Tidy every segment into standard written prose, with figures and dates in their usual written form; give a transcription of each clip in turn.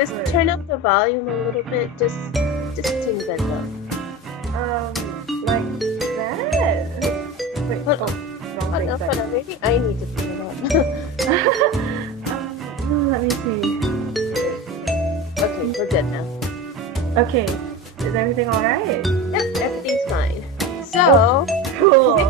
Just turn up the volume a little bit. Just teeny bit though. Like that? Wait, Hold on. wrong Hold thing. on. Maybe I need to turn it up. Let me see. Okay, we're good now. Okay, is everything alright? Yep, everything's fine. So, Cool.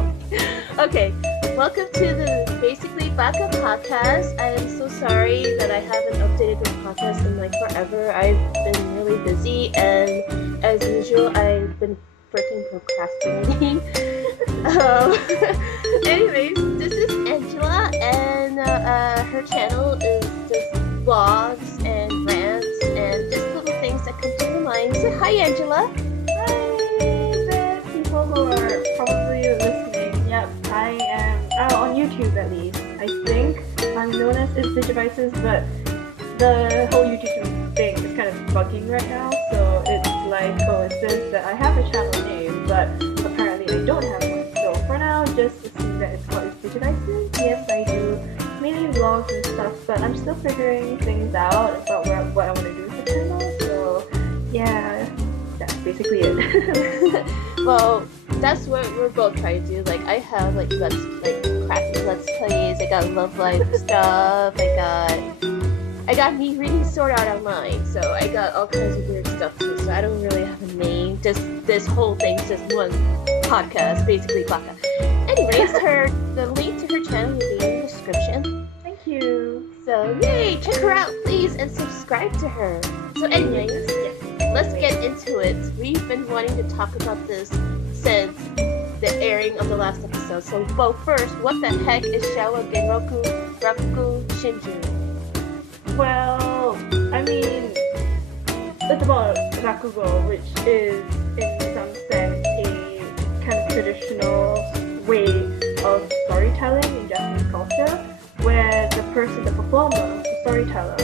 okay, welcome to the Basically Baka podcast. I am so sorry that I haven't updated the podcast in like forever. I've been really busy, and as usual, I've been freaking procrastinating. Anyways, this is Anjila, and her channel is just vlogs and rants and just little things that come to your mind. So, hi, Anjila. Hi, the people who are probably listening. Yep, I am on YouTube at least. I think I'm known as Digivices, but the whole YouTube thing is kind of bugging right now. So it's like coincidence that I have a channel name, but apparently I don't have one. So for now, just assume that it's called Digivices. Yes, I do mainly vlogs and stuff, but I'm still figuring things out about what I want to do with the channel. So yeah, that's basically it. Well, that's what we're both trying to do. Like, I have like crafting let's plays. I got love life stuff. I got me reading Sword Art Online. So I got all kinds of weird stuff too. So I don't really have a name. Just this whole thing's just one podcast, basically Baka. Anyways, the link to her channel will be in the description. Thank you. So yay, check her out, please, and subscribe to her. So anyways, let's get into it. We've been wanting to talk about this since the airing of the last episode. So, well, first, what the heck is Showa Genroku Rakugo Shinjuu? Well, I mean, it's about Rakugo, which is in some sense a kind of traditional way of storytelling in Japanese culture, where the performer, the storyteller,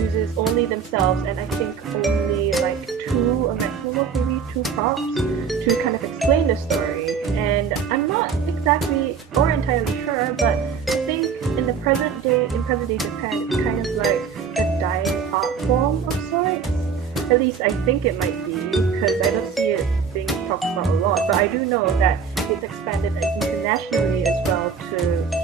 uses only themselves and I think only like a maximum of maybe two props to kind of explain the story. And I'm not exactly or entirely sure, but I think in present day Japan, it's kind of like a dying art form of sorts. At least I think it might be, because I don't see it being talked about a lot. But I do know that it's expanded internationally as well to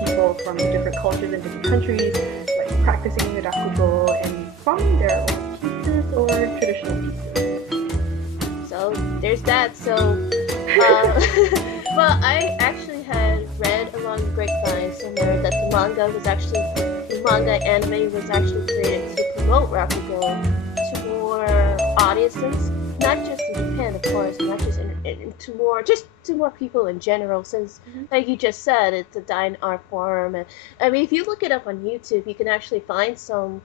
people from different cultures and different countries, like practicing the rakugo and forming their own pieces or traditional pieces. So there's that. So, well, I actually had read along the grapevine somewhere that the manga anime was actually created to promote Rakugo to more audiences, not just in Japan, of course, not just to more people in general. Since, like you just said, it's a dying art form, and I mean, if you look it up on YouTube, you can actually find some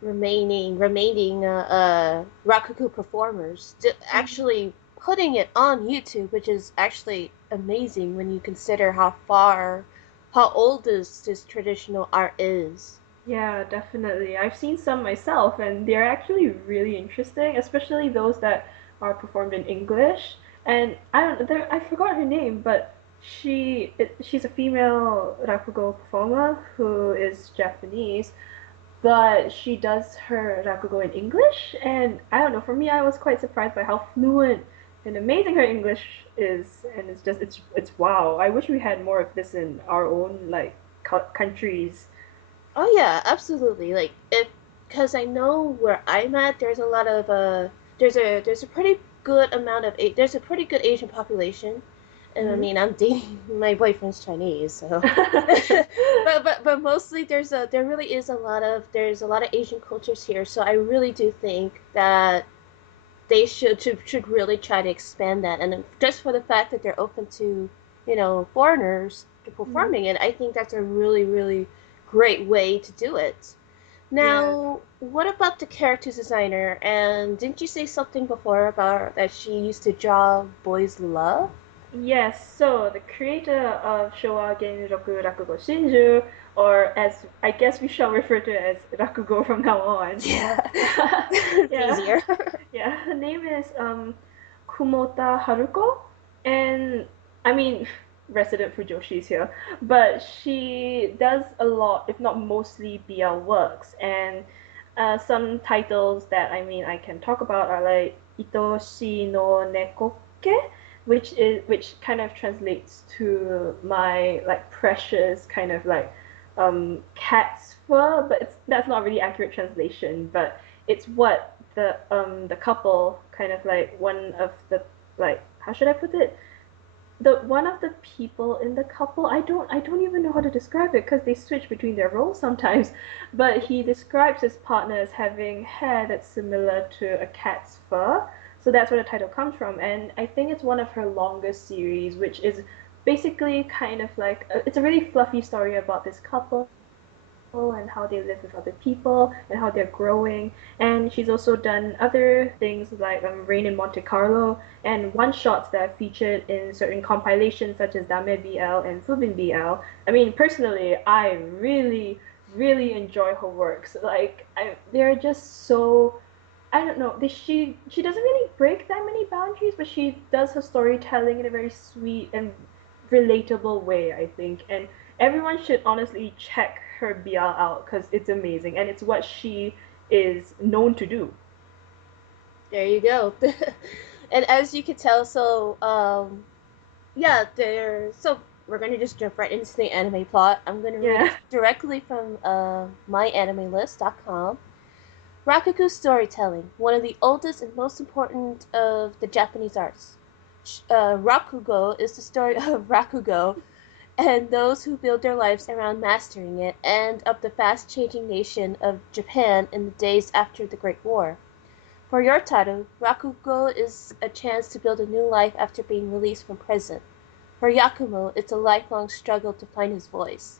remaining Rakugo performers actually putting it on YouTube, which is actually amazing when you consider how old this traditional art is. Yeah, definitely. I've seen some myself, and they're actually really interesting, especially those that are performed in English. And I forgot her name, but she's a female rakugo performer who is Japanese, but she does her rakugo in English. And I don't know, for me, I was quite surprised by how fluent and amazing her English is, and it's wow. I wish we had more of this in our own like countries. Oh yeah, absolutely. Like because I know where I'm at, there's a lot of there's a pretty good amount of there's a pretty good Asian population, and I mean I'm dating my boyfriend's Chinese, so but mostly there really is a lot of Asian cultures here, so I really do think that they should really try to expand that, and just for the fact that they're open to foreigners to performing it, I think that's a really great way to do it. Now, what about the character designer? And didn't you say something before about that she used to draw boys' love? Yes, so the creator of Showa Genroku Rakugo Shinjuu, or as I guess we shall refer to it as Rakugo from now on. Yeah. Yeah. Easier. Yeah, her name is Kumota Haruko, and I mean, resident Fujoshi's here, but she does a lot, if not mostly, BL works, and Some titles that I can talk about are like Itoshi no Nekoke, which kind of translates to my like precious kind of like cat's fur, but that's not really accurate translation. But it's what the couple kind of like one of the like how should I put it? The one of the people in the couple, I don't even know how to describe it because they switch between their roles sometimes, but he describes his partner as having hair that's similar to a cat's fur, so that's where the title comes from. And I think it's one of her longest series, which is basically kind of like it's a really fluffy story about this couple and how they live with other people and how they're growing. And she's also done other things like Rain in Monte Carlo and one shots that are featured in certain compilations such as Dame BL and Subin BL. I mean, personally, I really, really enjoy her works. Like, they're just so. I don't know. She doesn't really break that many boundaries, but she does her storytelling in a very sweet and relatable way, I think. And everyone should honestly check her BL out because it's amazing and it's what she is known to do. There you go. And as you can tell, yeah, so we're gonna just jump right into the anime plot. I'm gonna read Yeah. it directly from myanimelist.com. Rakugo storytelling, one of the oldest and most important of the Japanese arts. Rakugo is the story of Rakugo and those who build their lives around mastering it, and of the fast-changing nation of Japan in the days after the Great War. For your title, Rakugo is a chance to build a new life after being released from prison. For Yakumo, it's a lifelong struggle to find his voice.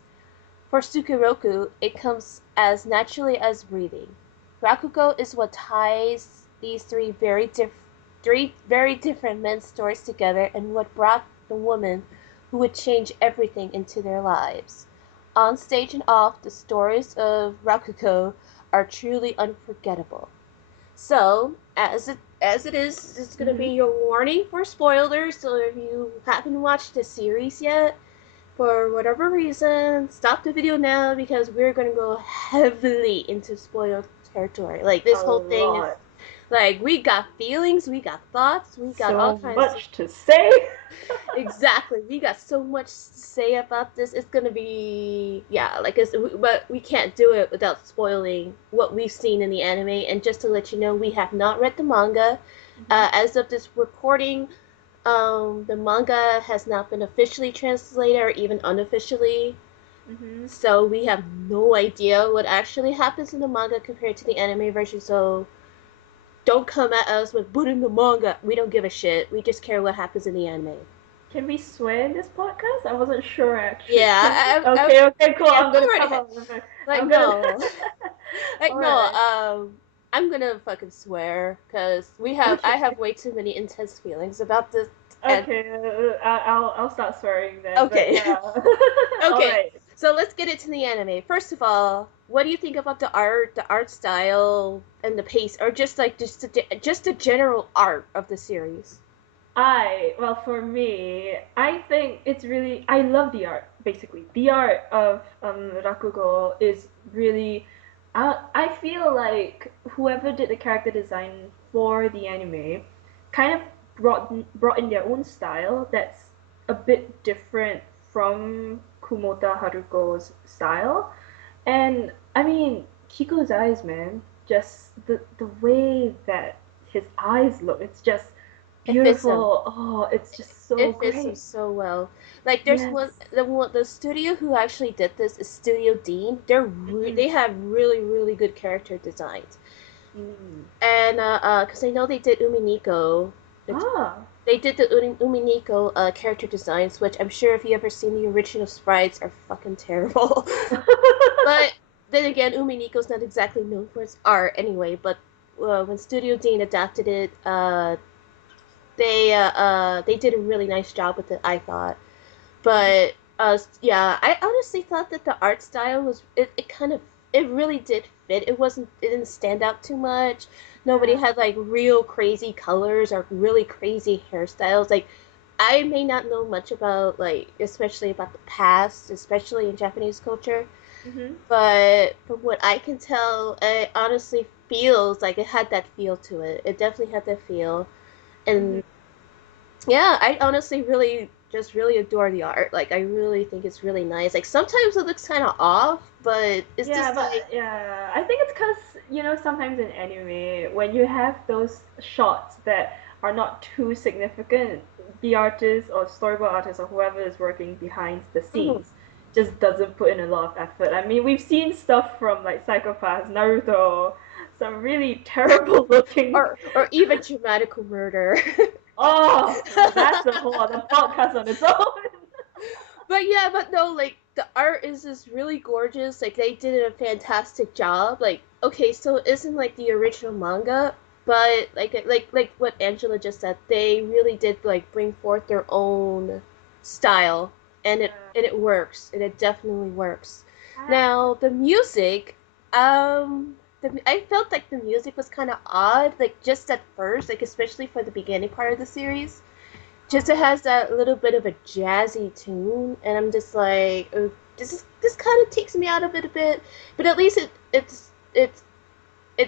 For Sukeroku, it comes as naturally as breathing. Rakugo is what ties these three very different men's stories together and what brought the woman who would change everything into their lives. On stage and off, the stories of Rakugo are truly unforgettable. So, as it is, this is gonna be Hmm. your warning for spoilers. So if you haven't watched the series yet, for whatever reason, stop the video now because we're gonna go heavily into spoiled territory. Like this A whole thing is lot. like we got feelings, we got thoughts, we got all So kinds of much to say. exactly. We got so much to say about this. It's gonna be yeah, like it's but we can't do it without spoiling what we've seen in the anime. And just to let you know, we have not read the manga. Hmm. As of this recording, the manga has not been officially translated or even unofficially. Hmm. So we have no idea what actually happens in the manga compared to the anime version. So don't come at us with but in the manga. We don't give a shit. We just care what happens in the anime. Can we swear in this podcast? I wasn't sure actually. Yeah, Can we? Okay, okay, cool. yeah, I'm go gonna right come ahead. up with it. Like I'm gonna. no, like All no. right. I'm gonna fucking swear because I Okay. have way too many intense feelings about this. And Okay. I'll start swearing then. But okay, yeah. All okay. right. So let's get into the anime. First of all, what do you think about the art style, and the pace, or just like just the general art of the series? Well, for me, I think it's really, I love the art, basically. The art of Rakugo is really, I feel like whoever did the character design for the anime kind of brought in their own style that's a bit different from Kumota Haruko's style. And I mean, Kiko's eyes, man, just the way that his eyes look, it's just It fits him. beautiful. Oh, it's just so It fits him great. so well. Like there's Yes. the studio who actually did this is Studio Dean. Hmm. They have really good character designs. Mm. And because I know they did Umineko, Ah. they did the Umineko character designs, which I'm sure if you ever seen the original sprites are fucking terrible. But then again, Uminiko's not exactly known for its art anyway. But when Studio Dean adapted it, they did a really nice job with it, I thought. But yeah, I honestly thought that the art style was it kind of it really did fit. It didn't stand out too much. Nobody Yeah. had like real crazy colors or really crazy hairstyles. Like I may not know much about like especially about the past, especially in Japanese culture. Mhm. but from what I can tell, it honestly feels like it had that feel to it. It definitely had that feel, Mhm. and yeah, I honestly really adore the art. Like I really think it's really nice. Like sometimes it looks kind of off, but it's Yeah, just but like yeah, I think it's because, sometimes in anime, when you have those shots that are not too significant, the artist or storyboard artist or whoever is working behind the mhm. scenes just doesn't put in a lot of effort. I mean, we've seen stuff from like Psychopaths, Naruto, some really terrible looking. or even dramatical murder. Oh, well, that's a whole other podcast on its own. But yeah, but no, like the art is just really gorgeous. Like they did a fantastic job. Like okay, so it isn't like the original manga, but like what Angela just said, they really did like bring forth their own style, and it works, and it definitely works. Yeah. Now the music, I felt like the music was kind of odd, like just at first, like especially for the beginning part of the series just it Uh-huh. has that little bit of a jazzy tune, and I'm just like, oh, this kind of takes me out of it a bit, but at least it's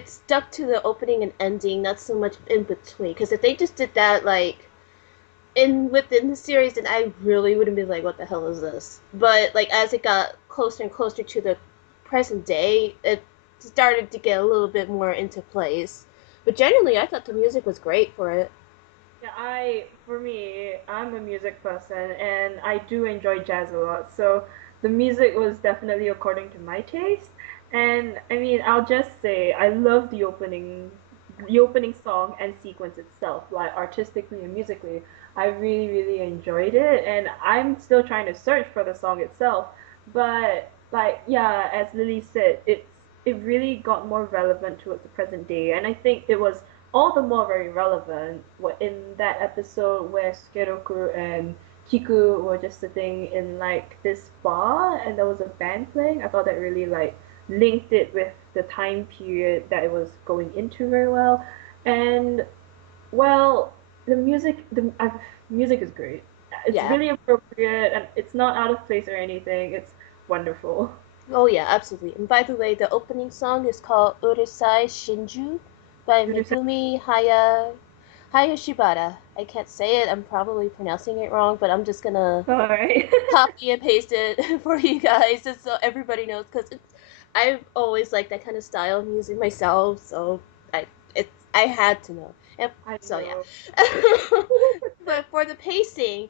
stuck to the opening and ending, not so much in between. Because if they just did that like in within the series, then I really wouldn't be like, what the hell is this? But like as it got closer and closer to the present day, it started to get a little bit more into place. But generally, I thought the music was great for it. Yeah, for me, I'm a music person and I do enjoy jazz a lot. So the music was definitely according to my taste. And I mean, I'll just say I love the opening song and sequence itself, like artistically and musically. I really, really enjoyed it, and I'm still trying to search for the song itself. But like, yeah, as Lily said, it really got more relevant towards the present day, and I think it was all the more very relevant in that episode where Sukeroku and Kiku were just sitting in like this bar and there was a band playing. I thought that really like linked it with the time period that it was going into very well. And well, the music is great. It's Yeah. really appropriate and it's not out of place or anything. It's wonderful. Oh yeah, absolutely. And by the way, the opening song is called Urusai Shinjuu by Megumi Hayashibara. I can't say it. I'm probably pronouncing it wrong, but I'm just gonna All right. copy and paste it for you guys, just so everybody knows. Because I've always liked that kind of style of music myself, so I I had to know. And I so yeah. know. But for the pacing,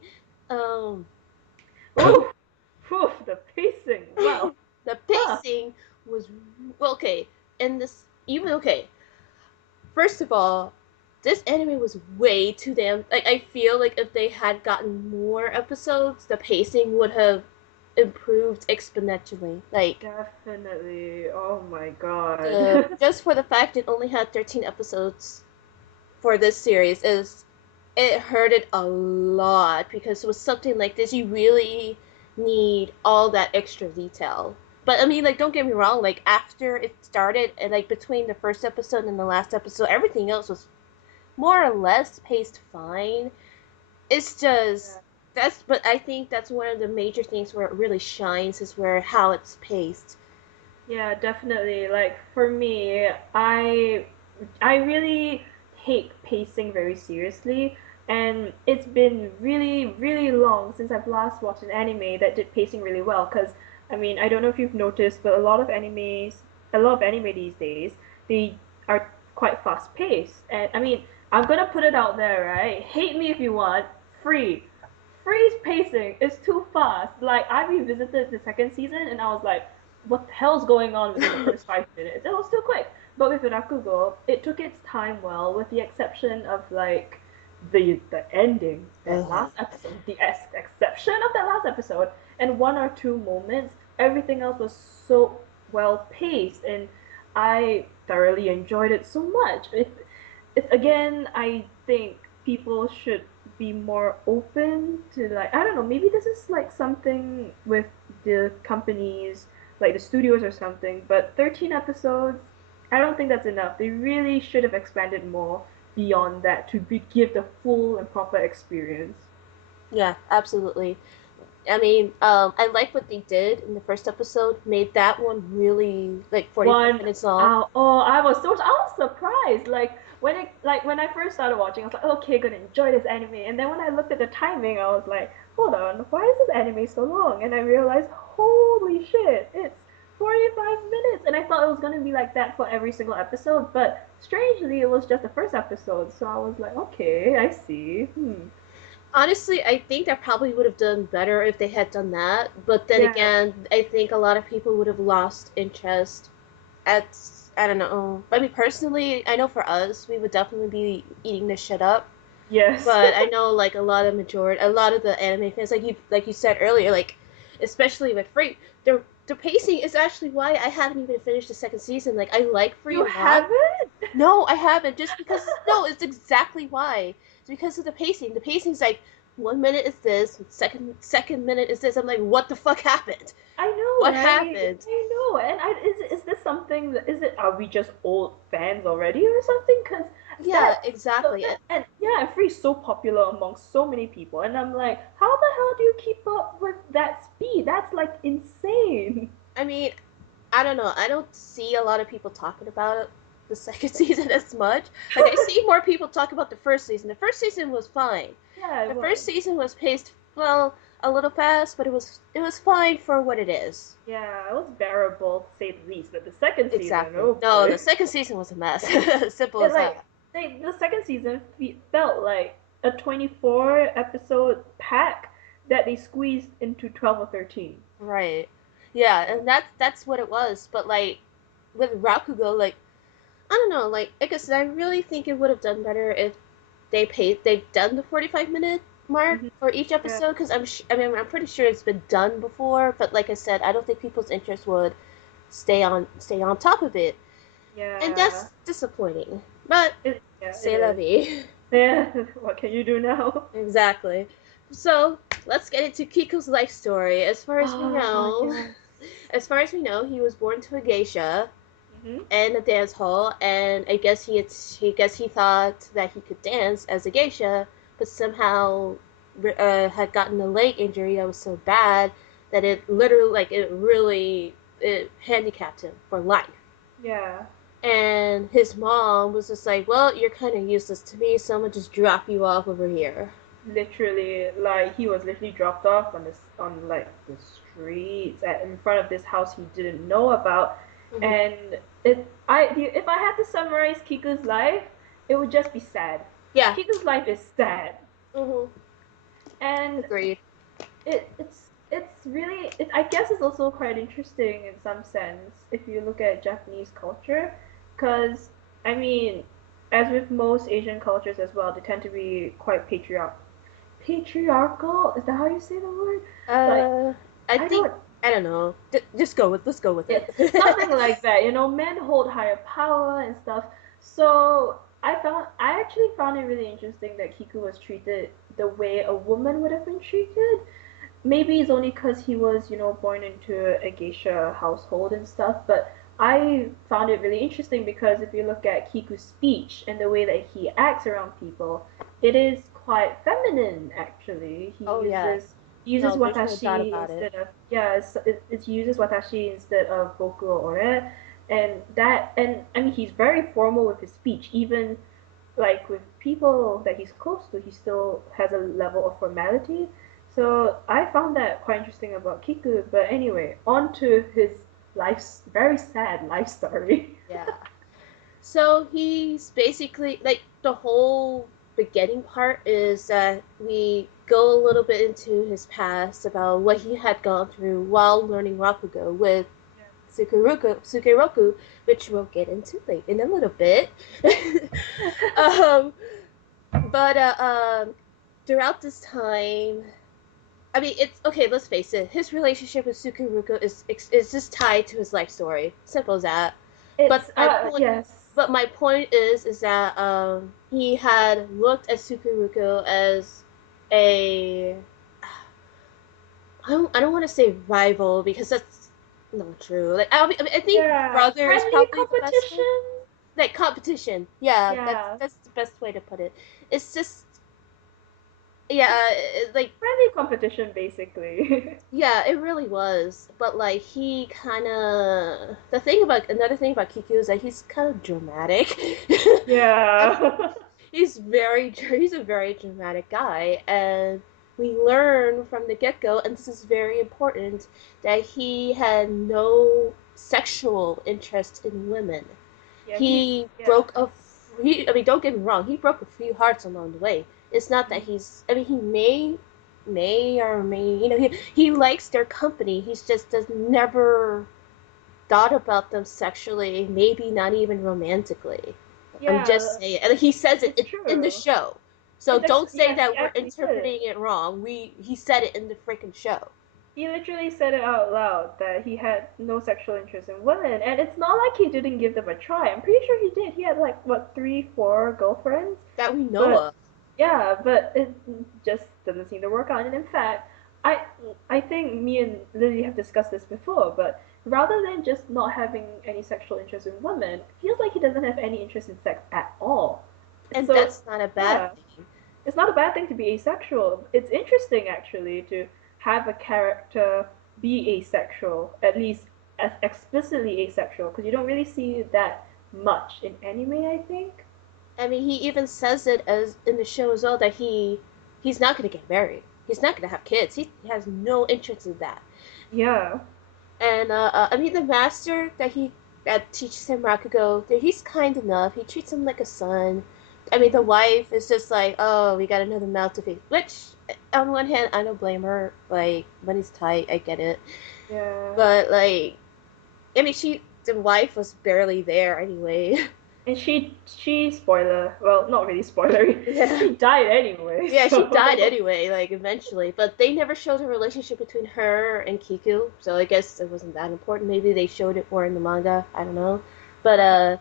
um, Oof, oof, the pacing. Wow. the Huh. pacing was well, okay. And this even okay. First of all, this anime was way too damn. Like I feel like if they had gotten more episodes, the pacing would have improved exponentially. Like Definitely. Oh my god. the just for the fact it only had 13 episodes for this series is it hurted a lot because with something like this you really need all that extra detail. But I mean, like, don't get me wrong. Like after it started, and like between the first episode and the last episode, everything else was more or less paced fine. It's just that's, but I think that's one of the major things where it really shines is where how it's paced. Yeah, definitely. Like for me, I really take pacing very seriously, and it's been really, really long since I've last watched an anime that did pacing really well. Because I mean, I don't know if you've noticed, but a lot of anime these days, they are quite fast paced. And I mean, I'm gonna put it out there, right? Hate me if you want. Free. Freeze pacing is too fast. Like I revisited the second season and I was like, what the hell's going on within the first 5 minutes? It was too quick. But with Rakugo, it took its time well, with the exception of like the ending, that Uh-huh. last episode, the exception of that last episode, and one or two moments, everything else was so well paced, and I thoroughly enjoyed it so much. It again, I think people should be more open to like I don't know, maybe this is like something with the companies like the studios or something, but 13 episodes, I don't think that's enough. They really should have expanded more beyond that to give the full and proper experience. Yeah, absolutely. I mean, I like what they did in the first episode. Made that one really like 45 One minutes long. hour. Oh, I was surprised. When I first started watching, I was like, okay, gonna enjoy this anime. And then when I looked at the timing, I was like, hold on, why is this anime so long? And I realized, holy shit, it's 45 minutes. And I thought it was gonna be like that for every single episode, but strangely, it was just the first episode. So I was like, okay, I see. Hmm. Honestly, I think I probably would have done better if they had done that. But then Yeah. again, I think a lot of people would have lost interest at, I don't know. I mean, personally, I know for us, we would definitely be eating this shit up. Yes. But I know like a lot of the anime fans, like you said earlier, like especially with Free, their pacing is actually why I haven't even finished the second season. Like I like Free You a lot. haven't? No, I haven't. Just because no, it's exactly why. It's because of the pacing. The pacing's like 1 minute is this, second minute is this. I'm like, what the fuck happened? I know, What right? happened? I know. Is this something that is it? Are we just old fans already or something? Because Yeah, that's so exactly. that and yeah, and Free is so popular among so many people, and I'm like, how the hell do you keep up with that speed? That's like insane. I mean, I don't know. I don't see a lot of people talking about it, the second season as much. Like I see more people talk about the first season. The first season was fine. Yeah, it The was. first season was paced well, a little fast, but it was fine for what it is. Yeah, it was bearable to say the least. But the second season, Exactly. oh No, the boy, second season was a mess. Simple it as like that. the second season felt like a 24 episode pack that they squeezed into 12 or 13. Right. Yeah, and that's what it was. But like with Rakugo, like I don't know, like I said, I really think it would have done better if they've done the 45-minute mark Hmm. for each Yeah. episode because I mean I'm pretty sure it's been done before, but like I said, I don't think people's interest would stay on top of it, and Yeah. that's disappointing. But Yeah, it c'est la is. vie. Yeah. What can you do now? Exactly. So let's get into Kiko's life story. Oh, yes. As far as we know, he was born to a geisha Hmm. and a dance hall, and he guess he thought that he could dance as a geisha, but somehow had gotten a leg injury that was so bad that it literally like it really it handicapped him for life. Yeah. And his mom was just like, "Well, you're kind of useless to me, so I'm gonna just drop you off over here." Literally, like he was literally dropped off on like the streets in front of this house he didn't know about, Mm-hmm. and if I had to summarize Kiku's life, it would just be sad. Yeah. Kiku's life is sad, Mm-hmm. and Agreed. it's really I guess it's also quite interesting in some sense if you look at Japanese culture, because I mean, as with most Asian cultures as well, they tend to be quite patriarchal. Is that how you say the word? Like Uh, I I think don't. I don't know. Let's go with it. It's something like that. You know, men hold higher power and stuff. So I actually found it really interesting that Kiku was treated the way a woman would have been treated. Maybe it's only because he was, born into a geisha household and stuff, but I found it really interesting because if you look at Kiku's speech and the way that he acts around people, it is quite feminine actually. He Oh yeah. uses No, there's no doubt watashi about it. instead of yeah, it uses watashi instead of boku or ore, and I mean he's very formal with his speech, even like with people that he's close to, he still has a level of formality. So I found that quite interesting about Kiku. But anyway, on to his life's very sad life story. Yeah. So he's basically like the whole beginning part is that we go a little bit into his past about what he had gone through while learning Rakugo with Sukeroku, which we'll get into late in a little bit. um, but throughout this time, I mean, it's okay. Let's face it. His relationship with Sukeruko is just tied to his life story. Simple as that. But It's my point, yes. is that he had looked at Sukeruko as a I don't want to say rival because that's not true. Like I mean, I think Yeah, brother is friendly probably the best way. competition. Like competition. Yeah, Yeah. that's the best way to put it. It's just yeah, like Friendly competition, basically. yeah, it really was. But like he kind of the thing about another thing about Kiku is that he's kind of dramatic. Yeah. He's a very dramatic guy, and we learn from the get go, and this is very important, that he had no sexual interest in women. Yeah, he's He yeah. broke a he, I mean, don't get me wrong, he broke a few hearts along the way. It's not that he's, I mean, he may, he likes their company. He's just does never thought about them sexually, maybe not even romantically. I'm just Yeah, saying, and he says it's in the true. show. So don't say Yeah, he that we're actually said interpreting it. it wrong. He said it in the freaking show. He literally said it out loud that he had no sexual interest in women, and it's not like he didn't give them a try. I'm pretty sure he did. He had like what 3, 4 girlfriends, That we know but of. yeah, but it just doesn't seem to work out. And in fact, I I think me and Lily have discussed this before, but rather than just not having any sexual interest in women, it feels like he doesn't have any interest in sex at all. And So that's not a bad yeah, thing. it's not a bad thing to be asexual. It's interesting actually to have a character be asexual, at least as explicitly asexual, because you don't really see that much in anime, I think. I mean, he even says it as in the show as well that he's not going to get married. He's not going to have kids. He has no interest in that. Yeah. And I mean, the master that teaches him Rakugo, he's kind enough. He treats him like a son. I mean, the wife is just like, oh, we got another mouth to feed. Which, on one hand, I don't blame her. Like, money's tight, I get it. Yeah. But like, I mean, the wife was barely there anyway. And she spoiler, well, not really spoilery. Yeah. She died anyway, Yeah, she died so anyway, like eventually. But they never showed a relationship between her and Kiku, so I guess it wasn't that important. Maybe they showed it more in the manga. I don't know. But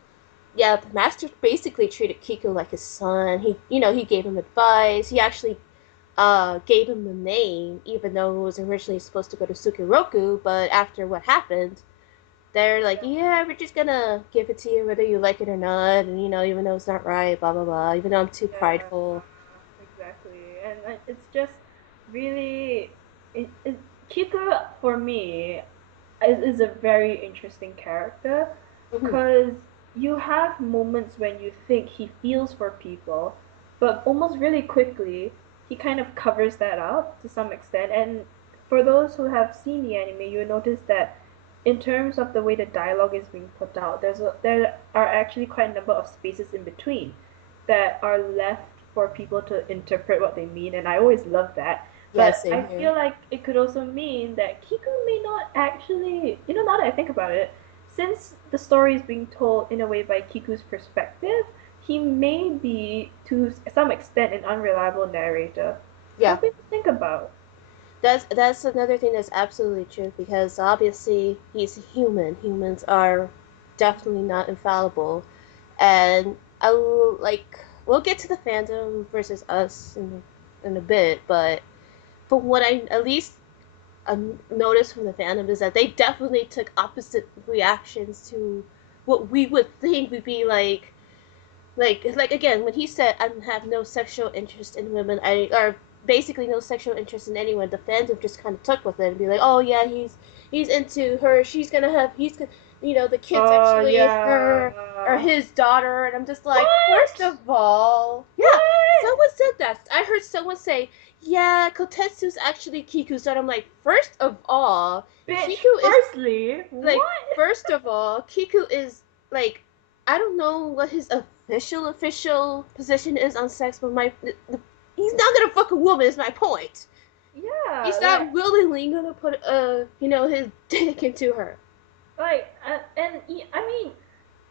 yeah, the master basically treated Kiku like his son. He gave him advice. He actually gave him the name, even though it was originally supposed to go to Sukiroku. But after what happened, they're like, yeah, we're just gonna give it to you whether you like it or not, and even though it's not right, blah blah blah. Even though I'm too yeah, prideful. exactly. And it's just really it Kika for me is a very interesting character Mhm. because you have moments when you think he feels for people, but almost really quickly he kind of covers that up to some extent. And for those who have seen the anime, you notice that in terms of the way the dialogue is being put out, there are actually quite a number of spaces in between that are left for people to interpret what they mean, and I always love that. Yeah, But same I here. feel like it could also mean that Kiku may not actually, now that I think about it, since the story is being told in a way by Kiku's perspective, he may be to some extent an unreliable narrator. Yeah, Something to think about. that's another thing that's absolutely true because obviously he's a human. Humans are definitely not infallible, and I will like we'll get to the fandom versus us in a bit, but from what I at least noticed from the fandom is that they definitely took opposite reactions to what we would think would be like again when he said I have no sexual interest in women, I or basically no sexual interest in anyone, the fandom just kind of took with it and be like, oh yeah, he's into her, she's gonna have he's gonna the kid's Oh actually yeah. her or his daughter, and I'm just like, first What? of all, yeah, What? someone said that. I heard someone say, yeah, Kotetsu's actually Kiku's daughter. I'm like, first of all, Bitch, Kiku is firstly, like, what? first of all, Kiku is like, I don't know what his official position is on sex, but he's not gonna fuck a woman. Is my point. Yeah, He's not willingly gonna put his dick into her. I mean,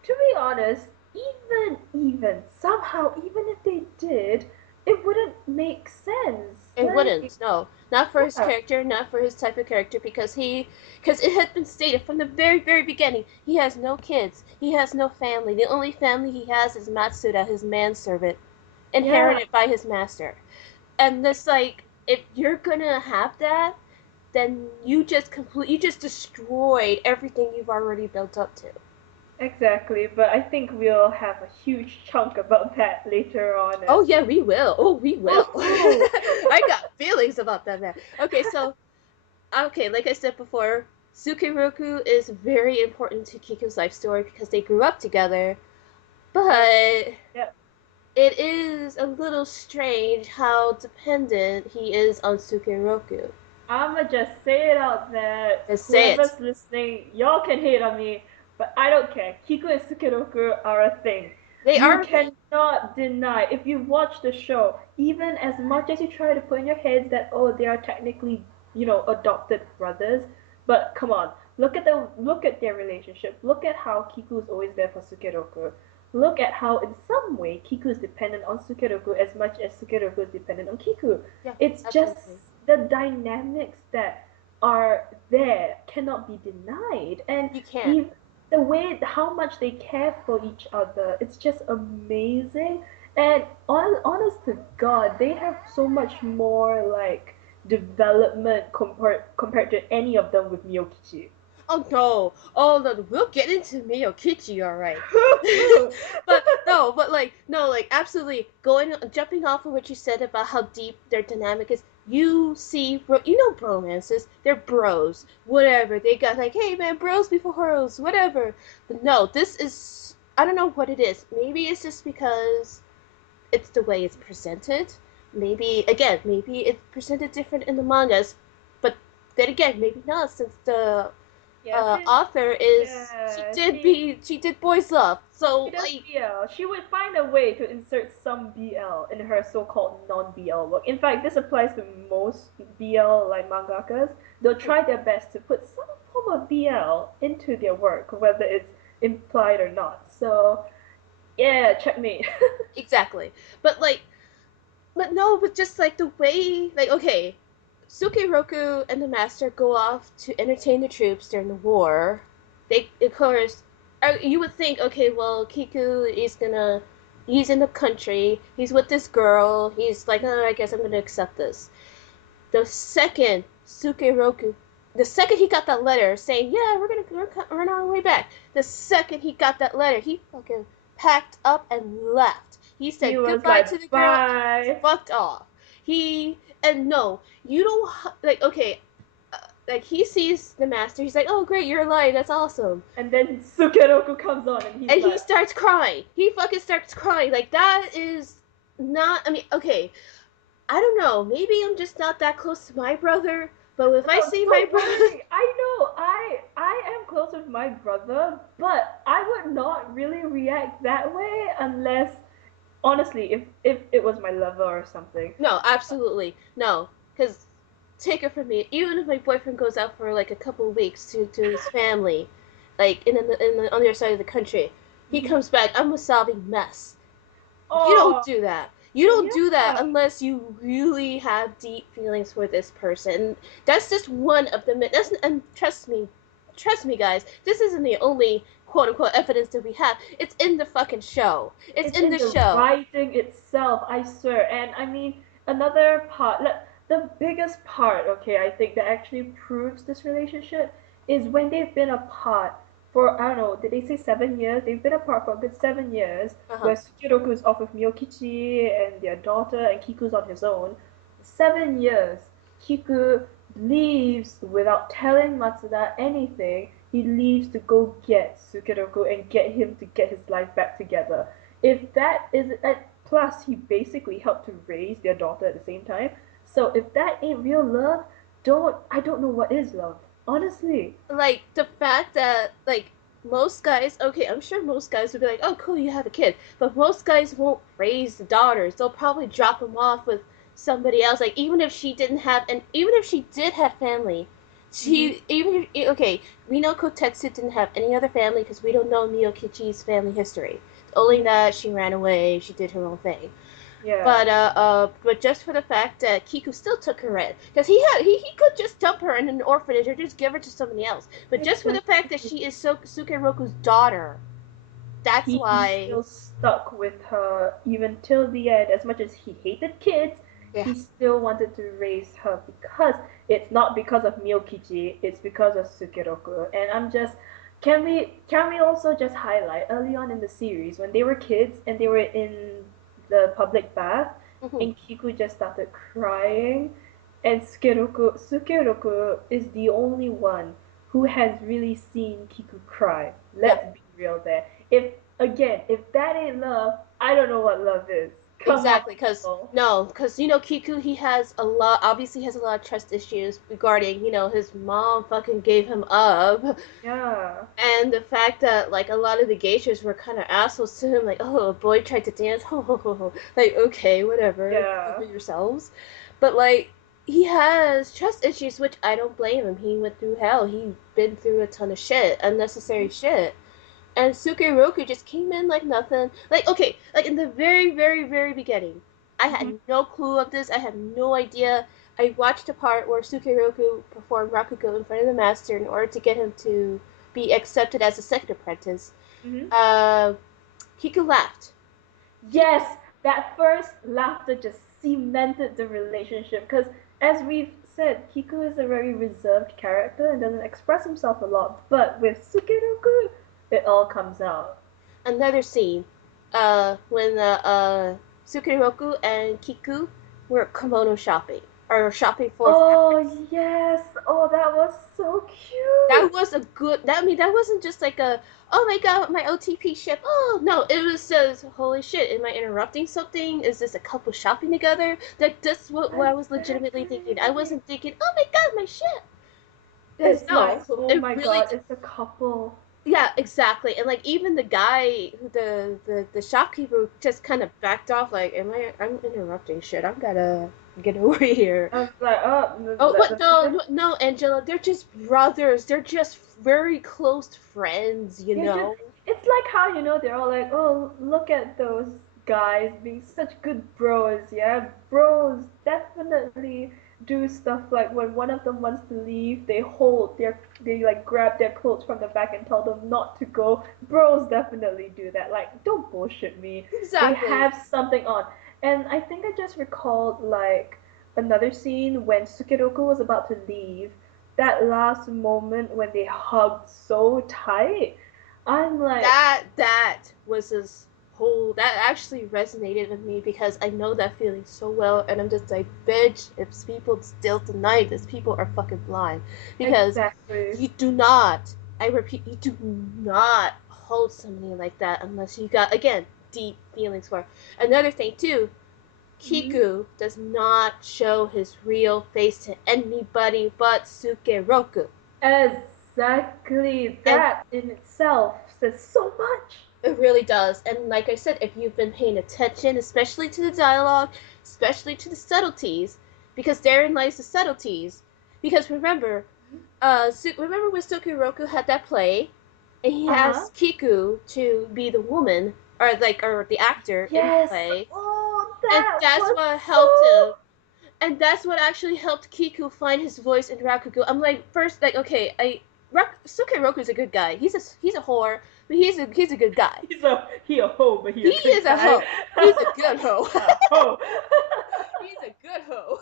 to be honest, even somehow, even if they did, it wouldn't make sense. It wouldn't. No, not for his Yeah, character, not for his type of character, because it had been stated from the very beginning. He has no kids. He has no family. The only family he has is Matsuda, his manservant, yeah, inherited by his master. And this like, if you're gonna have that, then you just destroyed everything you've already built up to. Exactly, but I think we'll have a huge chunk about that later on as Oh yeah, we will. Oh, we will. Woohoo! I got feelings about that man. Okay, so like I said before, Sukeroku is very important to Kiku's life story because they grew up together, Very, but yep. it is a little strange how dependent he is on Sukeroku. I'ma just say it out there. Just say it. Whoever's listening, y'all can hate on me, but I don't care. Kiku and Sukeroku are a thing. They You are a thing. cannot deny, if you watch the show, even as much as you try to put in your heads that oh they are technically, adopted brothers, but come on, look at their relationship. Look at how Kiku is always there for Sukeroku. Look at how in some way Kiku is dependent on Sukeroku as much as Sukeroku is dependent on Kiku. Yeah, It's just absolutely. the dynamics that are there cannot be denied, and You can't. even the way how much they care for each other, it's just amazing. And honest to God, they have so much more like development compared to any of them with Miyokichi. Oh no. Oh no, we'll get into Miyokichi, alright. But no, but like no, like absolutely jumping off of what you said about how deep their dynamic is. You see, you know, bromances. They're bros, whatever. They got like, hey man, bros before hoes, whatever. But no, this is. I don't know what it is. Maybe it's just because it's the way it's presented. Maybe it's presented different in the mangas. But then again, maybe not, since the Yeah, since author is yeah, she did boys love. she So does like BL. She would find a way to insert some BL in her so-called non-BL work. In fact, this applies to most BL like mangakas. They'll try their best to put some form of BL into their work, whether it's implied or not. So yeah, checkmate. exactly. But like but no, but just like the way like okay, Sukeroku and the master go off to entertain the troops during the war. They of course you would think okay, well Kiku is gonna he's in the country, he's with this girl, he's like, oh, I guess I'm gonna accept this. The second Sukeroku, the second he got that letter saying, "Yeah, we're on our way back," the second he got that letter, he fucking packed up and left. He He said was goodbye to like, the girl and bye. fucked off. He and no, you don't like okay, like he sees the master. He's like, "Oh great, you're alive. That's awesome." And then Sukeroku comes on and he's And he like, starts crying. He fucking starts crying. Like that is not. I mean, okay, I don't know. Maybe I'm just not that close to my brother. But if I no, see my don't brother, worry. I know I am close with my brother, but I would not really react that way unless honestly, if it was my lover or something. no, absolutely no. Because take it from me, even if my boyfriend goes out for like a couple of weeks to his family, like in the on the other side of the country, he Mhm. comes back. I'm a sobbing mess. You don't Oh, do that. You don't do that yeah. unless you really have deep feelings for this person. That's just one of the that's and trust me, guys. This isn't the only quote unquote evidence that we have. It's in the fucking show. It's It's in in the the show. writing itself, I swear. And I mean, another part, like, the biggest part, okay, I think that actually proves this relationship is when they've been apart for, I don't know, did they say 7 years? They've been apart for a good 7 years, Uh huh. where Tsuchiroku is off with Miyokichi and their daughter, and Kiku's on his own. 7 years. Kiku leaves without telling Matsuda anything. He leaves to go get Tsukiroku and get him to get his life back together. If that is, plus he basically helped to raise their daughter at the same time. So if that ain't real love, I don't know what is love. Honestly. Like the fact that like most guys, okay, I'm sure most guys would be like, "Oh, cool, you have a kid," but most guys won't raise the daughters. They'll probably drop them off with somebody else. Like even if she didn't have, and even if she did have family, Hmm. she even if, okay, we know Kotetsu didn't have any other family because we don't know Miyokichi's family history. Only that she ran away, she did her own thing. Yeah. But just for the fact that Kiku still took her in, because he could just dump her in an orphanage or just give her to somebody else. But just for the fact that Exactly. she is Sukeroku's daughter, that's He why. still stuck with her even till the end. As much as he hated kids, Yeah, he still wanted to raise her because it's not because of Miyokichi, it's because of Sukeroku. And I'm just, can we also just highlight early on in the series when they were kids and they were in the public bath Mhm. and Kiku just started crying and Sukeroku is the only one who has really seen Kiku cry. Yeah. Let's be real there. If that ain't love, I don't know what love is. Come on, Exactly, because people. no, because Kiku, he has a lot, obviously has a lot of trust issues regarding, his mom fucking gave him up, Yeah. and the fact that like a lot of the geishas were kind of assholes to him, like, oh, a boy tried to dance, like, okay, whatever, Yeah. cover yourselves, but like he has trust issues, which I don't blame him. He went through hell. He been through a ton of shit, unnecessary shit. And Sukeroku just came in like nothing. Like, okay, like in the very, very, very beginning, I Mm-hmm. had no clue of this. I had no idea. I watched a part where Sukeroku performed Rakugo in front of the master in order to get him to be accepted as a second apprentice. Mm-hmm. Uh, Kiku laughed. Kiku, Yes, that first laughter just cemented the relationship because, as we've said, Kiku is a very reserved character and doesn't express himself a lot. But with Sukeroku, it all comes out. another scene, when Sukeroku and Kiku were kimono shopping, or shopping for Oh yes! Oh, that was so that cute. was a good that I mean that wasn't just like a, oh my god, my OTP ship. Oh no, it was just, holy shit, am I interrupting something? Is this a couple shopping together? Like that's what I was legitimately thinking. I Exactly. wasn't thinking, oh my god, my ship. Because It's like, no, oh it my really, god, it's a couple. yeah, exactly. And like even the guy who the shopkeeper just kind of backed off, like, I'm interrupting shit. I'm gotta get over here. I was like, oh, Oh, let what? them No, finish. no, Angela. They're just brothers. They're just very close friends, you You're just know? it's like how they're all like, oh, look at those guys being such good bros. Yeah, bros definitely do stuff like when one of them wants to leave, they like grab their clothes from the back and tell them not to go. Bros definitely do that. Like, don't bullshit me. They Exactly. have something on. And I think I just recalled like another scene when Sukeroku was about to leave, that last moment when they hugged so tight. I'm like, That was his whole. That actually resonated with me because I know that feeling so well, and I'm just like, bitch. If people still deny this, people are fucking blind. Because exactly. you do not. I repeat, you do not hold somebody like that unless you got, again, deep feelings for it. Another thing too, Mhm. Kiku does not show his real face to anybody but Sukeroku. Exactly. And That in itself says so much. it really does. And like I said, if you've been paying attention, especially to the dialogue, especially to the subtleties, because therein lies the subtleties. Because remember, remember when Sukeroku had that play, and he Uh huh. asked Kiku to be the woman, or the actor in the Yes. play, Oh, and that that's was what helped him, so. and that's what actually helped Kiku find his voice in Rakugo. I'm like, first, like, okay, Sukeroku's a good guy. He's a whore, but he's a good guy. He a hoe, but he He a good is a guy. hoe. He's a good hoe. A hoe. He's a good hoe.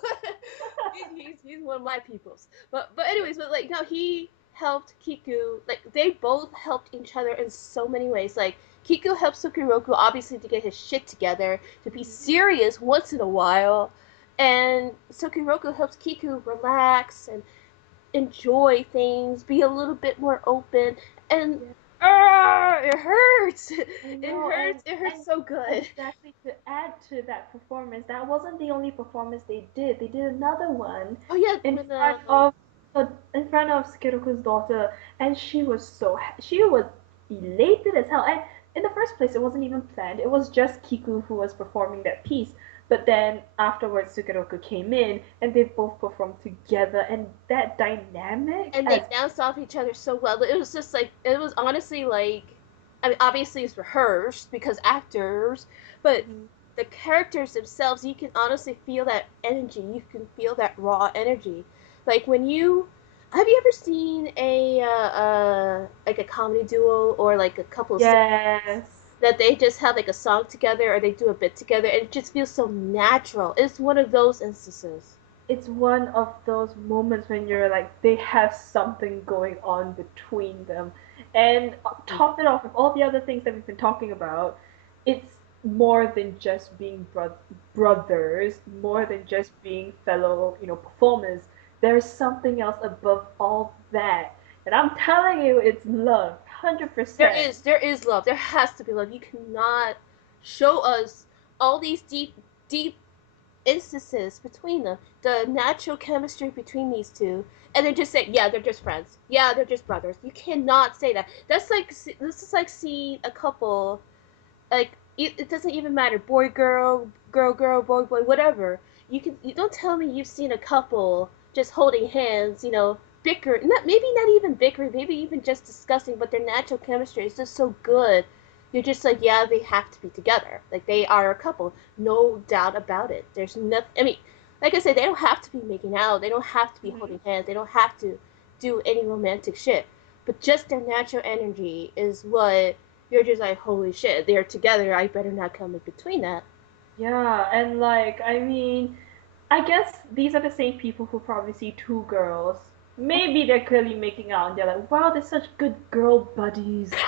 He's one of my peoples. But anyways, but like no, he helped Kiku. Like they both helped each other in so many ways. Like Kiku helped Sukeroku obviously to get his shit together, to be serious once in a while, and Sukeroku helps Kiku relax and enjoy things, be a little bit more open, and Yeah, it hurts. I It know, hurts. It hurts and so good. exactly to add to that performance, that wasn't the only performance they did. They did another one Oh yeah, in when front of in front of Skiroku's daughter, and she was elated as hell. And in the first place, it wasn't even planned. It was just Kiku who was performing that piece. But then afterwards, Sukeroku came in, and they both performed together, and that dynamic and as they bounced off each other so well. It was just like, it was honestly like, I mean, obviously it's rehearsed because actors, but Mhm. the characters themselves, you can honestly feel that energy. You can feel that raw energy. Like when you have you ever seen like a comedy duo or like a couple singers Yes. that they just have like a song together or they do a bit together and it just feels so natural. It's one of those instances. it's one of those moments when you're like they have something going on between them, and top it off with all the other things that we've been talking about. It's more than just being brothers, more than just being fellow, performers. There's something else above all that, and I'm telling you, it's love, 100%. There is love. There has to be love. You cannot show us all these deep instances between them, the natural chemistry between these two, and then just say, yeah, they're just friends. Yeah, they're just brothers. You cannot say that. This is like seeing a couple, like it doesn't even matter, boy girl, girl girl, boy boy, whatever. You don't tell me you've seen a couple just holding hands, bicker, not maybe not even bickering, maybe even just discussing, but their natural chemistry is just so good. You're just like, yeah, they have to be together. Like they are a couple, no doubt about it. There's nothing. I mean, like I said, they don't have to be making out. They don't have to be Mm-hmm. holding hands. They don't have to do any romantic shit. But just their natural energy is what you're just like, holy shit, they're together. I better not come in between that. Yeah, and like, I mean, I guess these are the same people who probably see two girls. Maybe they're clearly making out and they're like, wow, they're such good girl buddies. Just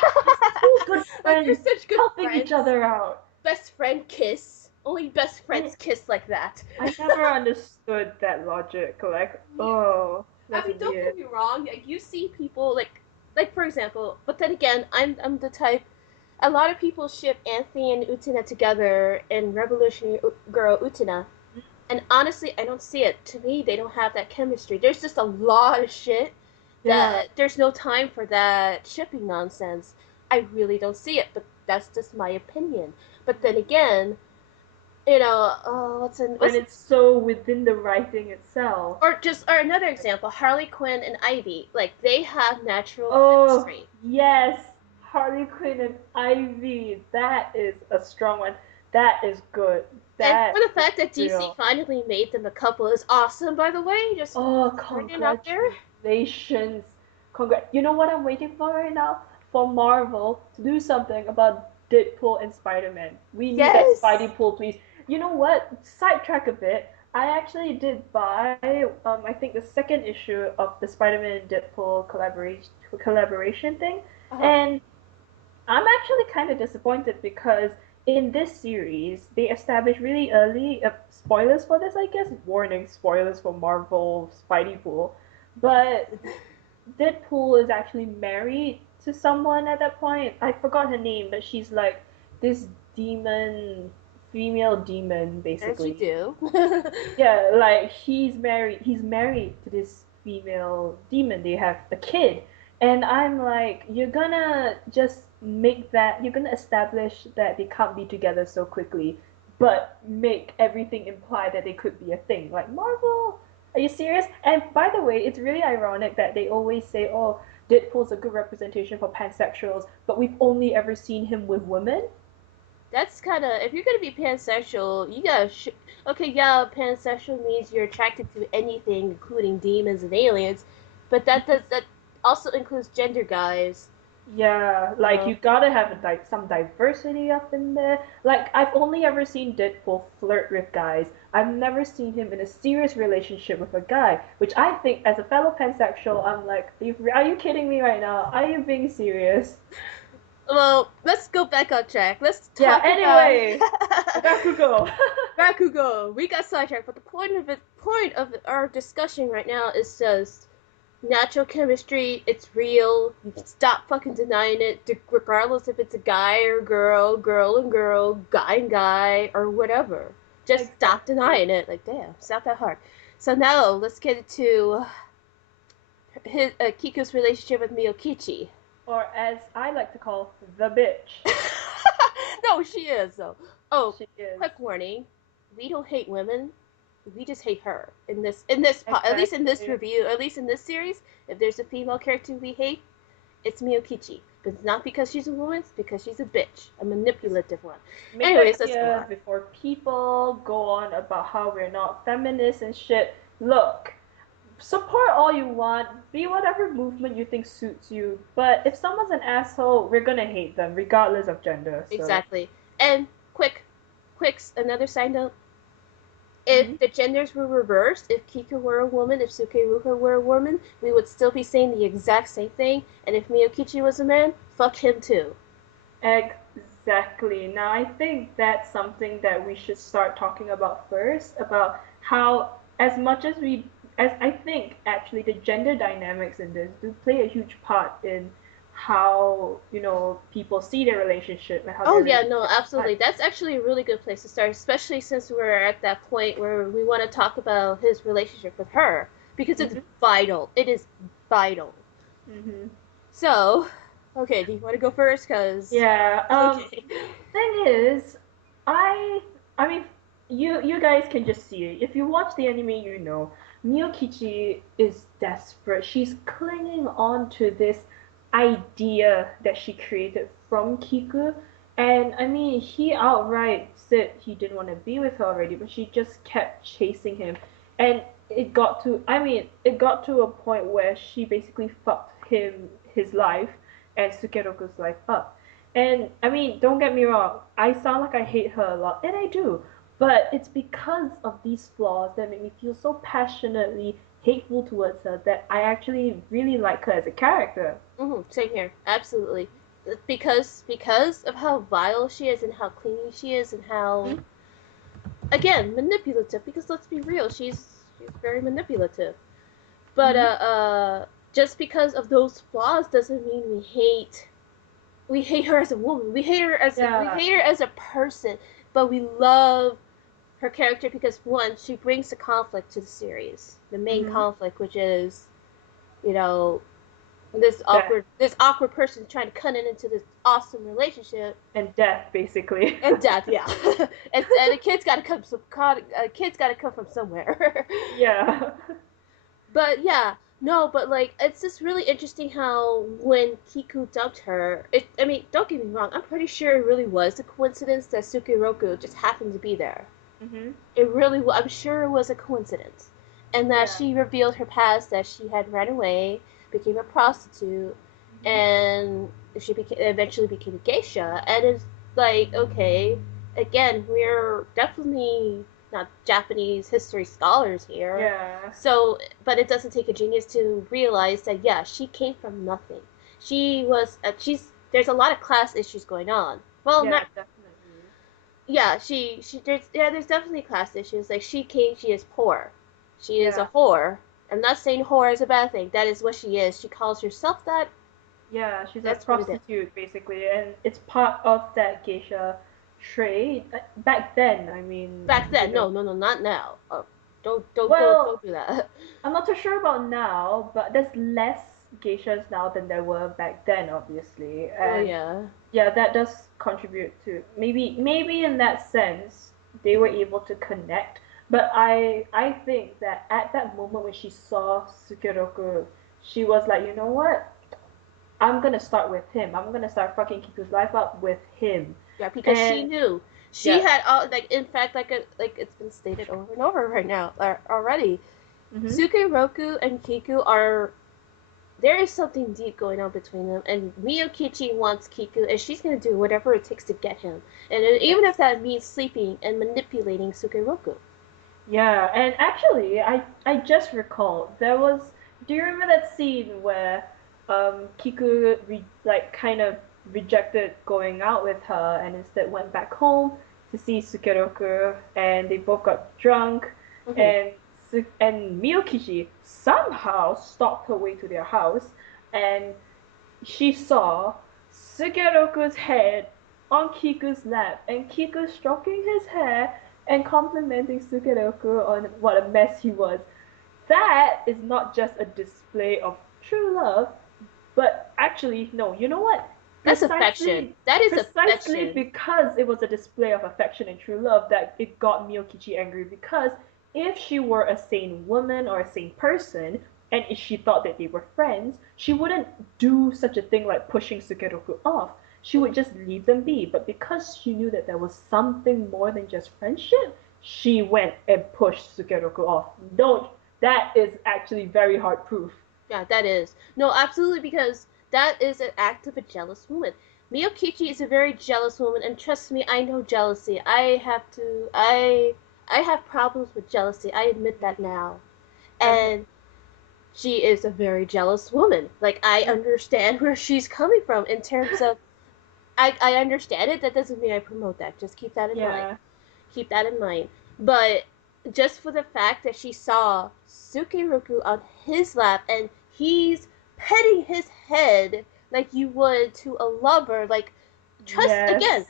two good Like they're friends such good helping each friends. other out. Best friend kiss. Only best And friends kiss like that. I never understood that logic. Like, oh, I that's mean, don't weird. get me wrong. Like you see people like for example. But then again, I'm the type. A lot of people ship Anthony and Utena together in Revolutionary Girl Utena, and honestly, I don't see it. To me, they don't have that chemistry. There's just a lot of shit Yeah, that there's no time for that shipping nonsense. I really don't see it, but that's just my opinion. But then again, when it's so within the writing itself. or another example, Harley Quinn and Ivy, like they have natural Oh, chemistry. yes, Harley Quinn and Ivy. That is a strong one. That is good. And That for the is fact that DC real. finally made them a couple is awesome, by the way. Just Oh, throwing it out there. congratulations. You know what I'm waiting for right now? For Marvel to do something about Deadpool and Spider-Man. We need that Yes. Spidey pool, please. You know what? Sidetrack a bit. I actually did buy, I think the second issue of the Spider-Man and Deadpool collaboration thing, Uh-huh. and I'm actually kind of disappointed because in this series they established really early, spoilers for this, I guess, warning, spoilers for Marvel Spidey Pool, but Deadpool is actually married to someone at that point. I forgot her name, but she's like this demon, female demon, As you basically. do. Yeah, like he's married to this female demon. They have a kid. And I'm like, you're gonna establish that they can't be together so quickly, but make everything imply that they could be a thing. Like Marvel, are you serious? And by the way, it's really ironic that they always say, oh, Deadpool's a good representation for pansexuals, but we've only ever seen him with women. That's kind of, if you're gonna be pansexual, you gotta. Okay, yeah, pansexual means you're attracted to anything, including demons and aliens, but that also includes gender guys. Yeah, like Uh, you gotta have some diversity up in there. Like I've only ever seen Deadpool flirt with guys. I've never seen him in a serious relationship with a guy, which I think, as a fellow pansexual, I'm like, are you kidding me right now? Are you being serious? well, let's go back on track. Let's Yeah. talk about Anyway, Rakugo. Rakugo. We got sidetracked, but the point of our discussion right now is just natural chemistry. It's real. You can stop fucking denying it, regardless if it's a guy or girl, girl and girl, guy and guy, or whatever. Just stop Exactly. denying it. Like, damn, it's not that hard. So now let's get into his Kiku's relationship with Miyokichi. Or as I like to call the bitch. No, she is though. Oh, She is. quick warning: we don't hate women. We just hate her at least in this Exactly. review, at least in this series. If there's a female character we hate, it's Miyokichi. But it's not because she's a woman; it's because she's a bitch, a Just manipulative one. make that Anyways, let's go clear on. before people go on about how we're not feminists and shit. Look, support all you want, be whatever movement you think suits you, but if someone's an asshole, we're gonna hate them regardless of gender. So Exactly. And another side note: If the genders were reversed, if Kiku were a woman, if Sukeruka were a woman, we would still be saying the exact same thing. And if Miyokichi was a man, fuck him too. Exactly. Now, I think that's something that we should start talking about first, about how, as much as as I think actually the gender dynamics in this do play a huge part in how, people see their relationship and how Oh their yeah, no, relationship absolutely. starts. That's actually a really good place to start, especially since we're at that point where we want to talk about his relationship with her because it's Mm-hmm. vital. It is vital. Mm-hmm. So, okay, do you want to go first? Cause Yeah. okay, Thing is, I I mean, you guys can just see it. If you watch the anime, Miyokichi is desperate. She's clinging on to this idea that she created from Kiku, and I mean, he outright said he didn't want to be with her already, but she just kept chasing him, and it got to a point where she basically fucked his life and Sukeroku's life up. And I mean, don't get me wrong, I sound like I hate her a lot, and I do. But it's because of these flaws that make me feel so passionately hateful towards her that I actually really like her as a character. same here, absolutely. Because of how vile she is and how clingy she is and how Mm-hmm. again manipulative. Because let's be real, she's very manipulative. But Mm-hmm. just because of those flaws doesn't mean we hate her as a woman. We Yeah. hate her as a person, but we love her character because one, she brings the conflict to the series, the main Mm-hmm. conflict, which is you know Death this awkward person trying to cut into this awesome relationship and death, basically. and death. Yeah, and the kid's got to come. Kid's got to come from somewhere. Yeah. But yeah, no, but like it's just really interesting how when Kiku dumped her, I mean, don't get me wrong, I'm pretty sure it really was a coincidence that Sukiroku just happened to be there. Mm-hmm. I'm sure it was a coincidence. And that Yeah. she revealed her past, that she had run away, became a prostitute, Mm-hmm. and eventually became a geisha. And it's like, okay, again, we're definitely not Japanese history scholars here. Yeah. So, but it doesn't take a genius to realize that, yeah, she came from nothing. There's a lot of class issues going on. Well, Yeah, not definitely. yeah, there's definitely class issues. Like she is poor. She is a Yeah. whore. I'm not saying whore is a bad thing. That is what she is. She calls herself that. Yeah, she's a That's what it is. prostitute basically, and it's part of that geisha trade. Back then, I mean, Back then, no, no, no, not now. Oh, don't Well, do that. I'm not too sure about now, but there's less geishas now than there were back then, obviously, Oh and yeah. yeah, that does contribute to maybe in that sense they were able to connect. But I think that at that moment when she saw Sukeroku, she was like, you know what? I'm gonna start with him. I'm gonna start fucking Kiku's life up with him. Yeah, because she And knew. She yeah. had all like in fact like it's been stated over and over right now already. Mhm. Sukeroku and Kiku are there is something deep going on between them, and Miyokichi wants Kiku, and she's gonna do whatever it takes to get him, and even if Yes. that means sleeping and manipulating Sukeroku. Yeah, and actually, I just recalled there was. Do you remember that scene where Kiku like kind of rejected going out with her and instead went back home to see Sukeroku, and they both got drunk, Mm-hmm. and and Miyokichi somehow stalked her way to their house, and she saw Sukeroku's head on Kiku's lap, and Kiku stroking his hair and complimenting Sukeroku on what a mess he was. That is not just a display of true love, but actually, no, you know what? That's affection. Precisely, That is precisely affection. because it was a display of affection and true love that it got Miyokichi angry. Because if she were a sane woman or a sane person, and if she thought that they were friends, she wouldn't do such a thing like pushing Sukeroku off. She would just leave them be. But because she knew that there was something more than just friendship, she went and pushed Sukeroku off. Don't. That is actually very hard proof. Yeah, that is. No, absolutely, because that is an act of a jealous woman. Miyokichi is a very jealous woman, and trust me, I know jealousy. I have problems with jealousy. I admit that now. Okay. And she is a very jealous woman. Like, I Yeah. understand where she's coming from in terms of I understand it. That doesn't mean I promote that. Just keep that in mind. Yeah. Keep that in mind. But just for the fact that she saw Sukeroku on his lap and he's petting his head like you would to a lover, like, trust again, Yes.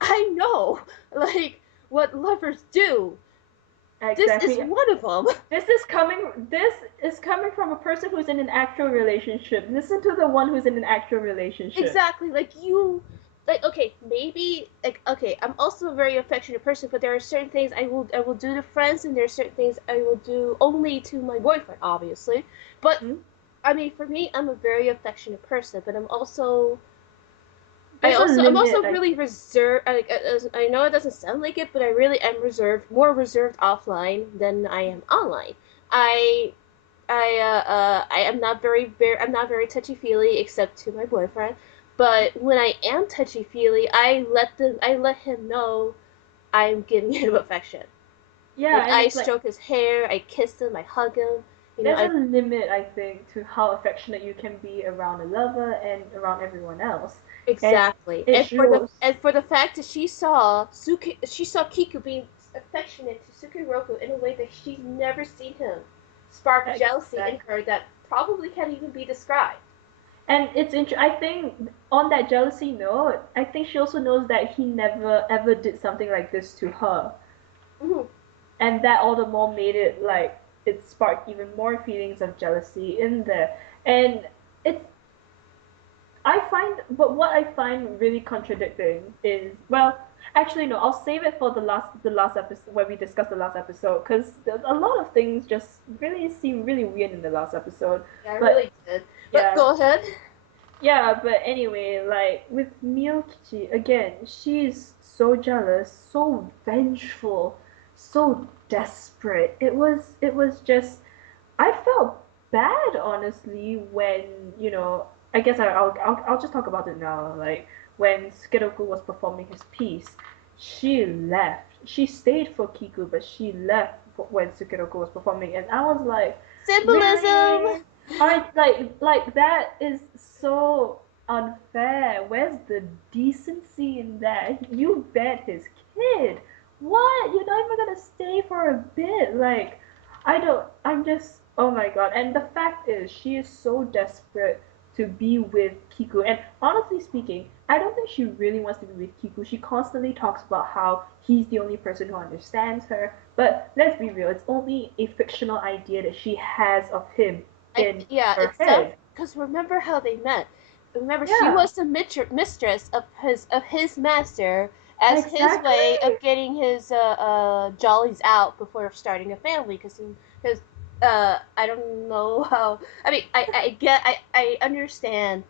I know, like, what lovers do. This is Exactly. one of them. This is coming from a person who's in an actual relationship. Listen to the one who's in an actual relationship. Exactly, like you, like, okay, maybe, like, okay, I'm also a very affectionate person, but there are certain things I will do to friends, and there are certain things I will do only to my boyfriend, obviously. But Hmm? I mean, for me, I'm a very affectionate person, but There's a I'm limit, also I really think. reserved. Like, I know it doesn't sound like it, but I really am reserved, more reserved offline than I am online. I I am not I'm not very touchy feely except to my boyfriend. But when I am touchy feely, I let him know I'm giving him affection. Like, Yeah, and I it's like stroke his hair, I kiss him, I hug him. there's a I limit, I think, to how affectionate you can be around a lover and around everyone else. And exactly. it shows. And for the fact that she saw Kiku being affectionate to Sukeroku in a way that she's never seen him spark jealousy in her Exactly. that probably can't even be described. And I think on that jealousy note, I think she also knows that he never ever did something like this to her, Mm-hmm. and that all the more made it like it sparked even more feelings of jealousy in there. And it's but what I find really contradicting is, well, actually no, I'll save it for the last episode when we discuss the last episode, because a lot of things just really seem really weird in the last episode. Yeah, I But really did. But yeah, go ahead. yeah, but anyway, like with Miyokichi, again, she's so jealous, so vengeful, so desperate. It was just I felt bad honestly when, I guess I'll just talk about it now. Like when Sukeroku was performing his piece, she left. She stayed for Kiku, but she left when Sukeroku was performing, and I was like, Symbolism. really? I like that is so unfair. Where's the decency in that? You bet his kid. What? You're not even gonna stay for a bit? Like, I don't. I'm just. Oh my god. And the fact is, she is so desperate to be with Kiku. And honestly speaking, I don't think she really wants to be with Kiku. She constantly talks about how he's the only person who understands her. But let's be real, it's only a fictional idea that she has of him in Yeah, her it's self. head. Because remember how they met. Remember, she Yeah, was the mistress of his master as his way exactly. of getting his jollies out before starting a family. Because I don't know how. I mean, I understand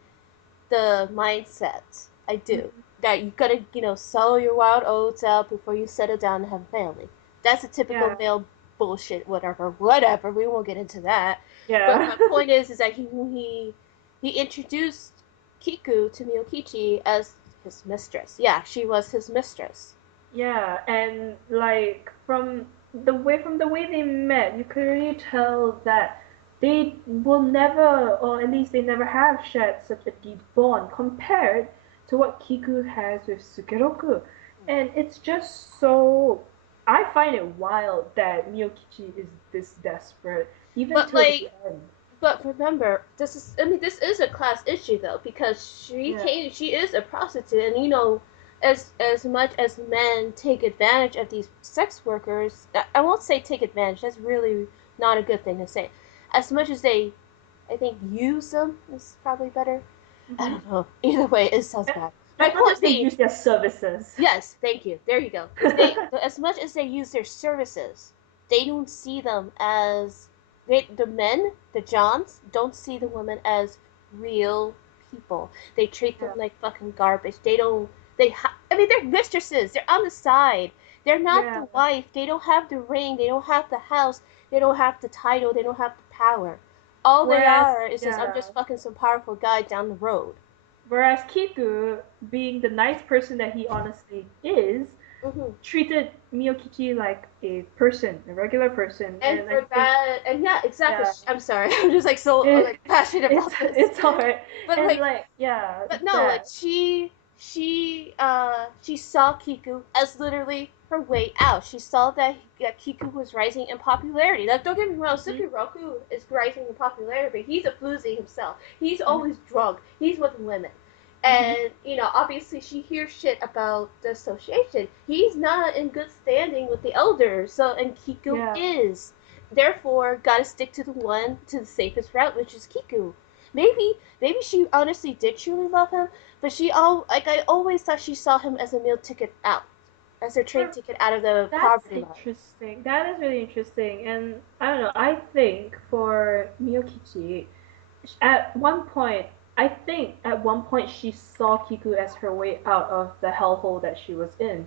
the mindset. I do. Mhm. That you gotta, sow your wild oats out before you settle down and have a family. That's a typical Yeah, male bullshit, whatever. We won't get into that. But yeah. my point is that he introduced Kiku to Miyokichi as his mistress. Yeah, she was his mistress. Yeah, and like from the way they met, you could really tell that they will never, or at least they never have shared such a deep bond compared to what Kiku has with Sukeroku. And it's just so I find it wild that Miyokichi is this desperate, even But till the like, end. but remember, this is a class issue though, because Yeah. she is a prostitute, and as much as men take advantage of these sex workers, I won't say take advantage. That's really not a good thing to say. As much as they, I think, use them is probably better. I Hmm. don't know. Either way, it sounds bad. My As much as point they being, use their services. yes, thank you. There you go. As much as they use their services, they don't see them as the men, the Johns, don't see the women as real people. They treat them Yeah. like fucking garbage. They don't. I mean, they're mistresses. They're on the side. They're not Yeah. the wife. They don't have the ring. They don't have the house. They don't have the title. They don't have the power. All they Whereas, are is just, I'm yeah. just fucking some powerful guy down the road. Whereas Kiku, being the nice person that he honestly is, Hmm. treated Miyokichi like a person, a regular person, And and I for think that, and yeah, exactly. yeah, I'm sorry, I'm just like so it, like passionate it's about this. it's alright, But and like, like yeah, but no, like that she saw Kiku as literally her way out. She saw that Kiku was rising in popularity. Like, don't get me wrong, mhm, Roku is rising in popularity, but he's a floozy himself. He's mhm, always drunk. He's with women. mhm, And, obviously she hears shit about the association. He's not in good standing with the elders, so, and Kiku yeah, is. Therefore, gotta stick to the safest route, which is Kiku. Maybe she honestly did truly love him, but I always thought she saw him as a meal ticket out, as her train well, ticket out of the that's poverty line. interesting. That is really interesting, and I don't know. I think for Miyokichi, at one point, I think at one point she saw Kiku as her way out of the hellhole that she was in.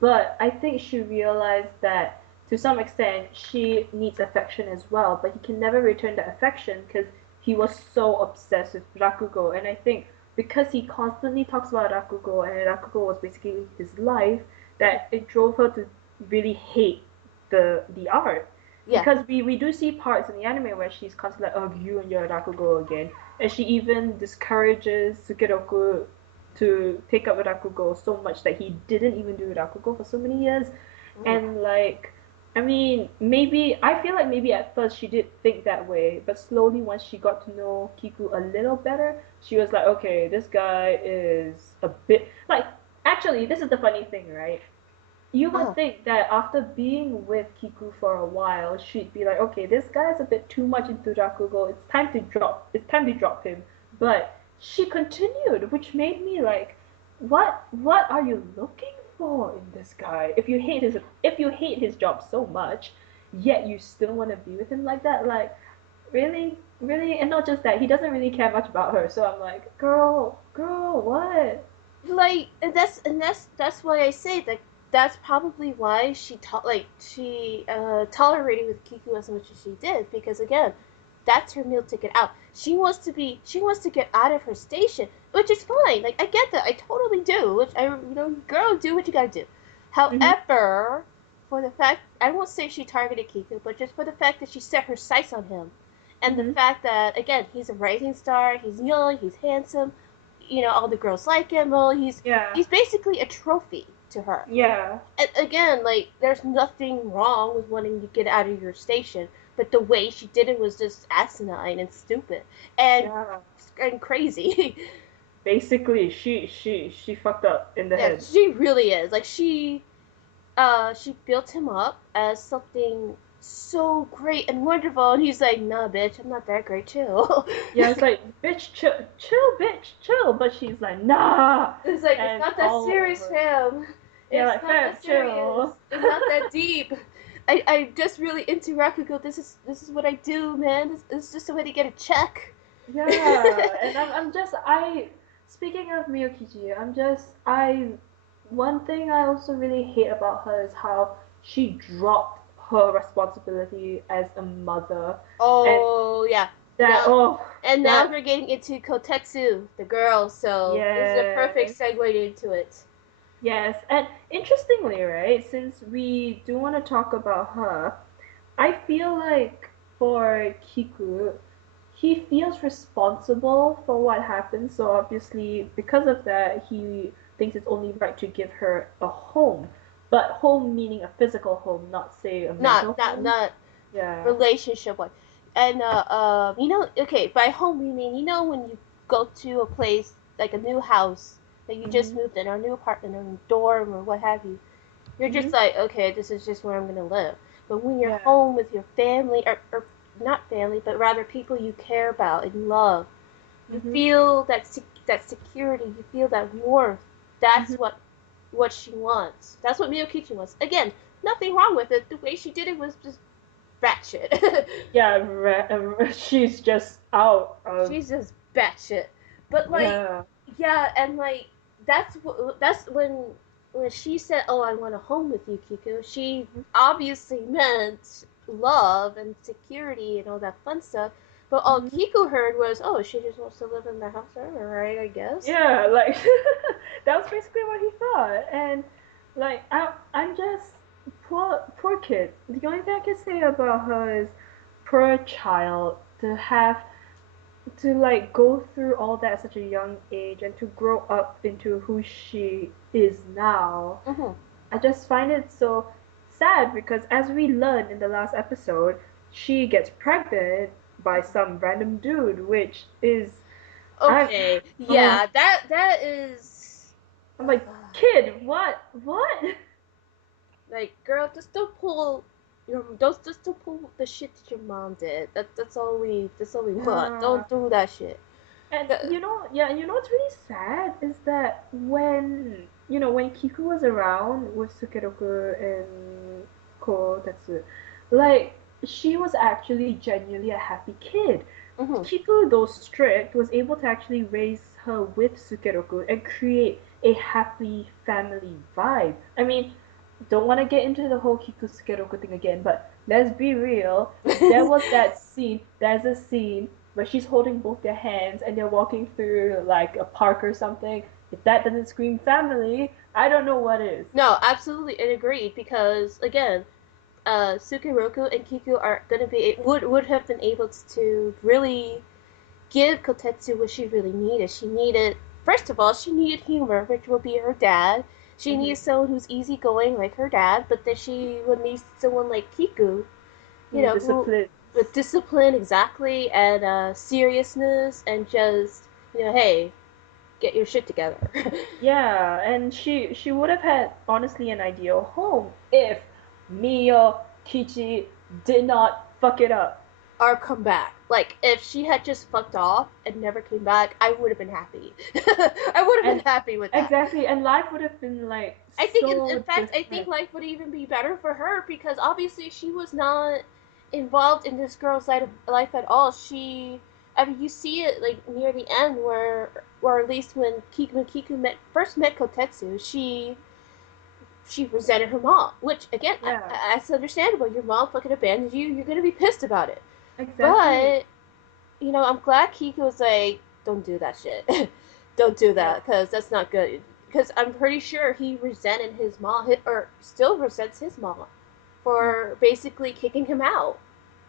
But I think she realized that to some extent she needs affection as well, but he can never return that affection because he was so obsessed with Rakugo. And I think because he constantly talks about Rakugo and Rakugo was basically his life, that it drove her to really hate the art Yeah. because we do see parts in the anime where she's constantly like, oh, you and your Rakugo again, and she even discourages Sukeroku to take up Rakugo so much that he didn't even do Rakugo for so many years, Mm. and like. I mean, maybe I feel like maybe at first she did think that way, but slowly once she got to know Kiku a little better, she was like, okay, this guy is a bit like. Actually, this is the funny thing, right? You would Uh, think that after being with Kiku for a while, she'd be like, okay, this guy's a bit too much into Rakugo. It's time to drop. It's time to drop him. But she continued, which made me like, what are you looking for in this guy? If you hate his job so much, yet you still want to be with him like that, like really, really, and not just that, he doesn't really care much about her. So I'm like, girl, what? like, and that's why I say that that's probably why she tolerated with Kiku as much as she did, because again, that's her meal ticket out. She wants to get out of her station, which is fine. Like, I get that, I totally do. Which I girl, do what you gotta do. Mm-hmm, However, for the fact, I won't say she targeted Kiku, but just for the fact that she set her sights on him, and the mm-hmm, fact that again he's a rising star, he's young, he's handsome, all the girls like him. Well, he's yeah, he's basically a trophy to her. yeah. And again, like, there's nothing wrong with wanting to get out of your station, but the way she did it was just asinine and stupid and Yeah. and crazy. Basically, she fucked up in the Yeah, head. she really is. Like, she built him up as something so great and wonderful, and he's like, nah, bitch, I'm not that great, too. Yeah, it's like, bitch, chill, bitch, chill. But she's like, nah, It's like, it's and not that all serious, over. fam. Yeah, It's like, not fam, that serious. chill. It's not that deep. I'm just really into Rakugo. This is what I do, man. This is just a way to get a check. Yeah, and I'm just speaking of Miyokichi, one thing I also really hate about her is how she dropped her responsibility as a mother, and Oh yeah. that Now oh and now that we're getting into Kotetsu, the girl. So this is a perfect yes. segue into it. Yes, and interestingly, right, since we do want to talk about her, I feel like for Kiku, he feels responsible for what happened, so obviously, because of that, he thinks it's only right to give her a home. But home meaning a physical home, not say a Not mental not home. not Yeah. relationship one. And okay, by home we mean, when you go to a place like a new house that you just Mhm. moved in, or a new apartment, or a dorm, or what have you. You're just Mhm. like, okay, this is just where I'm gonna live. But when you're Yeah. home with your family, or not family, but rather people you care about and love, you Mhm. feel that security, you feel that warmth. That's Mhm. what she wants. That's what Miyokichi wants. Again, nothing wrong with it. The way she did it was just batshit. Yeah, she's just out of She's just batshit. But like, yeah. yeah, and like that's when she said, "Oh, I want a home with you, Kiku." She obviously meant love and security and all that fun stuff. But all Mhm. Kiku heard was, "Oh, she just wants to live in the house." All right, I guess. Yeah, like that was basically what he thought. And Like I'm just poor kid. The only thing I can say about her is poor child to have to like go through all that at such a young age and to grow up into who she is now. Mm-hmm. I just find it so sad because as we learned in the last episode, she gets pregnant by some random dude, which is I'm Okay, oh, yeah, that is I'm like, kid, what? What? like, girl, just don't pull the shit that your mom did. That's all we want. Yeah. Don't do that shit. And The- you know what's really sad is that when Kiku was around with Sukeroku and Kotetsu, like she was actually genuinely a happy kid. mhm. Kiku, though strict, was able to actually raise her with Sukeroku and create a happy family vibe. I mean, don't want to get into the whole Kiku Sukeroku thing again, but let's be real. There was that scene. There's a scene where she's holding both their hands and they're walking through like a park or something. If that doesn't scream family, I don't know what is. No, absolutely, and agreed because again, Sukeroku and Kiku are gonna be would have been able to really give Kotetsu what she really needed. She needed, first of all, she needed humor, which would be her dad. She Mm-hmm. needed someone who's easygoing like her dad, but then she would need someone like Kiku, who Discipline. with discipline exactly and seriousness and just hey, get your shit together. Yeah, and she would have had honestly an ideal home if Mio Kichi did not fuck it up. Or come back. Like if she had just fucked off and never came back, I would have been happy. I would have And been happy with that. exactly, and life would have been like I think, in so fact, I think different. life would even be better for her because obviously she was not involved in this girl's life at all. I mean, you see it like near the end or at least when Kiku first met Kotetsu, she resented her mom, which again, Yeah, that's understandable. Your mom fucking abandoned you. You're gonna be pissed about it. exactly. But I'm glad Kiku was like, don't do that shit. Don't do Yeah. that because that's not good. Because I'm pretty sure he resented his mom, or still resents his mom for basically kicking him out.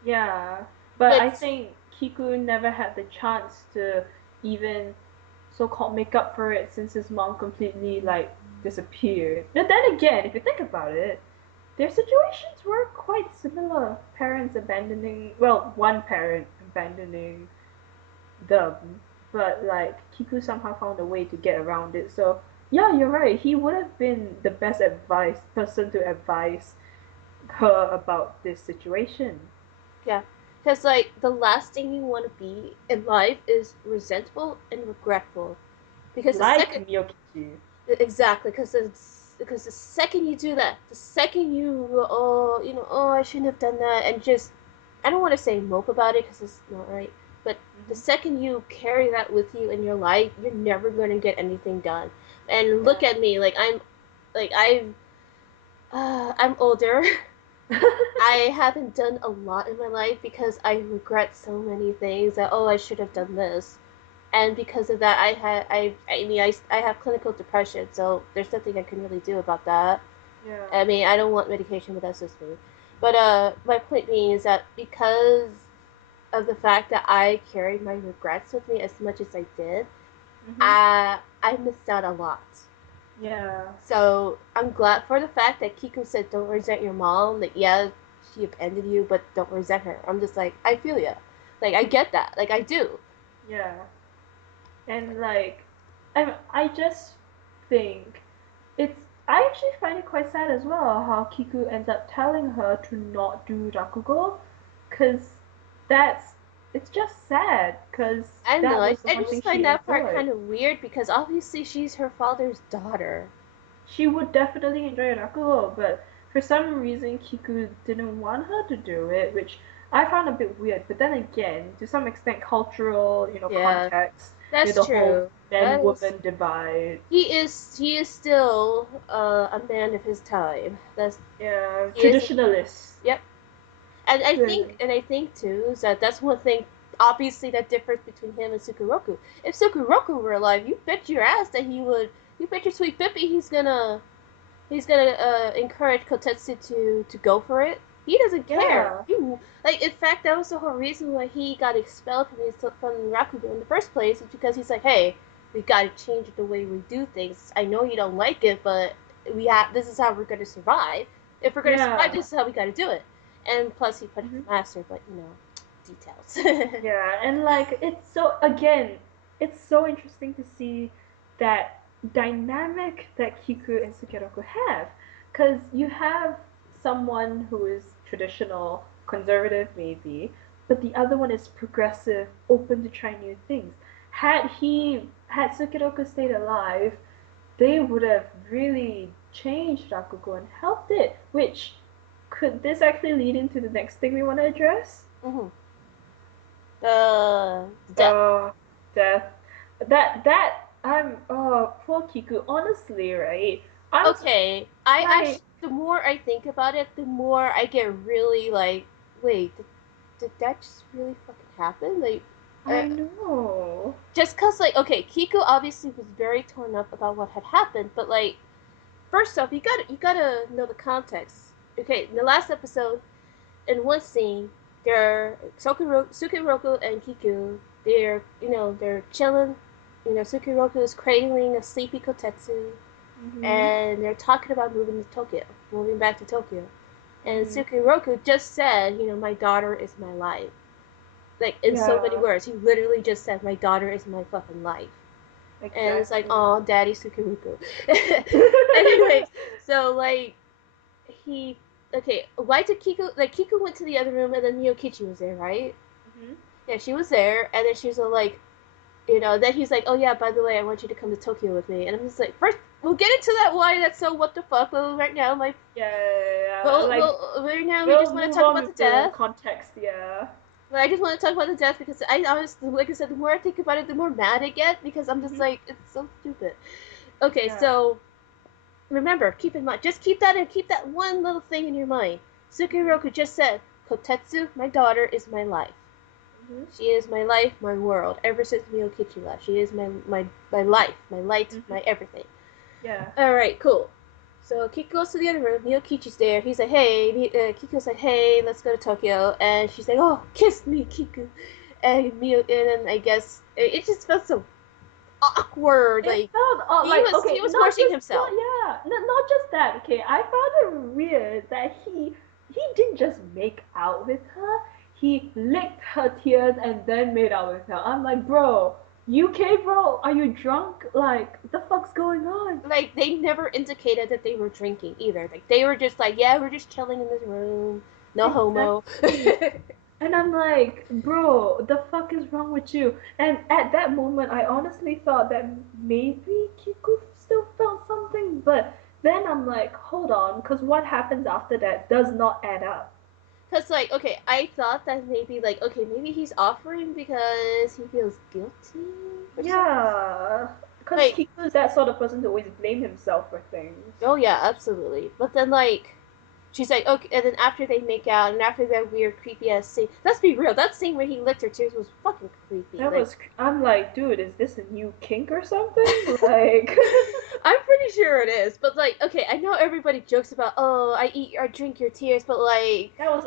Yeah, but I Which, think Kiku never had the chance to even so-called make up for it since his mom completely like disappeared. But then again, if you think about it, their situations were quite similar. Parents abandoning, well, one parent abandoning them, but like Kiku somehow found a way to get around it. So yeah, you're right. He would have been the best advice person to advise her about this situation. yeah. Because, like, the last thing you want to be in life is resentful and regretful. Because the Like second, Miyokichi. exactly, because the second you do that, the second oh, I shouldn't have done that, and just, I don't want to say mope about it because it's not right, but the Hmm. second you carry that with you in your life, you're never going to get anything done. And look at me, like like I'm older. I haven't done a lot in my life because I regret so many things that I should have done this, and because of that, I have clinical depression, so there's nothing I can really do about that. Yeah. I mean, I don't want medication, but that's just me. But my point being is that because of the fact that I carried my regrets with me as much as I did, Hmm. I missed out a lot. Yeah. So I'm glad for the fact that Kiko said, "Don't resent your mom." Like, yeah, she abandoned you, but don't resent her. I'm just like, I feel ya. Like, I get that. Like, I do. Yeah. And like, I just think it's. I actually find it quite sad as well how Kiku ends up telling her to not do Rakugo, cause that's it's just sad, cause I don't know. that I, was the I one thing just find she that part enjoyed. kind of weird because obviously she's her father's daughter. She would definitely enjoy Rakugo, but for some reason Kiku didn't want her to do it, which I found a bit weird. But then again, to some extent, cultural, Yeah, context, that's the whole true. That is. man-woman divide. He is still a man of his time. Yeah, He is. traditionalists. Yep. And I Yeah. think and I think too is that that's one thing. Obviously, that difference between him and Sukuroku. If Sukuroku were alive, you bet your ass that he would. You bet your sweet pippy he's gonna he's gonna encourage Kotetsu to go for it. He doesn't care. Yeah. He, like, in fact, that was the whole reason why he got expelled from Rakugo in the first place. Is because he's like, hey, we gotta change the way we do things. I know you don't like it, but we have. This is how we're gonna survive. If we're gonna survive, Yeah. this is how we gotta do it. And plus, he put Hmm. his master, but details. Yeah, and like it's so interesting to see that dynamic that Kiku and Sukeroku have, because you have someone who is traditional, conservative maybe, but the other one is progressive, open to try new things. Had Sukeroku stayed alive, they would have really changed Rakugo and helped it. Which could this actually lead into the next thing we want to address? hmm Death. Death. That I'm poor Kiku. Honestly, right? I'm Okay, I like actually, the more I think about it, the more I get really like, wait, did that just really fucking happen? Like, uh, I know. just cause like, okay, Kiku obviously was very torn up about what had happened, but like, first off, you gotta know the context. Okay, in the last episode, in one scene, they're Sukeroku and Kiku. They're chilling. Sukeroku is cradling a sleepy Kotetsu, Mhm. and they're talking about moving back to Tokyo. And Mhm. Sukeroku just said, my daughter is my life. Like, in so many Yeah. words, he literally just said, my daughter is my fucking life. And it's like, Exactly. oh, daddy Sukeroku. Anyways, so, like, he, okay, why did Kiku went to the other room, and then Miyokichi was there, right? Mhm. Yeah, she was there, and then she's like, then he's like, oh yeah, by the way, I want you to come to Tokyo with me. And I'm just like, first, we'll get into that why that's so what the fuck, but right now, like, Yeah, yeah, yeah. well, Like right now we just we'll want to move talk on about the with the death. context. Yeah. Like, I just want to talk about the death because I honestly, like I said, the more I think about it, the more mad I get because I'm just Mhm. like, it's so stupid. Okay, Yeah. so remember, keep in mind, just keep that one little thing in your mind. Mhm. Sukeroku just said, Kotetsu, my daughter, is my life. Mhm. She is my life, my world. Ever since Miyokichi left, she is my life, my light, Mhm. my everything. Yeah. All right, cool. So Kiku goes to the other room. Miyokichi's there. He's like, hey. Kiku's like, hey, let's go to Tokyo. And she's like, oh, kiss me, Kiku. And then I guess it just felt so awkward. It Like felt he like was okay, he was not forcing just not himself. yeah, not just that. Okay, I found it weird that he didn't just make out with her. He licked her tears and then made out with her. I'm like, bro, you okay, bro? Are you drunk? Like, the fuck's going on? Like they never indicated that they were drinking either. Like they were just like, yeah, we're just chilling in this room, no homo. Exactly. And I'm like, bro, the fuck is wrong with you? And at that moment, I honestly thought that maybe Kiku still felt something, but then I'm like, hold on, because what happens after that does not add up. Cause like, okay, I thought that maybe like, okay, maybe he's offering because he feels guilty or something. Yeah, because Like, Kiku is that sort of person to always blame himself for things. oh yeah, absolutely. But then like, she's like, okay, and then after they make out, and after that weird creepy ass scene, let's be real, that scene where he licked her tears was fucking creepy. That Like, was, I'm like, dude, is this a new kink or something? Like, I'm pretty sure it is. But like, okay, I know everybody jokes about, oh, I eat or drink your tears, but like, that was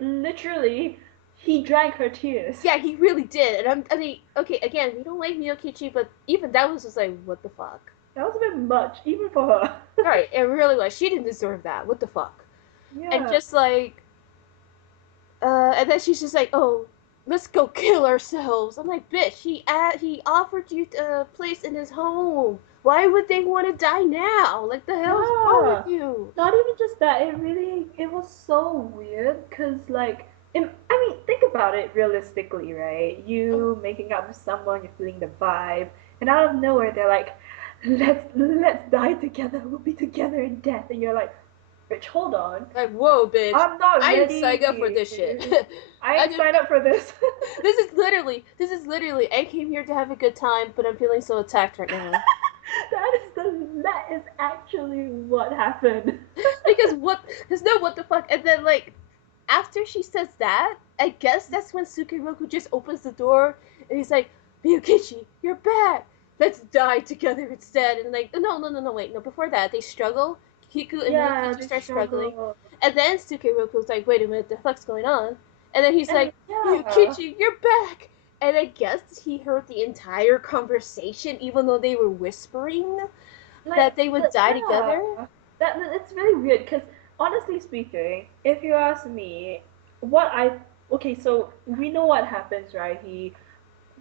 literally, he drank her tears. yeah, he really did. And I mean, okay, again, we don't like Miyokichi, but even that was just like, what the fuck? That was a bit much, even for her. Right, it really was. She didn't deserve that. What the fuck? And Yeah. just like, and then she's just like, oh, let's go kill ourselves. I'm like, bitch, he offered you a place in his home. Why would they want to die now? Like, the hell's wrong with Yeah. you? Not even just that, it was so weird because, like, I mean, think about it realistically, right? You making up with someone, you're feeling the vibe, and out of nowhere, they're like, let's die together, we'll be together in death. And you're like, bitch, hold on. Like, whoa, bitch. I'm not I didn't ready. sign up for this shit. I I ain't didn't. signed up for this. This is literally. I came here to have a good time, but I'm feeling so attacked right now. That is actually what happened. Because what? Because no, what the fuck? And then like, after she says that, I guess that's when Sukeroku just opens the door and he's like, Miyukichi, you're back. let's die together instead. And like, no, wait, no. Before that, they struggle. Kiku and Yeah, Miyokichi they start struggling, struggle. and then Sukeroku's like, wait a minute, the fuck's going on? And then he's And like, yeah, Miyokichi, you're back. And I guess he heard the entire conversation, even though they were whispering like that they would but die yeah, together. it's really weird because honestly speaking, if you ask me, what I okay, so we know what happens, right? He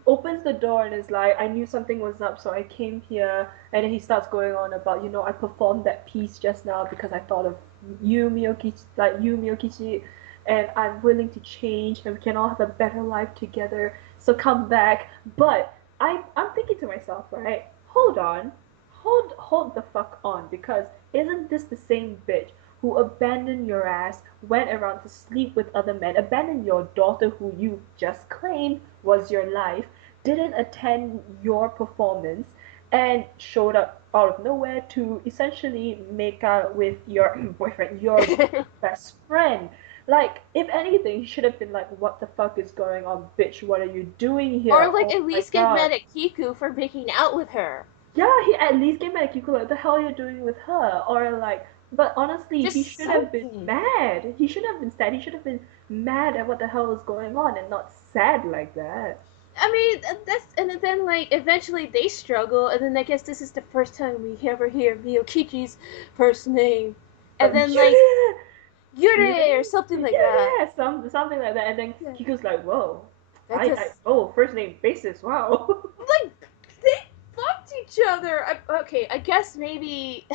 opens the door and is like, I knew something was up, so I came here. And then he starts going on about, I performed that piece just now because I thought of you, Miyokichi, and I'm willing to change, and we can all have a better life together. So come back. But I'm thinking to myself, right? Hold on, hold the fuck on, because isn't this the same bitch who abandoned your ass, went around to sleep with other men, abandoned your daughter who you just claimed was your life, didn't attend your performance, and showed up out of nowhere to essentially make out with your boyfriend, your best friend. Like, if anything, he should have been like, what the fuck is going on, bitch? What are you doing Or here? like Oh at my least get god. mad at Kiku for making out with her. Yeah, he at least came back. You could like, the hell you're doing with her? Or like, but honestly, he Just should have been something. mad. He should have been sad. He should have been mad at what the hell was going on and not sad like that. I mean, that's and then like eventually they struggle, and then I guess this is the first time we ever hear Miyokichi's first name, and then like Yuri! Yuri? Yuri or something like that. Yeah, something like that. And then Yeah, Kiko's like, whoa, that just oh, first name basis, wow. like they fucked each other. Okay, I guess maybe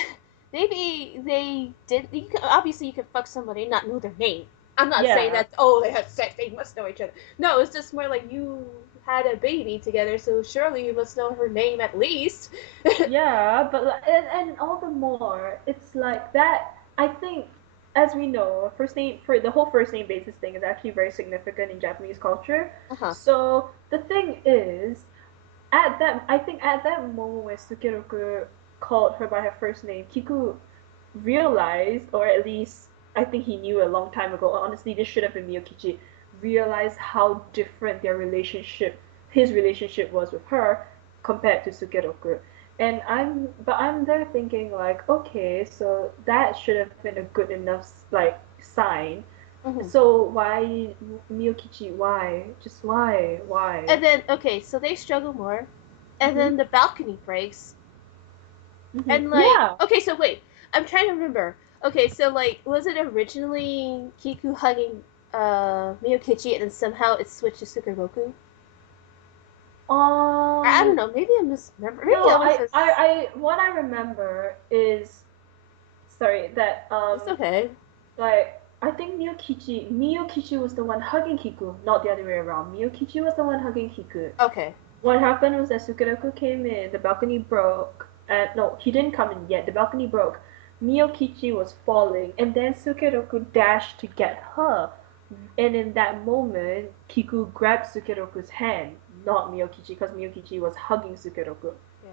maybe they did. Obviously, you can fuck somebody and not know their name. I'm not saying Yeah, that. Oh, they had sex. They must know each other. No, it's just more like you had a baby together, so surely you must know her name at least. yeah, but and all the more, it's like that. I think, as we know, first name for the whole first name basis thing is actually very significant in Japanese culture. Uh huh. So the thing is, I think at that moment when Sukeroku called her by her first name, Kiku realized, or at least I think he knew a long time ago. Honestly, this should have been Miyokichi. Realized how different his relationship was with her compared to Sukeroku. And I'm there thinking like, okay, so that should have been a good enough like sign. Mm-hmm. So why Miyokichi? Why? Just why? Why? And then okay, so they struggle more, and Mhm. then the balcony breaks, Mhm. and like Yeah. okay, so wait, I'm trying to remember. Okay, so like, was it originally Kiku hugging Miyokichi, and then somehow it switched to Sukeroku? Or I don't Um. know. Maybe I misremember. Maybe No, I was just. what I remember is, sorry, that It's okay. like I think Miyokichi was the one hugging Kiku, not the other way around. Miyokichi was the one hugging Kiku. Okay. What happened was that Sukeroku came in, the balcony broke, and no, he didn't come in yet. The balcony broke. Miyokichi was falling, and then Sukeroku dashed to get her. And in that moment, Kiku grabbed Sukeroku's hand, not Miyokichi, because Miyokichi was hugging Sukeroku. Yeah.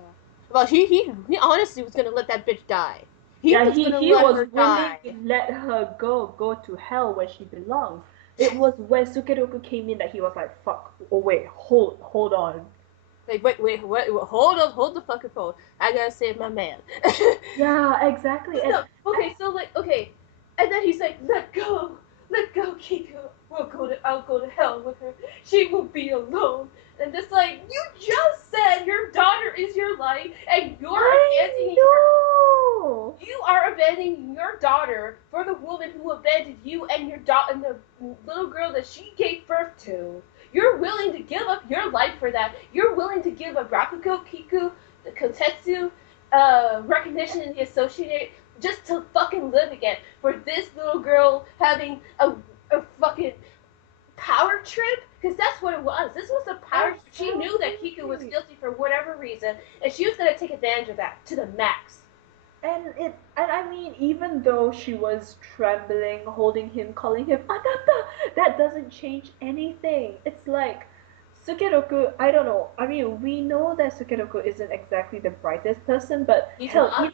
Well, he honestly was gonna let that bitch die. He Yeah, was gonna he let was her willing to die. let her go to hell where she belongs. It was when Sukeroku came in that he was like, fuck, oh wait, hold on. Like, wait, hold the fucking phone. I gotta save my man. Yeah, exactly. No, okay, so like, okay, and then he's like, let go, Kiko. I'll go to hell with her. She will be alone. And just like, you just said your daughter is your life, and I know. you are abandoning your daughter for the woman who abandoned you and your daughter and the little girl that she gave birth to. You're willing to give up your life for that. You're willing to give up Rakugo, Kiku, the Kotetsu, recognition in the associated just to fucking live again. For this little girl having a fucking power trip? Because that's what it was. This was a power trip. She knew that Kiku was Exactly. guilty for whatever reason, and she was going to take advantage of that to the max. And I mean, even though she was trembling, holding him, calling him Anata, that doesn't change anything. It's like Sukeroku, I don't know. I mean, we know that Sukeroku isn't exactly the brightest person, but He's hell, not.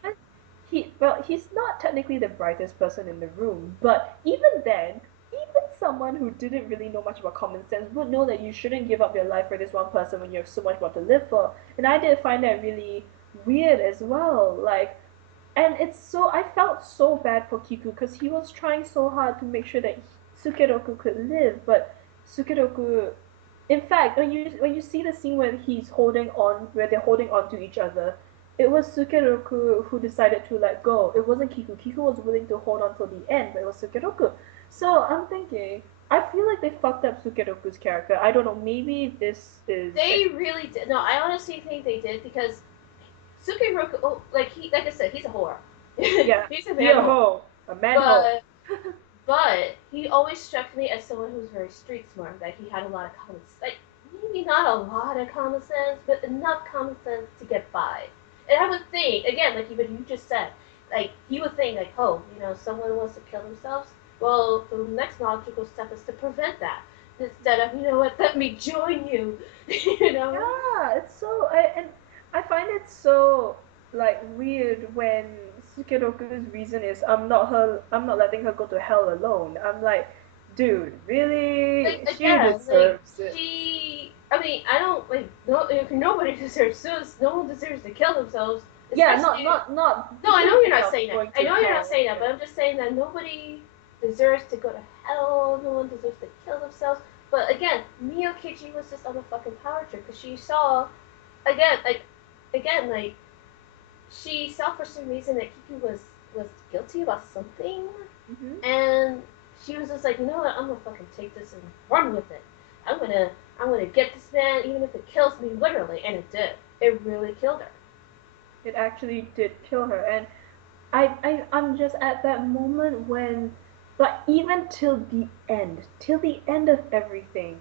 he's not technically the brightest person in the room, but even then, even someone who didn't really know much about common sense would know that you shouldn't give up your life for this one person when you have so much more to live for. And I did find that really weird as well. Like, and it's so I felt so bad for Kiku because he was trying so hard to make sure that Sukeroku could live, but Sukeroku, in fact, when you see the scene where they're holding on to each other, it was Sukeroku who decided to let go. It wasn't Kiku. Kiku was willing to hold on till the end, but it was Sukeroku. So I'm thinking, I feel like they fucked up Sukeroku's character. I don't know. Maybe this is. They really did. No, I honestly think they did because Sukeroku, like I said, he's a whore. Yeah, He's a be a manhole. hoe, a manhole. But he always struck me as someone who was very street smart. That he had a lot of common, like maybe not a lot of common sense, but enough common sense to get by. And I would think again, like even you just said, like he would think like, oh, someone wants to kill themselves. Well, the next logical step is to prevent that instead of what, let me join you. Yeah, it's so I find it so like weird when Sukeroku's reason is I'm not letting her go to hell alone. I'm like, dude, really? Like She again, like deserves it. she. I mean, I don't like no. Nobody deserves suicide. No one deserves to kill themselves. Yeah, Especially. not No, I know you're not not saying that. going I to know you're not hell. saying that, Yeah. but I'm just saying that nobody deserves to go to hell. No one deserves to kill themselves. But again, Miyokichi was just on a fucking power trip because she saw, again, like she saw for some reason that Kiki was guilty about something, Mhm. and she was just like, you know what, I'm gonna fucking take this and run with it. I'm gonna get this man, even if it kills me, literally, and it did. It really killed her. It actually did kill her, and I'm just at that moment when, like, even till the end of everything,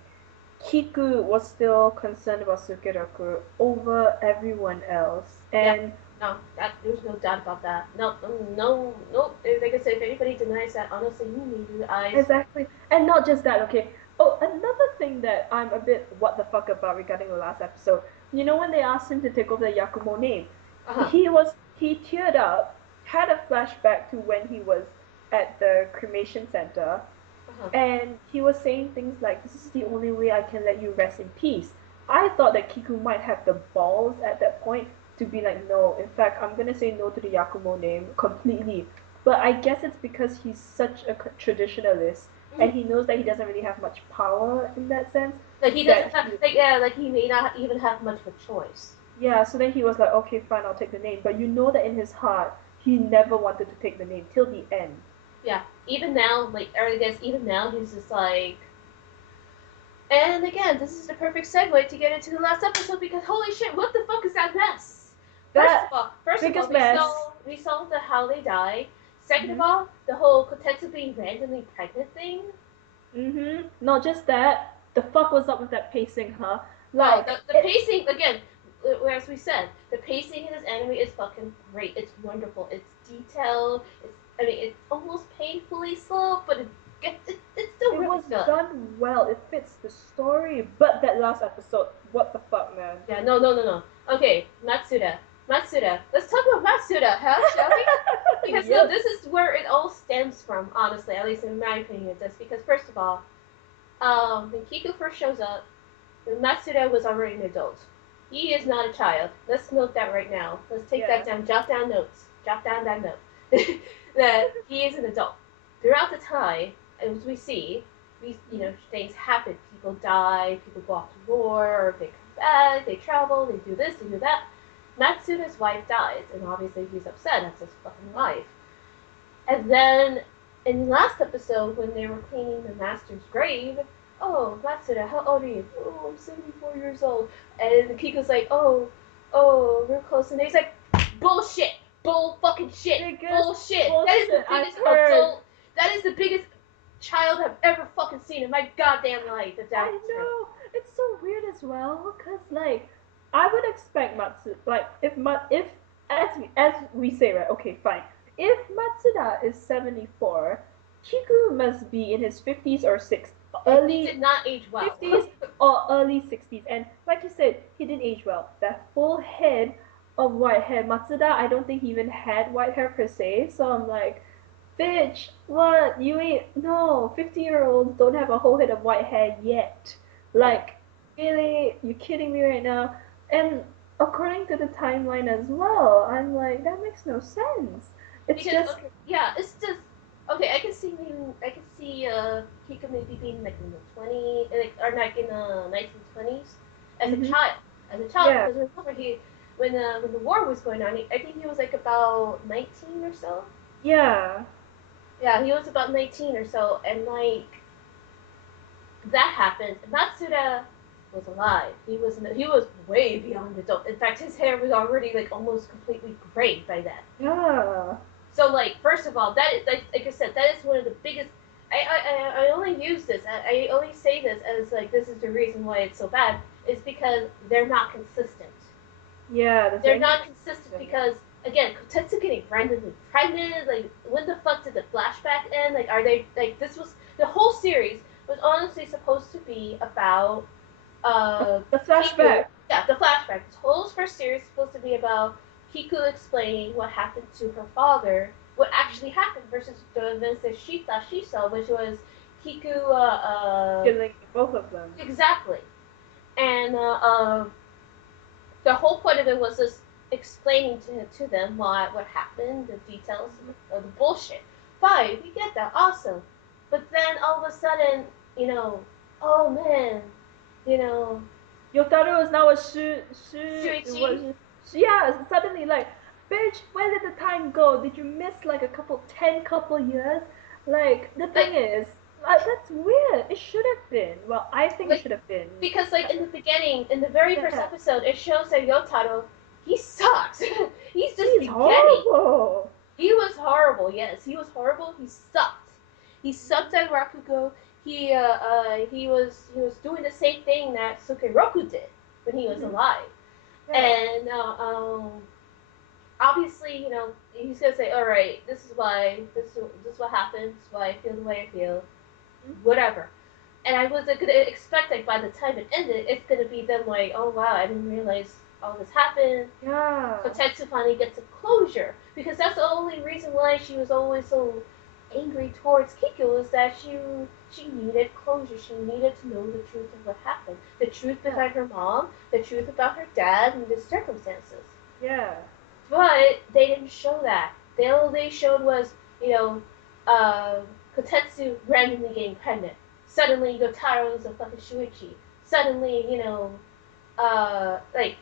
Kiku was still concerned about Sukeroku over everyone else, Yeah. and No, there's no doubt about that. No, no, no. Like I said, if anybody denies that, honestly, you need your eyes. exactly, and not just that. Okay. Oh, another thing that I'm a bit what the fuck about regarding the last episode. You know when they asked him to take over the Yakumo name, Uh huh. he teared up, had a flashback to when he was at the cremation center, Uh huh. and he was saying things like, "This is the only way I can let you rest in peace." I thought that Kiku might have the balls at that point to be like, "No, in fact, I'm gonna say no to the Yakumo name completely." But I guess it's because he's such a traditionalist, Mm-hmm. and he knows that he doesn't really have much power in that sense. Like he doesn't That have, he, like yeah, like he may not even have much of a choice. yeah, so then he was like, "Okay, fine, I'll take the name." But you know that in his heart, he never wanted to take the name till the end. Yeah. Even now, like, or I guess even now, he's just like. And again, this is the perfect segue to get into the last episode because holy shit, what the fuck is that mess? That First of all, biggest mess. we saw the how they died. Second of Mhm. all, the whole Kotetsu being randomly pregnant thing. Mhm. Not just that. The fuck was up with that pacing, huh? No, Like the it. pacing again. As we said, the pacing in this anime is fucking great. It's wonderful. It's detailed. It's almost painfully slow, but it's still It really was good. done well. It fits the story. But that last episode, what the fuck, man? Yeah, no, no, no, no. Okay, Matsuda. Matsuda. Let's talk about Matsuda, huh? Shall we? Because no, Yep. this is where it all stems from, honestly, at least in my opinion, it does. Because first of all, when Kiku first shows up, Matsuda was already an adult. He is not a child. Let's note that right now. Let's take that Yeah. down. Jot down notes. Jot down that note. That he is an adult. Throughout the time, as we see, things happen. People die. People go off to war, or they come back. They travel. They do this. They do that. Matsuda's wife dies, and obviously he's upset. That's his fucking wife. And then in the last episode, when they were cleaning the master's grave, oh, Matsuda, how old are you? Oh, I'm 74 years old. And Kiko's like, we're close. And he's like, bullshit, bull fucking shit, Biggest bullshit. That is the bullshit I've biggest heard. adult, that is the biggest child I've ever fucking seen in my goddamn life. If I that's true. know. It's so weird as well, cause like I would expect if as we say, right, okay, fine. If Matsuda is 74, Kiku must be in his 50s or six And he early did not age well. 50s or early 60s. And like you said, he didn't age well. That full head of white hair. Matsuda, I don't think he even had white hair per se. So I'm like, Bitch, what? You ain't. No, 50-year-olds don't have a whole head of white hair yet. Yeah. Like, really? You kidding me right now? And according to the timeline as well, I'm like, that makes no sense. It's Because just. okay, yeah, it's just okay. I can see maybe I can see Kika maybe being like in the 20 like or like in the 1920s as a Mm-hmm. child. As a child, Yeah. because remember he when the war was going on, I think he was like about 19 or so. Yeah. Yeah, he was about 19 or so, and like that happened. Matsuda was alive. He was way beyond adult. In fact, his hair was already like almost completely gray by then. Yeah. So like first of all, that is like I said, that is one of the biggest. I only use this. I only say this as like this is the reason why it's so bad. Is because they're not consistent. Yeah, there's They're an not consistent inconsistent. because again, Kotetsu getting randomly pregnant. Like when the fuck did the flashback end? Like are they like this was the whole series was honestly supposed to be about The Kiku. flashback. Yeah, the flashback. This whole first series is supposed to be about Kiku explaining what happened to her father, what actually happened versus the events that she saw, which was Kiku. Killing both of them. Exactly. And the whole point of it was just explaining to them what happened, the details of the bullshit. Fine, we get that, awesome. But then all of a sudden, you know, oh man, you know, Yotaro is now a Shuichi. was yeah, suddenly like, bitch, where did the time go? Did you miss like a couple 10 years? Like the Like thing is, like that's weird. It should have been. Well, I think it like should have been. because like in the beginning, in the very first Yeah. episode, it shows that Yotaro he sucks. He's just He's beginning. horrible. He was horrible. Yes, he was horrible. He sucked. He sucked at Rakugo. He was doing the same thing that Sukeroku did when he was Mm-hmm. alive. Yeah. And obviously, he's gonna say, "All right, this is what happens. Why I feel the way I feel. Whatever." And I was gonna expect like by the time it ended, it's gonna be them like, "Oh wow, I didn't realize all this happened." Yeah. Kotetsu finally gets a closure because that's the only reason why she was always so angry towards Kiku is that she needed closure. She needed to know the truth of what happened, the truth Yeah. behind her mom, the truth about her dad, and the circumstances. Yeah. But they didn't show that. All they showed was uh, Kotetsu randomly getting pregnant. Suddenly, Yotaro's a fucking Shuichi. Suddenly, like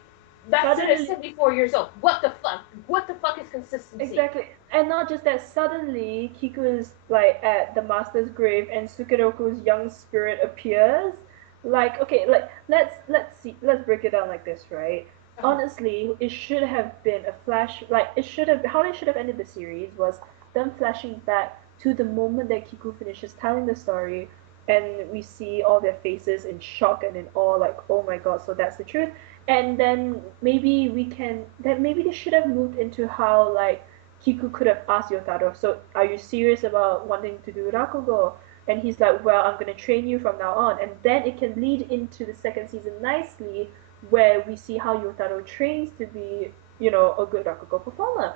Matsuda is Suddenly 74 years old. What the fuck? What the fuck is consistency? exactly. And not just that, suddenly Kiku is like at the master's grave and Sukeroku's young spirit appears. Like, okay, like let's break it down like this, right? Uh-huh. Honestly, it should have been a flash like it should have how they should have ended the series was them flashing back to the moment that Kiku finishes telling the story and we see all their faces in shock and in awe, like, oh my god, so that's the truth. And then maybe we can then maybe they should have moved into how like Kiku could have asked Yotaro, so are you serious about wanting to do Rakugo? And he's like, well, I'm gonna train you from now on, and then it can lead into the second season nicely, where we see how Yotaro trains to be, a good Rakugo performer,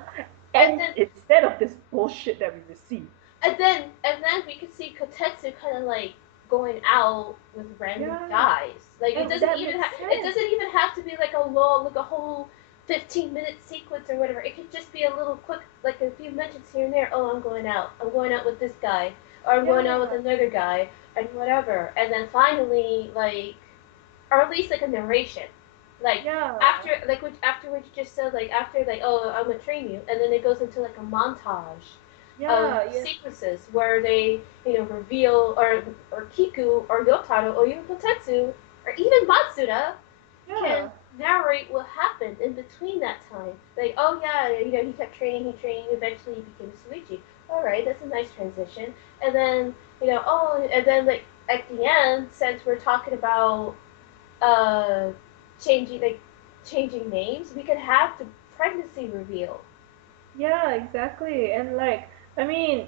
And and then instead of this bullshit that we receive. and then we could see Kotetsu kind of like going out with random Yeah, guys. Like and that makes it sense. doesn't even have to be like like a whole 15-minute sequence or whatever. It could just be a little quick, like a few mentions here and there. Oh, I'm going out. I'm going out with this guy, or I'm going out with Yeah, another guy, and whatever. And then finally, like, or at least like a narration, like yeah, after what you just said, like after like oh I'm gonna train you, and then it goes into like a montage of yeah, yeah, sequences where they reveal or Kiku or Yotaro or even Kotetsu or even Matsuda can yeah. narrate what happened in between that time. Like, oh yeah, he kept training, eventually he became a Suichi. All right, that's a nice transition. And then, and then like at the end, since we're talking about uh changing like changing names, we could have the pregnancy reveal. Yeah, exactly. And like, I mean,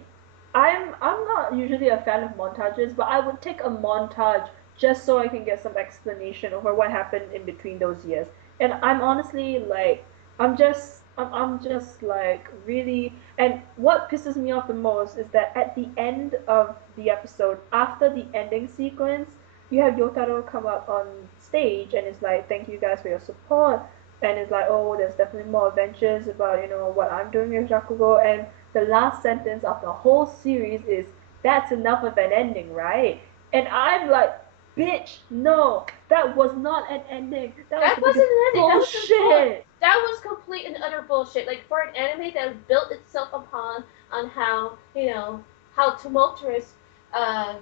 I'm not usually a fan of montages, but I would take a montage just so I can get some explanation over what happened in between those years. And I'm honestly like, I'm just I'm just like really, and what pisses me off the most is that at the end of the episode, after the ending sequence, you have Yotaro come up on stage and it's like, thank you guys for your support, and it's like, oh, there's definitely more adventures about what I'm doing with Rakugo, and the last sentence of the whole series is, that's enough of an ending, right? And I'm like, bitch, no, that was not an ending. That was That fucking wasn't an ending. That was just bull. bullshit. That was complete and utter bullshit. Like for an anime that built itself upon on how how tumultuous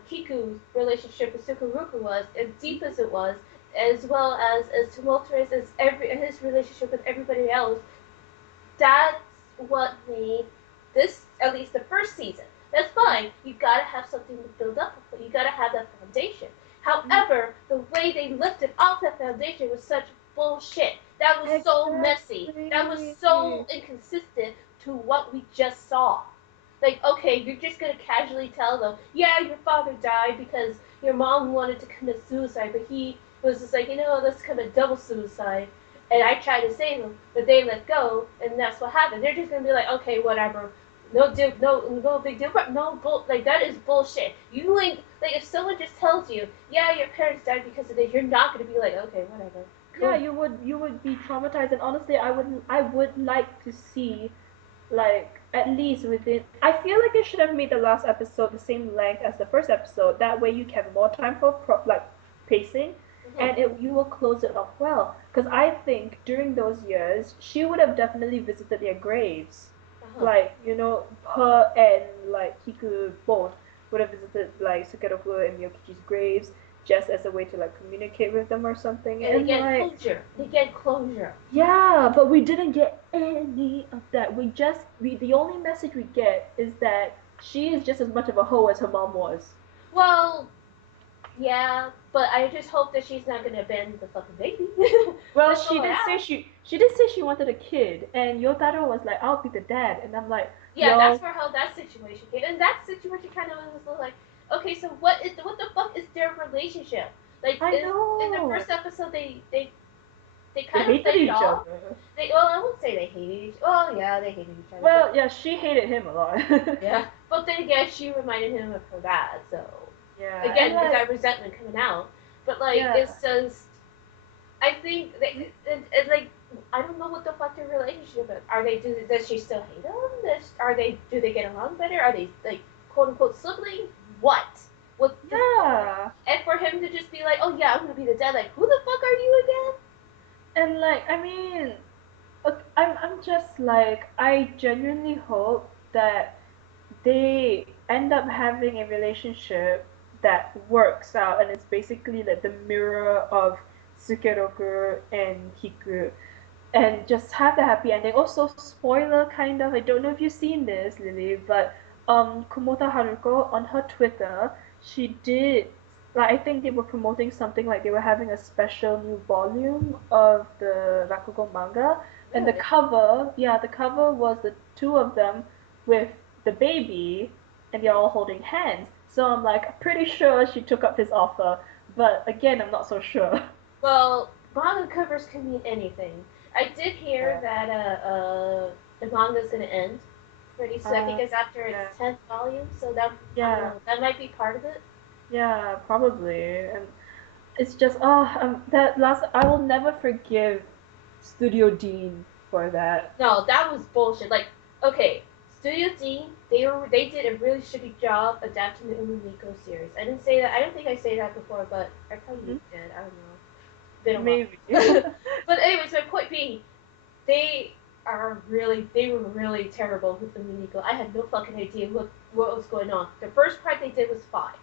Kiku's relationship with Sukuruku was, as deep as it was, as well as tumultuous as his relationship with everybody else. That's what made this, at least the first season. That's fine. You gotta have something to build up with. You gotta have that foundation. However, the way they lifted off that foundation was such bullshit. That was so messy. That was so inconsistent to what we just saw. Like, okay, you're just gonna casually tell them, yeah, your father died because your mom wanted to commit suicide, but he was just like, let's commit double suicide. And I tried to save them, but they let go, and that's what happened. They're just gonna be like, okay, whatever, no big deal, but no like that is bullshit. You ain't like if someone just tells you, yeah, your parents died because of this, you're not gonna be like, okay, whatever. Cool. Yeah, you would be traumatized, and honestly, I would like to see, like, at least within. I feel like they should have made the last episode the same length as the first episode. That way, you have more time for like pacing, and you will close it off well. Because I think during those years, she would have definitely visited their graves. Like, her and like Kiku both would have visited like Sukeroku and Miyokichi's graves just as a way to like communicate with them or something. And they get like closure. They get closure. yeah, but we didn't get any of that. The only message we get is that she is just as much of a hoe as her mom was. Well, yeah, but I just hope that she's not gonna abandon the fucking baby. Well, she did say she wanted a kid, and Yotaro was like, "I'll be the dad," and I'm like, yeah, that's for how that situation came. And that situation kind of was like, okay, so what the fuck is their relationship? Like I know. in the first episode, they They kind of hated played each it off. other. I won't say they hated each. Well, yeah, they hated each other. Well, yeah, she hated him a lot. Yeah, but then again, she reminded him of her dad, so Yeah. again, Like, that resentment coming out. But like, yeah. it's just, I think it like I don't know what the fuck their relationship is. Are they does she still hate him? Do they get along better? Are they like quote unquote siblings? What? What? Yeah. And for him to just be like, oh yeah, I'm gonna be the dad. Like, who the fuck are you again? And like, I mean, I'm just like, I genuinely hope that they end up having a relationship that works out, and it's basically like the mirror of Sukeroku and Kiku, and just have the happy ending. Also, spoiler kind of, I don't know if you've seen this, Lily, but Kumota Haruko on her Twitter, she did, like, I think they were promoting something like they were having a special new volume of the Rakugo manga, and the cover, yeah, the cover was the two of them with the baby, and they're all holding hands. So I'm like pretty sure she took up his offer, but again, I'm not so sure. Well, manga covers can mean anything. I did hear that the manga's gonna end pretty soon. I think it's after its 10th volume, so that that might be part of it. Yeah, probably. And it's just that last, I will never forgive Studio Dean for that. No, that was bullshit. Like, okay, Studio D, they did a really shitty job adapting the Umumiko series. I didn't say that. I don't think I say that before, but I probably did. I don't know. Been a Maybe. while. But anyways, my point being, they they were really terrible with the Umumiko. I had no fucking idea what was going on. The first part they did was fine.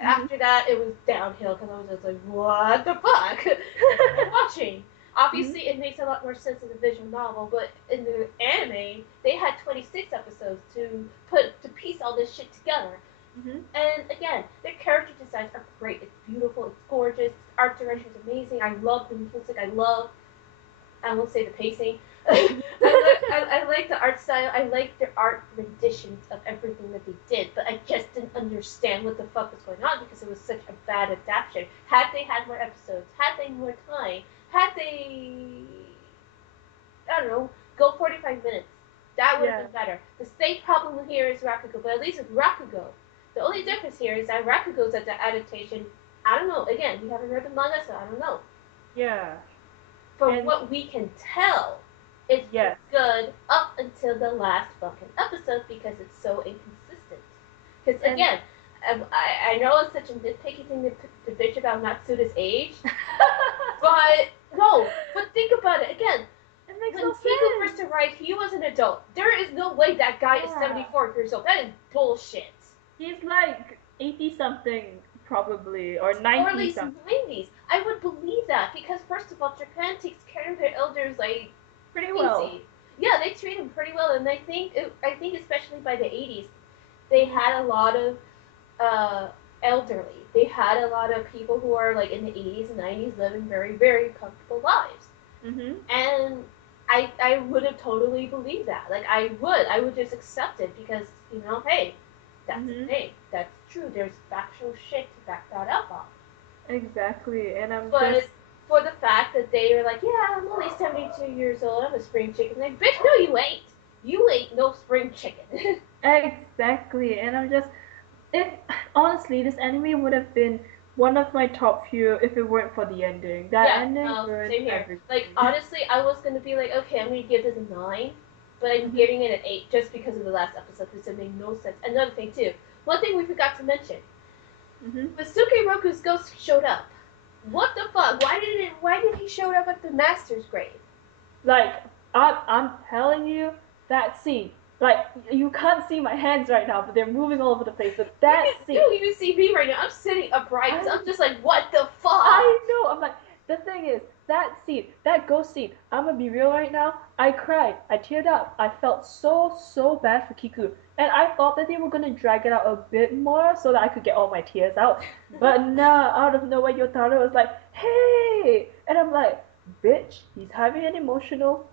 After that, it was downhill because I was just like, what the fuck? Watching. Obviously, it makes a lot more sense in the visual novel, but in the anime, they had 26 episodes to piece all this shit together. And again, their character designs are great. It's beautiful. It's gorgeous. Art direction is amazing. I love the music. I won't say the pacing. I like the art style. I like their art renditions of everything that they did, but I just didn't understand what the fuck was going on because it was such a bad adaptation. Had they had more episodes, had they more time, had they, I don't know, go 45 45 minutes. That would have Yeah. been better. The same problem here is Rakugo, but at least with Rakugo, the only difference here is that Rakugo's adaptation. I don't know. Again, we haven't read the manga, so I don't know. Yeah. From And what we can tell, it's yes. good up until the last fucking episode because it's so inconsistent. Because And again, I know it's such a nitpicky thing to bitch about Natsuda's age, but no. But think about it again. it makes When no Kiku sense. first arrived, he was an adult. There is no way that guy is Yeah. 74 years old. That is bullshit. He's like 80 something probably or Or 90 at least something. 90s. I would believe that because first of all, Japan takes care of their elders like Pretty crazy. well. Yeah, they treat them pretty well, and I think especially by the 80s, they had a lot of elderly. They had a lot of people who are like in the 80s and 90s living very, very comfortable lives. Mm-hmm. And I would have totally believed that. Like I would just accept it because hey, that's the thing. That's true. There's factual shit to back that up on. Exactly, and But for the fact that they are like, yeah, I'm only 72 years old. I'm a spring chicken. Like, bitch, no, you ain't. You ain't no spring chicken. exactly, and if honestly, this anime would have been one of my top few if it weren't for the ending. That ending ruined same here. everything. Like, honestly, I was gonna be like, okay, I'm gonna give this a 9, but I'm giving it an 8 just because of the last episode because it made no sense. Another thing too, one thing we forgot to mention: when Sukeroku's ghost showed up, what the fuck? Why did he show up at the master's grave? Like I'm telling you, that scene. Like you can't see my hands right now, but they're moving all over the place. But that scene. You don't even see me right now. I'm sitting upright. I'm just like, what the fuck? I know. I'm like, the thing is, that scene, that ghost scene. I'm gonna be real right now. I cried. I teared up. I felt so bad for Kiku, and I thought that they were gonna drag it out a bit more so that I could get all my tears out. But nah, out of nowhere, Yotaro was like, "Hey," and I'm like, "Bitch, he's having an emotional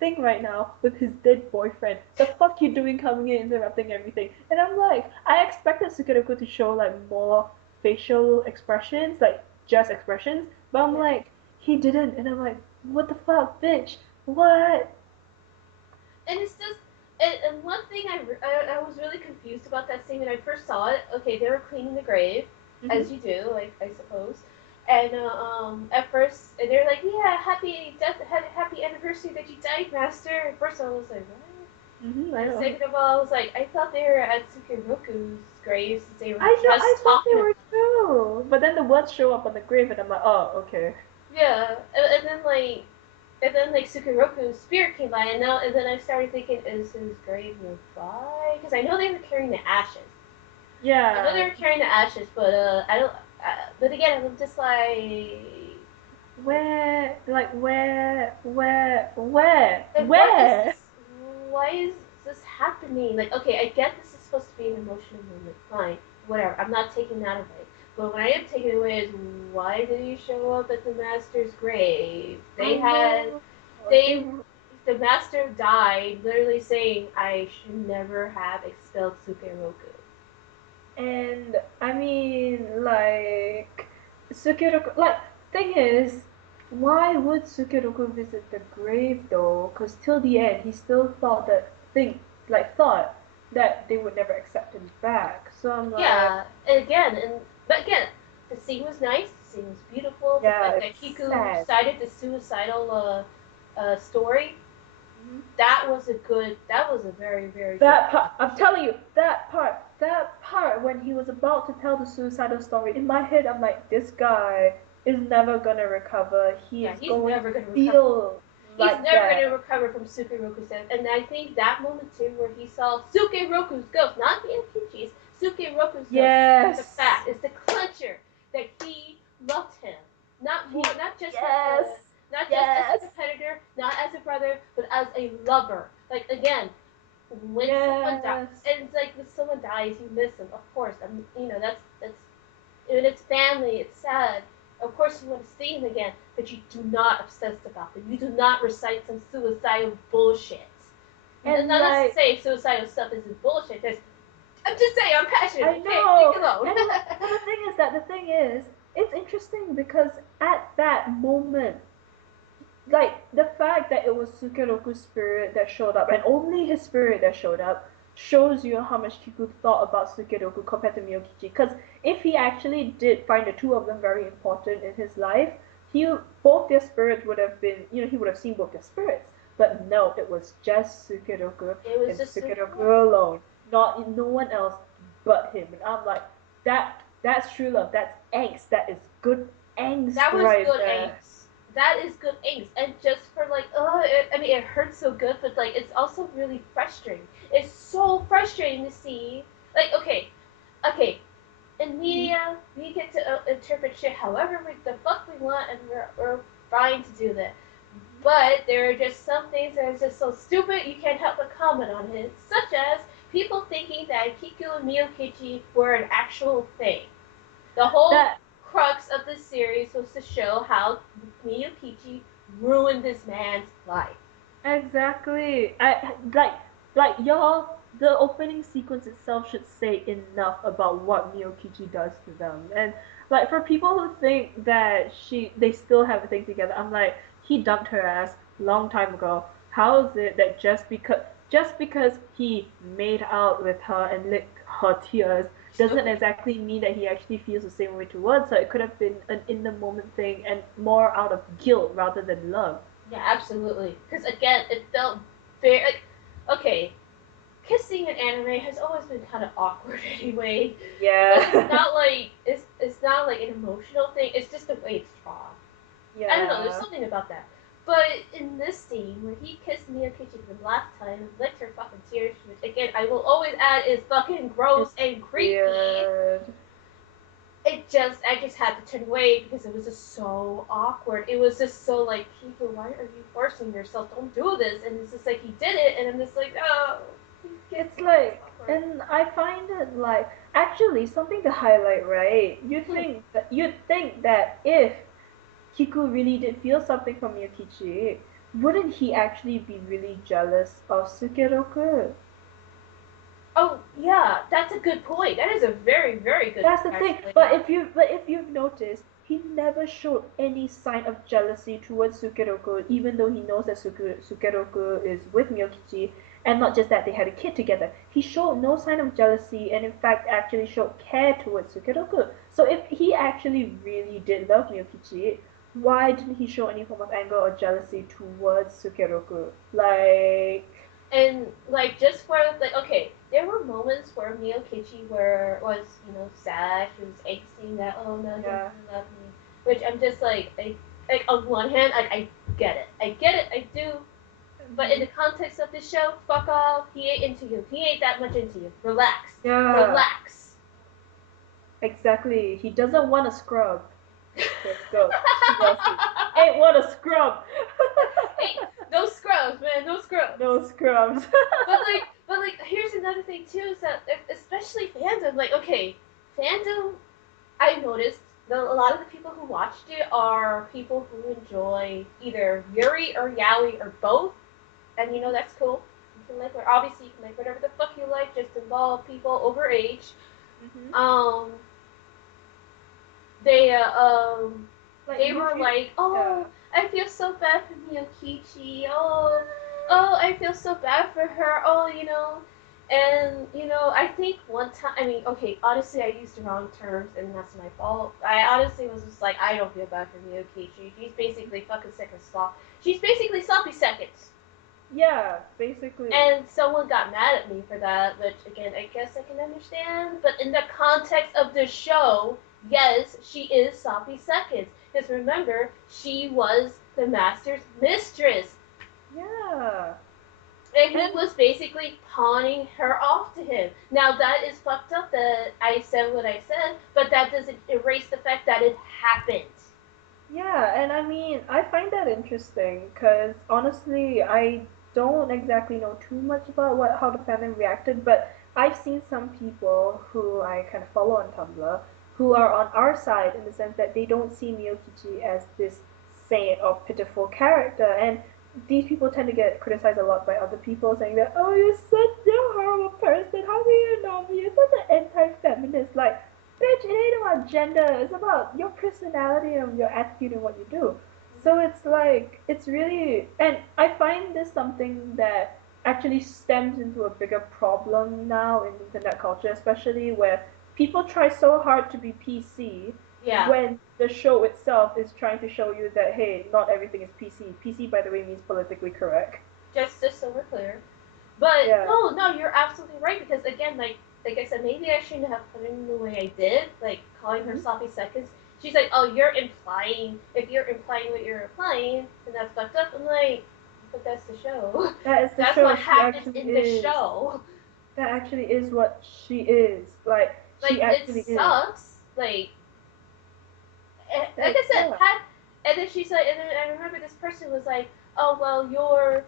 thing right now with his dead boyfriend. The fuck you doing coming in interrupting everything?" And I'm like, I expected Sukeroku to show like more facial expressions, like just expressions, but I'm like, he didn't, and I'm like, what the fuck, bitch? What? And it's just, and one thing I was really confused about that scene when I first saw it. Okay, they were cleaning the grave, as you do, like I suppose. And at first, and they're like, yeah, happy anniversary that you died, master. At first, I was like, what? I And know. second of all, I was like, I thought they were at Sukeroku's grave since they were I thought they talking. were too, but then the words show up on the grave, and I'm like, oh, okay. Yeah, and then like Sukeroku's spirit came by, and then I started thinking, is his grave nearby? Because I know they were carrying the ashes. Yeah. I know they were carrying the ashes, but I don't. But again, I'm just like, Where? why is this happening? Like, okay, I get this is supposed to be an emotional moment. Fine, whatever. I'm not taking that away. But what I am taking away is why did he show up at the master's grave? The master died, literally saying, I should never have expelled Sukeroku. And I mean, like, Sukeroku, like, thing is, why would Sukeroku visit the grave though? Because till the end, he still thought that they would never accept him back. So I'm like, Yeah, but again, the scene was nice. The scene was beautiful. The yeah, fact that it's Kiku sad. cited the suicidal story, that was a very, very That good. part, I'm telling you, that part when he was about to tell the suicidal story, in my head, I'm like, this guy is never gonna recover. He's going never to gonna feel like He's never that. gonna recover from Sukeroku's death. And I think that moment too, where he saw Sukeroku's ghost, not the Akinji's, Sukeroku's Yes. ghost, is the fact, is the clincher that he loved him. Not just Yes. not just as a competitor, not as a brother, but as a lover. Like again, when someone dies, and it's like when someone dies, you miss them. Of course, that's when it's family, it's sad. Of course, you want to see him again, but you do not obsess about them. You do not recite some suicidal bullshit. And not to say suicidal stuff isn't bullshit. I'm just saying, I'm passionate. I know. And the thing is, it's interesting because at that moment, like the fact fact that it was Sukeroku's spirit that showed up, and only his spirit that showed up, shows you how much Kiku thought about Sukeroku compared to Miyokichi. Because if he actually did find the two of them very important in his life, he both their spirits would have been, he would have seen both their spirits. But no, it was just Sukeroku It was and just Sukeroku alone, not no one else but him. And I'm like, that's true love. That's angst. That is good angst that was right good there. angst. That is good angst, and just for like, I mean, it hurts so good, but like, it's also really frustrating. It's so frustrating to see, like, okay, in media, we get to interpret shit however the fuck we want, and we're fine to do that. But there are just some things that are just so stupid you can't help but comment on it, such as people thinking that Kiku and Miyokichi were an actual thing. The whole That crux of the series was to show how Miyokichi ruined this man's life. exactly. I like y'all. The opening sequence itself should say enough about what Miyokichi does to them. And like for people who think that they still have a thing together, I'm like, he dumped her ass long time ago. How is it that just because he made out with her and licked her tears doesn't Stupid. exactly mean that he actually feels the same way towards her. It could have been an in the moment thing and more out of guilt rather than love. Yeah, absolutely. Because again, it felt very like, okay, kissing in anime has always been kind of awkward anyway, because it's Yeah. not like it's not like an emotional thing. It's just the way it's drawn. I don't know. There's Yeah. something about that. But in this scene where he kissed Miyokichi for the last time and licked her fucking tears, which again I will always add is fucking gross It's and creepy. weird. I just had to turn away because it was just so awkward. It was just so like, people, why are you forcing yourself? Don't do this. And it's just like he did it, and I'm just like, oh, It's it's like, awkward. and I find it like actually something to highlight, right? You'd think that if Kiku really did feel something from Yukichi, wouldn't he actually be really jealous of Sukeroku? Oh yeah, that's a good point. That is a very very good That's the point thing. actually. But if you've noticed, he never showed any sign of jealousy towards Sukeroku, even though he knows that Sukeroku is with Miyokichi, and not just that they had a kid together. He showed no sign of jealousy, and in fact, actually showed care towards Sukeroku. So if he actually really did love Miyokichi, why didn't he show any form of anger or jealousy towards Sukeroku? Like, And like, just for like, okay, there were moments where Miyokichi was, sad. She was angsty that, oh no, he yeah. doesn't love me. Which I'm just like on one hand, like, I get it, I do. But in Hmm. the context of this show, fuck off. He ain't into you. He ain't that much into you. Relax, Yeah. relax. Exactly. He doesn't want a scrub. There you go. Seriously. Ain't want a scrub. Hey, no scrubs, man, no scrubs. No scrubs. But like, here's another thing too, is that especially fandom, like, okay, fandom, I noticed that a lot of the people who watched it are people who enjoy either Yuri or Yaoi or both, and that's cool. You can like, obviously you can like whatever the fuck you like, just involve people over age. Hmm. Um, they Like they if were you, like, yeah. oh, I feel so bad for Miyokichi. Oh, I feel so bad for her. Oh, and I think one time, I mean, okay, honestly, I used the wrong terms, and that's my fault. I honestly was just like, I don't feel bad for Miyokichi. She's basically fucking second slop. She's basically sloppy seconds. Yeah, basically. And someone got mad at me for that, which again, I guess I can understand. But in the context of the show, yes, she is Soppy Seconds. Because remember, she was the master's mistress. Yeah. And he And was basically pawning her off to him. Now, that is fucked up that I said what I said, but that doesn't erase the fact that it happened. yeah, and I mean, I find that interesting because honestly, I don't exactly know too much about what how the fandom reacted, but I've seen some people who I kind of follow on Tumblr who are on our side in the sense that they don't see Miyokichi as this saint or pitiful character, and these people tend to get criticized a lot by other people saying that, oh, you're such a horrible person, how do you know me? You're such an anti-feminist. Like, bitch, it ain't about gender. It's about your personality and your attitude and what you do. So it's like it's really, and I find this something that actually stems into a bigger problem now in internet culture, especially where people try so hard to be PC Yeah, when the show itself is trying to show you that hey, not everything is PC. PC, by the way, means politically correct. just so we're clear. But Yeah. no, you're absolutely right because again, like I said, maybe I shouldn't have put it in the way I did, like calling her Hmm. sloppy seconds. She's like, oh, you're implying. If you're implying what you're implying, then that's fucked up. I'm like, but that's the show. That is the That's show. what She happens actually in the is. show. That actually is what she is. Like she Like it actually is. sucks. Like Like I said, yeah. had and then she's like, and then I remember this person was like, oh well, you're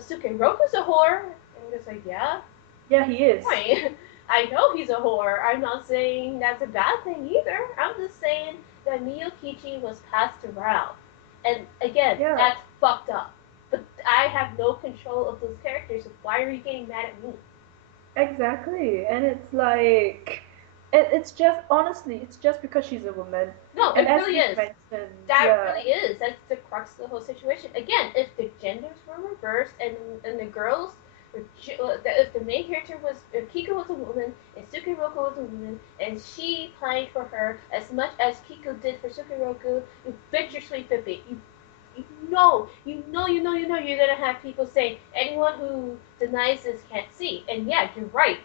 Suke Roku's a whore, and I'm just like, yeah, Yeah, he is. point. I know he's a whore. I'm not saying that's a bad thing either. I'm just saying that Miyokichi was passed around. And again, Yeah. that's fucked up. But I have no control of those characters, so why are you getting mad at me? Exactly. And it's like it's just honestly, it's just because she's a woman. No, And it as really you is. mentioned, That yeah. really is. That's the crux of the whole situation. Again, if the genders were reversed and the girls, if the main character was, if Kiko was a woman and Sukiroku was a woman, and she pined for her as much as Kiko did for Sukiroku, you bet your sweet pippy, you're gonna have people saying anyone who denies this can't see. And yeah, you're right.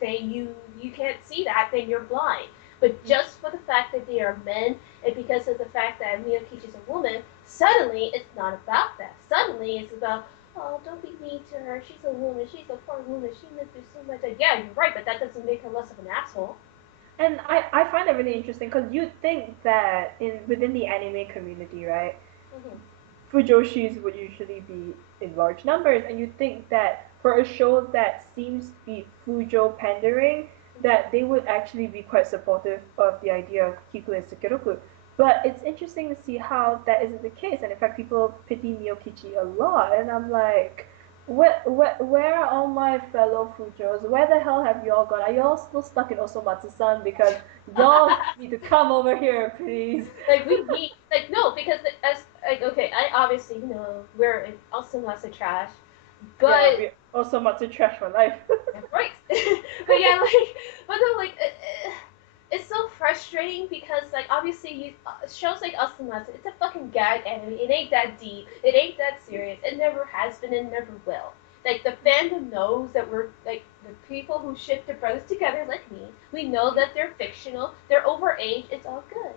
You can't see that, then you're blind. But just for the fact that they are men, and because of the fact that Miyokichi is a woman, suddenly it's not about that. Suddenly it's about, oh, don't be mean to her. She's a woman. She's a poor woman. She went through so much. Like, yeah, you're right, but that doesn't make her less of an asshole. And I find it really interesting because you'd think that in within the anime community, right, Mm-hmm. Fujoshis would usually be in large numbers, and you'd think that for a show that seems to be Fujo pandering, that they would actually be quite supportive of the idea of Kiku and Sukeroku. But it's interesting to see how that isn't the case, and in fact, people pity Miyokichi a lot, and I'm like, where are all my fellow Fujos? Where the hell have y'all gone? Are y'all still stuck in Osomatsu-san? Because y'all need to come over here, please. Like we need, like, no, because as like, okay, I obviously we're also lots of trash, Yeah, but we Osomatsu trash for life. right. But yeah, but no, it's so frustrating because like obviously you shows like Us, it's a fucking gag anime. It ain't that deep. It ain't that serious. It never has been and never will. Like the fandom knows that we're like the people who ship their brothers together, like me. We know that they're fictional. They're overage. It's all good.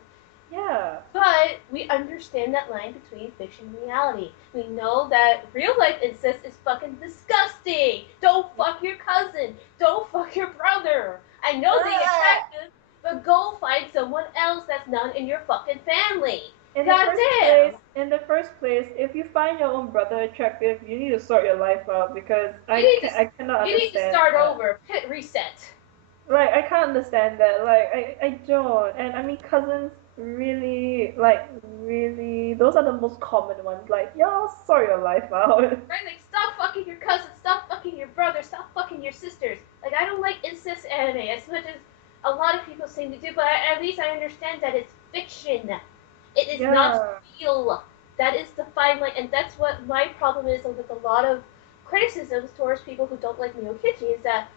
Yeah. But we understand that line between fiction and reality. We know that real life incest is fucking disgusting. Don't fuck your cousin. Don't fuck your brother. I know they attractive, but go find someone else that's not in your fucking family. God damn. In the first place, if you find your own brother attractive, you need to sort your life out because You need to I cannot you need to understand start that. over. Hit reset. Like I can't understand that. Like I don't. And I mean cousins really really those are the most common ones. Like y'all sort your life out. Right? Like stop fucking your cousin, stop fucking your brother, stop fucking your sisters. Like I don't like incest anime as much as a lot of people seem to do, but at least I understand that it's fiction. It is not Yeah. real. That is the fine line, and that's what my problem is with a lot of criticisms towards people who don't like Miyokichi is that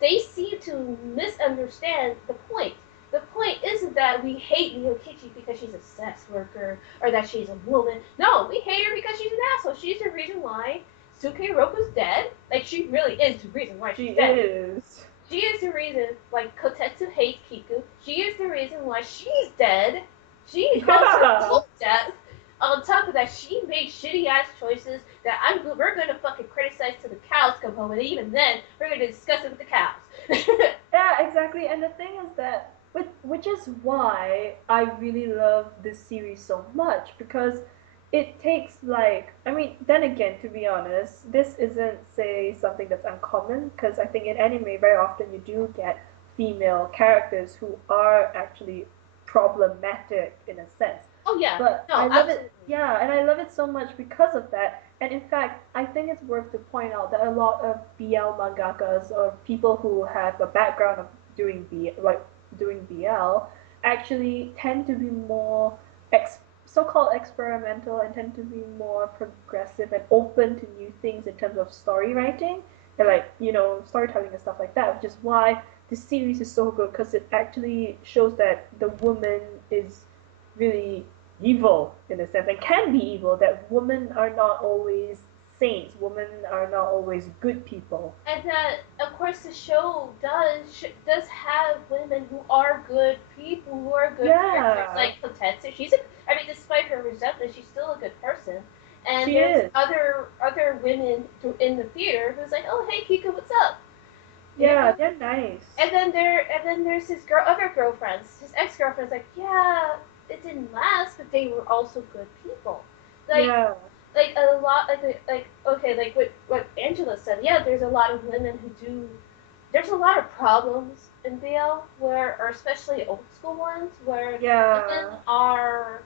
they seem to misunderstand the point. The point isn't that we hate Miyokichi because she's a sex worker or that she's a woman. No, we hate her because she's an asshole. She's the reason why Sukeroku's dead. Like, she really is the reason why She she's dead. is. She is the reason why Kotetsu hates Kiku. She is the reason why she's dead. She caused her Yeah. own death. On top of that, she made shitty ass choices that we're gonna fucking criticize till the cows come home, and even then, we're gonna discuss it with the cows. Yeah, exactly. And the thing is that, which is why I really love this series so much because it takes like, I mean, then again, to be honest, this isn't say something that's uncommon because I think in anime very often you do get female characters who are actually problematic in a sense. Oh yeah, But I no, love it, absolutely. yeah, and I love it so much because of that. And in fact, I think it's worth to point out that a lot of BL mangakas or people who have a background of doing doing BL actually tend to be more ex- so-called experimental and tend to be more progressive and open to new things in terms of story writing and like storytelling and stuff like that, which is why the series is so good because it actually shows that the woman is really evil in a sense and can be evil. That women are not always saints. Women are not always good people. And that, of course, the show does have women who are good people, who are good characters. Yeah, Like Kotetsu, I mean, despite her resentment, she's still a good person. And she there's is. other women in the theater who's like, oh hey Kika, what's up? You Yeah, know? they're nice. And then there's his other girlfriends, his ex girlfriends. Like, yeah, it didn't last, but they were also good people. Like Yeah. like a lot like okay, like what Angela said. Yeah, there's a lot of women who do. There's a lot of problems in BL where, or especially old school ones, where women Yeah. are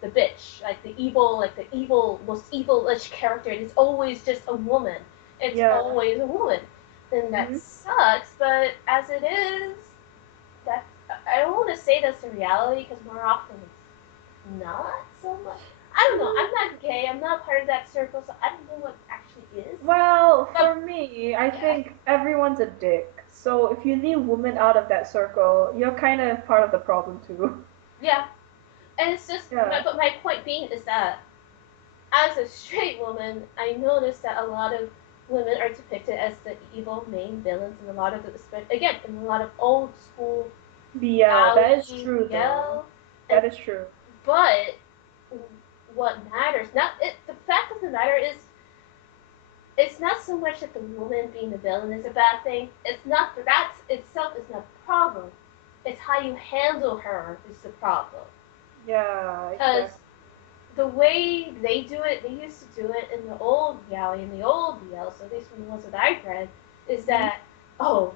the bitch, like the evil, most evil-ish character. And it's always just a woman. It's Yeah. always a woman. Then that Hmm. sucks. But as it is, that I don't want to say that's the reality because more often it's not so much. I don't know. I'm not gay. I'm not part of that circle, so I don't know what actually is. Well, But for me, I yeah, think everyone's a dick. So if you leave women out of that circle, you're kind of part of the problem too. yeah. And it's just, Yeah. but my point being is that as a straight woman, I noticed that a lot of women are depicted as the evil main villains in a lot of again in a lot of old school Yeah, that is yaoi true though. BL. And That is true. but what matters, not it, the fact of the matter is, it's not so much that the woman being the villain is a bad thing. It's not that itself is not the problem. It's how you handle her is the problem. Yeah, Because exactly. the way they do it, they used to do it in the old yaoi, in the old BL, so at least from the ones that I've read, is Hmm. that, oh,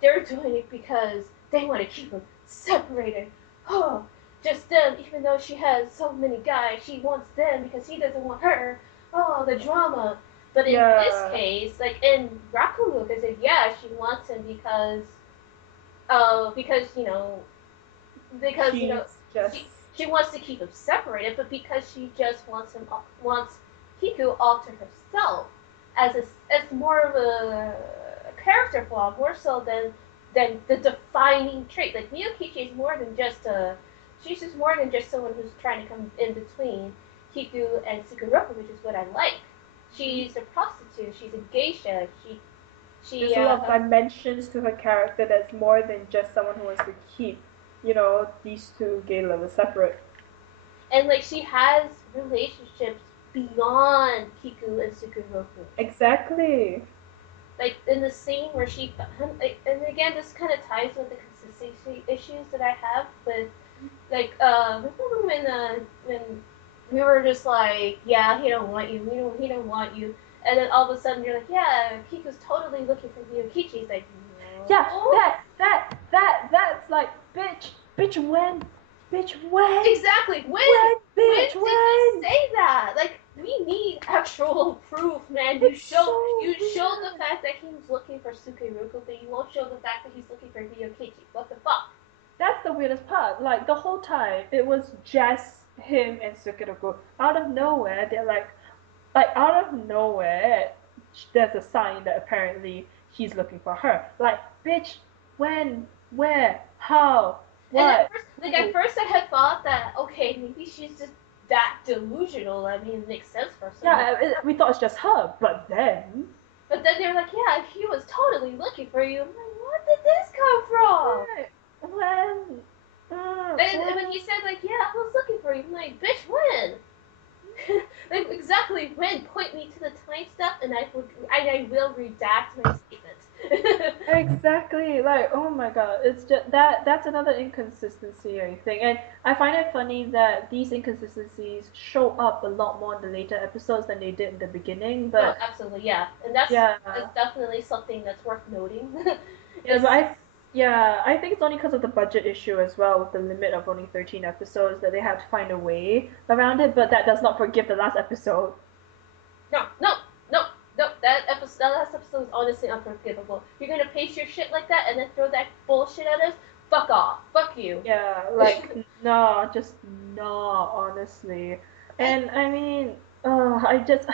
they're doing it because they want to keep them separated. Oh, just them, even though she has so many guys, she wants them because he doesn't want her. Oh, the drama. But in this Yeah, case, like in Rakugo, because yeah, she wants him because she's just she wants to keep him separated, but because she just wants Kiku all to herself as more of a character flaw, more so than the defining trait. Like Miyokichi is more than just a she's just more than just someone who's trying to come in between Kiku and Sukuroku, which is what I like. mhm. She's a prostitute. She's a geisha. She There's a lot of dimensions to her character that's more than just someone who wants to keep, these two gay lovers separate. and like she has relationships beyond Kiku and Sukuroku. Exactly. Like in the scene where and again, this kind of ties with the consistency issues that I have with like remember when we were just like, yeah, he don't want you, he don't want you, and then all of a sudden you're like, yeah, Kiku's totally looking for Miyokichi. He's like, Yeah, no. that's like, bitch, when? Bitch, when? Exactly. When, When bitch, did he when? say that? Like we need actual proof, man. It's so You showed the weird. fact that he was looking for Sukeruku, but you won't show the fact that he's looking for Miyokichi. What the fuck? That's the weirdest part. Like, the whole time, it was just him and Sukiroku. Out of nowhere, they're like, out of nowhere, there's a sign that apparently he's looking for her. Like, bitch, when, where, how, And what, at who? first I had thought that okay, maybe she's just that delusional. I mean, it makes sense for someone. Yeah, we thought it's just her, but then. But then they're like, yeah, he was totally looking for you. I'm like, what did this come from? Right, when? And when When? he said like, yeah, I was looking for you, I'm like, bitch, when? Like exactly when? Point me to the time step, and I will redact my statement. Exactly. Like, oh my god, it's just that's another inconsistency, I think. And I find it funny that these inconsistencies show up a lot more in the later episodes than they did in the beginning. No, But absolutely, yeah, and yeah, that's definitely something that's worth noting. yeah, Is I think it's only because of the budget issue as well, with the limit of only 13 episodes, that they had to find a way around it. But that does not forgive the last episode. no, no, no, no. That last episode was honestly unforgivable. You're gonna pace your shit like that and then throw that bullshit at us? Fuck off. Fuck you. Yeah, like, no, just not, honestly. I And I mean, I just,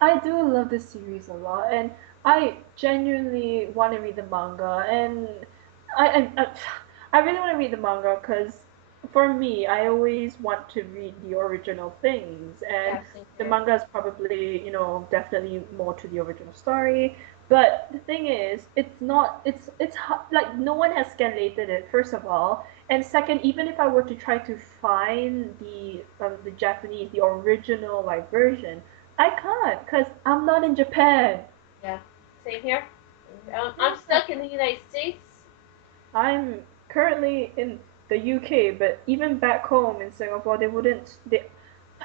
I do love this series a lot, and I genuinely want to read the manga, and I, I, I, I really want to read the manga because for me, I always want to read the original things, and yeah, same the here. manga is probably, definitely more to the original story. But the thing is, it's not, like no one has scanlated it, first of all, and second, even if I were to try to find the Japanese, the original like version, I can't because I'm not in Japan. Yeah, same here. I'm Yeah. stuck in the United States. I'm currently in the UK, but even back home in Singapore, they wouldn't. They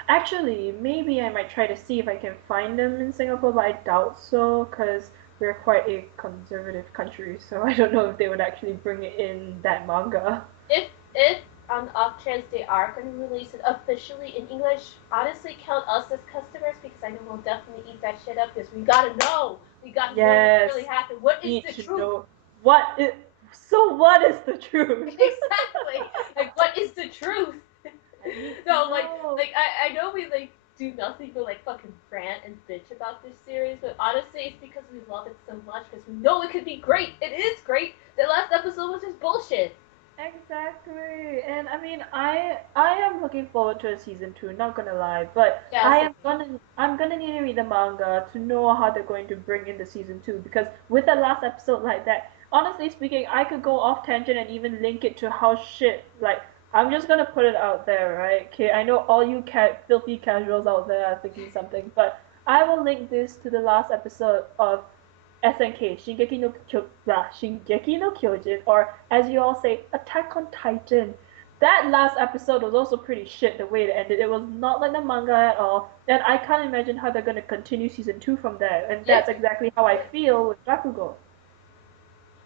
actually maybe I might try to see if I can find them in Singapore, but I doubt so because we're quite a conservative country, so I don't know if they would actually bring it in that manga. If on the off chance they are going to release it officially in English, honestly count us as customers because I know we'll definitely eat that shit up because we gotta know. We gotta know what Yes, really happened. What is need the to truth? know what is. So what is the truth? Exactly. Like what is the truth? I need to No, know. I know we like do nothing but like fucking rant and bitch about this series, but honestly it's because we love it so much because we know it could be great. It is great. The last episode was just bullshit. Exactly. And I mean, I am looking forward to a season 2, not gonna lie, but Yeah, same here. I'm gonna need to read the manga to know how they're going to bring in the season 2 because with the last episode like that, honestly speaking, I could go off tangent and even link it to how shit like I'm just gonna put it out there, right? Okay, I know all you filthy casuals out there are thinking something, but I will link this to the last episode of SNK, Shingeki no Kyojin, or as you all say, Attack on Titan. That last episode was also pretty shit the way it ended. It was not like the manga at all, and I can't imagine how they're gonna continue season 2 from there, and Yep. that's exactly how I feel with Rakugo.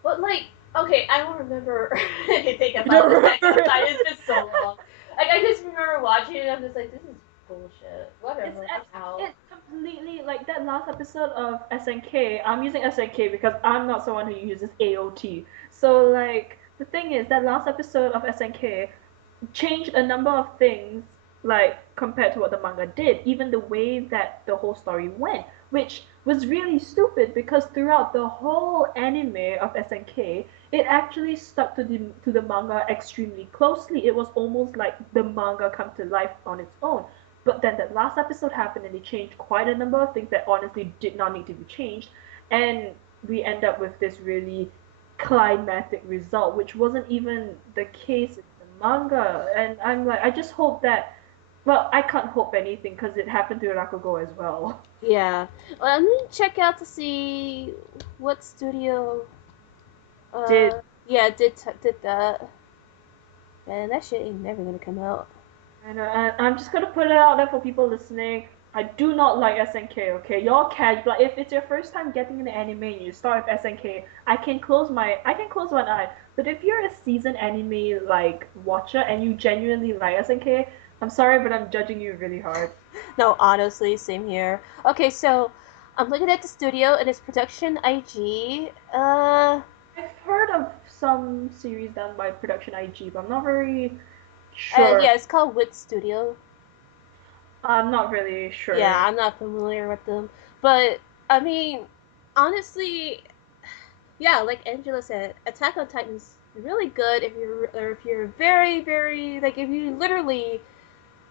But like, okay, I don't remember anything You about don't Attack remember on it? Titan. It's been so long. Like I just remember watching it. And I'm just like, this is bullshit. It's Whatever. I'm out. it's completely like that last episode of SNK. I'm using SNK because I'm not someone who uses AOT. So like the thing is that last episode of SNK changed a number of things like compared to what the manga did, even the way that the whole story went, which was really stupid because throughout the whole anime of SNK, it actually stuck to the manga extremely closely. It was almost like the manga come to life on its own. But then that last episode happened and they changed quite a number of things that honestly did not need to be changed. And we end up with this really climatic result, which wasn't even the case in the manga. And I'm like, I just hope that. Well, I can't hope anything because it happened to Rakugo as well. Yeah. Well, let me check out to see what studio. Did Yeah, did that. Man, that shit ain't never gonna come out. and I'm just gonna put it out there for people listening. I do not like SNK. Okay, y'all catch. But if it's your first time getting into anime and you start with SNK, I can close one eye. But if you're a seasoned anime like watcher and you genuinely like SNK, I'm sorry, but I'm judging you really hard. No, honestly, same here. Okay, so I'm looking at the studio and it's Production IG. I've heard of some series done by Production IG, but I'm not very sure. Yeah, it's called Wit Studio. I'm not really Yeah, sure. I'm not familiar with them, but I mean, honestly, yeah, like Angela said, Attack on Titan's really good if you're very like if you literally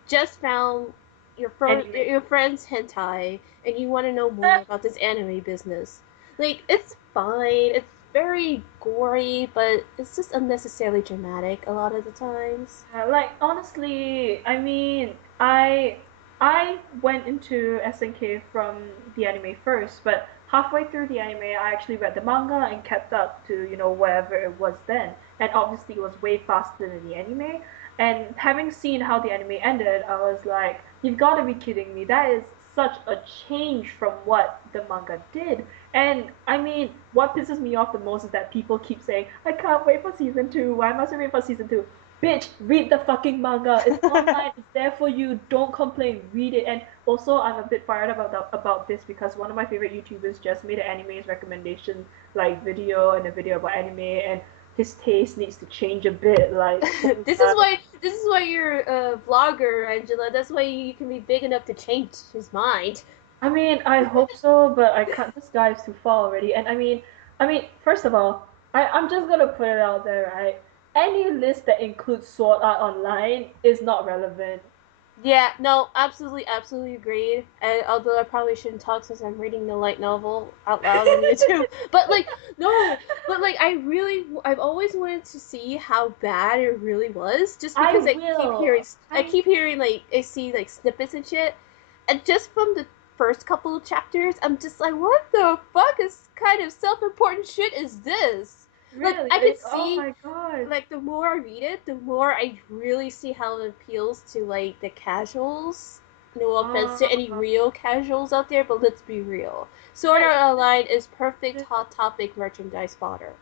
just found Anime. your friend's hentai and you want to know more about this anime business. Like it's fine. It's very gory, but it's just unnecessarily dramatic a lot of the times. Like honestly, I mean, I went into SNK from the anime first, but halfway through the anime, I actually read the manga and kept up to wherever it was then, and obviously it was way faster than the anime. And having seen how the anime ended, I was like, you've got to be kidding me! That is such a change from what the manga did. And I mean, what pisses me off the most is that people keep saying, I can't wait for season 2. Why must I wait for season 2? Bitch, read the fucking manga. It's online. It's there for you. Don't complain. Read it. And also, I'm a bit fired about this because one of my favorite YouTubers just made an anime's recommendation like video and a video about anime, and his taste needs to change a bit. Like this is why you're a vlogger, Angela. That's why you can be big enough to change his mind. I mean, I hope so, but I can't. This guy is too far already. And I mean, first of all, I'm just gonna put it out there, right? Any list that includes Sword Art Online is not relevant. Yeah, no, absolutely, absolutely agreed. And although I probably shouldn't talk since I'm reading the light novel out loud on YouTube, but like, no, but like, I've always wanted to see how bad it really was, just I because will. I I keep hearing like, I see like snippets and shit, and just from the first couple of chapters, I'm just like, what the fuck is kind of self-important shit is this? Like, really I could like, oh see my god. like the more I read it, the more I really see how it appeals to like the casuals. No offense to any Uh, real casuals out there, but let's be real. Sword like, Art Online is perfect hot topic merchandise fodder.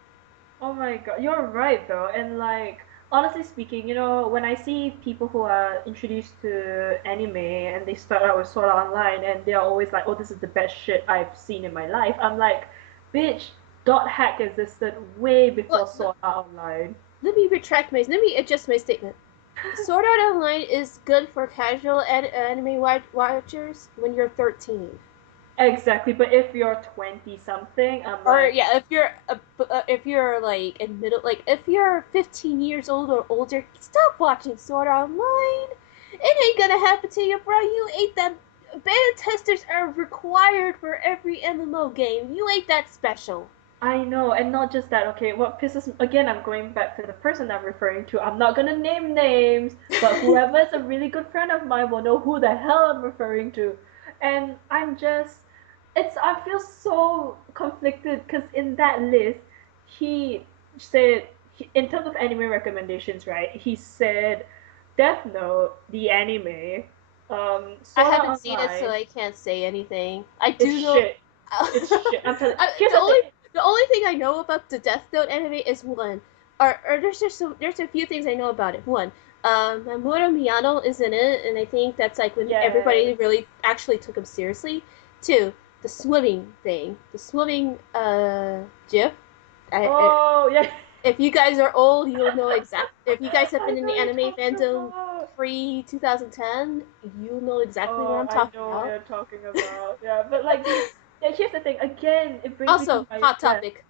oh my god, you're right though. And like, honestly speaking, when I see people who are introduced to anime and they start out with Sword Art Online and they're always like, oh, this is the best shit I've seen in my life. I'm like, bitch, dot hack existed way before What? Sword Art Online. Let me adjust my statement. Sword Art Online is good for casual anime watchers when you're 13. Exactly, but if you're 20 something, I'm Or like, yeah, if you're like in middle, like if you're 15 years old or older, stop watching Sword Art Online. It ain't gonna happen to you, bro. You ain't that. Beta testers are required for every MMO game. You ain't that special. I know, and not just that. Okay, what pisses me again? I'm going back to the person I'm referring to. I'm not gonna name names, but whoever is a really good friend of mine will know who the hell I'm referring to. And I feel so conflicted because in that list, he said, in terms of anime recommendations, right? He said Death Note, the anime, I Sword haven't Art seen it, so Online. I can't say anything. I It's do know. shit. It's shit. I'm telling. Here's The the thing. only thing I know about the Death Note anime is one, or there's a few things I know about it. One, Mamoru Miyano is in it, and I think that's like when everybody Yes. really actually took him seriously. Two, the swimming thing, the swimming gif. I Oh yeah. if you guys are old, you'll know exact. If you guys have I been in know the you're anime talking fandom about. pre 2010, you'll know exactly what Oh, I'm I talking know what about. you're talking about. Yeah, but like yeah, here's the thing. Again, it brings me to Also, my hot topic.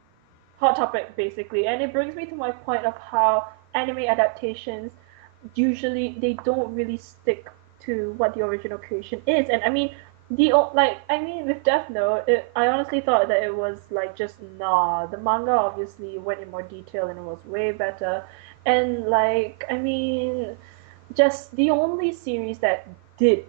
hot topic basically, and it brings me to my point of how anime adaptations usually they don't really stick to what the original creation is. And I mean, with Death Note, I honestly thought that it was like just nah. The manga obviously went in more detail and it was way better. And like I mean, just the only series that did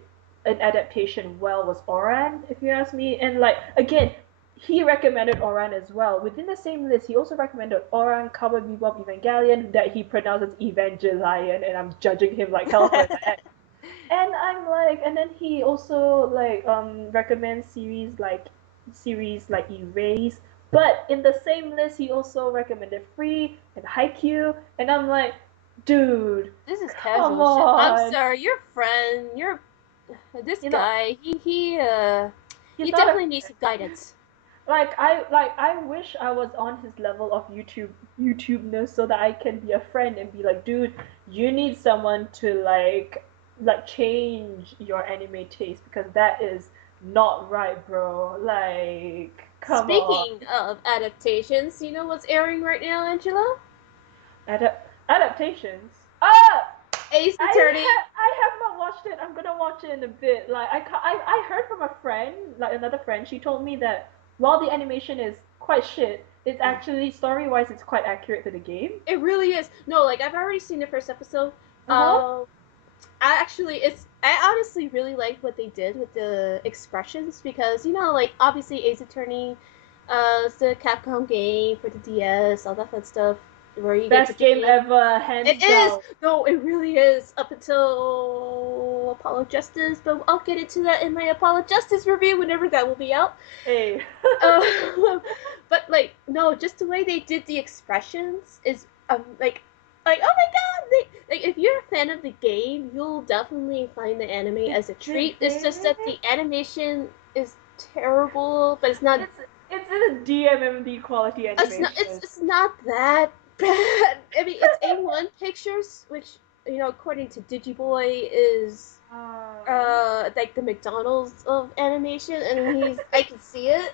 an adaptation well was Oran, if you ask me. And like again, he recommended Oran as well. Within the same list, he also recommended Oran, Cowboy Bebop, Evangelion, that he pronounces Evangelion, and I'm judging him like hell for that. And I'm like, and then he also like recommends series like Erase. But in the same list, he also recommended Free and Haikyuu, and I'm like, dude, This is come casual shit. I'm on. sorry, your friend, your this You know, guy, he's he not a definitely needs some guidance. I wish I was on his level of YouTubeness so that I can be a friend and be like, dude, you need someone to change your anime taste because that is not right, bro. Like, come on. Speaking of adaptations, you know what's airing right now, Angela? Adaptations. Ah, Ace Attorney. I have not watched it. I'm gonna watch it in a bit. Like I heard from a friend, like another friend. She told me that while the animation is quite shit, it's actually story wise it's quite accurate to the game. It really is. No, like I've already seen the first episode. Uh huh. I actually it's I honestly really liked what they did with the expressions because like obviously Ace Attorney, it's the Capcom game for the DS, all that fun stuff where you get to Best game be. ever, hands It is down. no, it really is up until Apollo Justice, but I'll get into that in my Apollo Justice review whenever that will be out. Hey. Uh, but like no, just the way they did the expressions is like oh my god, like if you're a fan of the game, you'll definitely find the anime as a Did treat. It's just they? that the animation is terrible, but it's not It's a DMMD quality it's not animation. it's not that I mean, it's A1 Pictures, which according to Digiboy, is like the McDonald's of animation, and I can see it,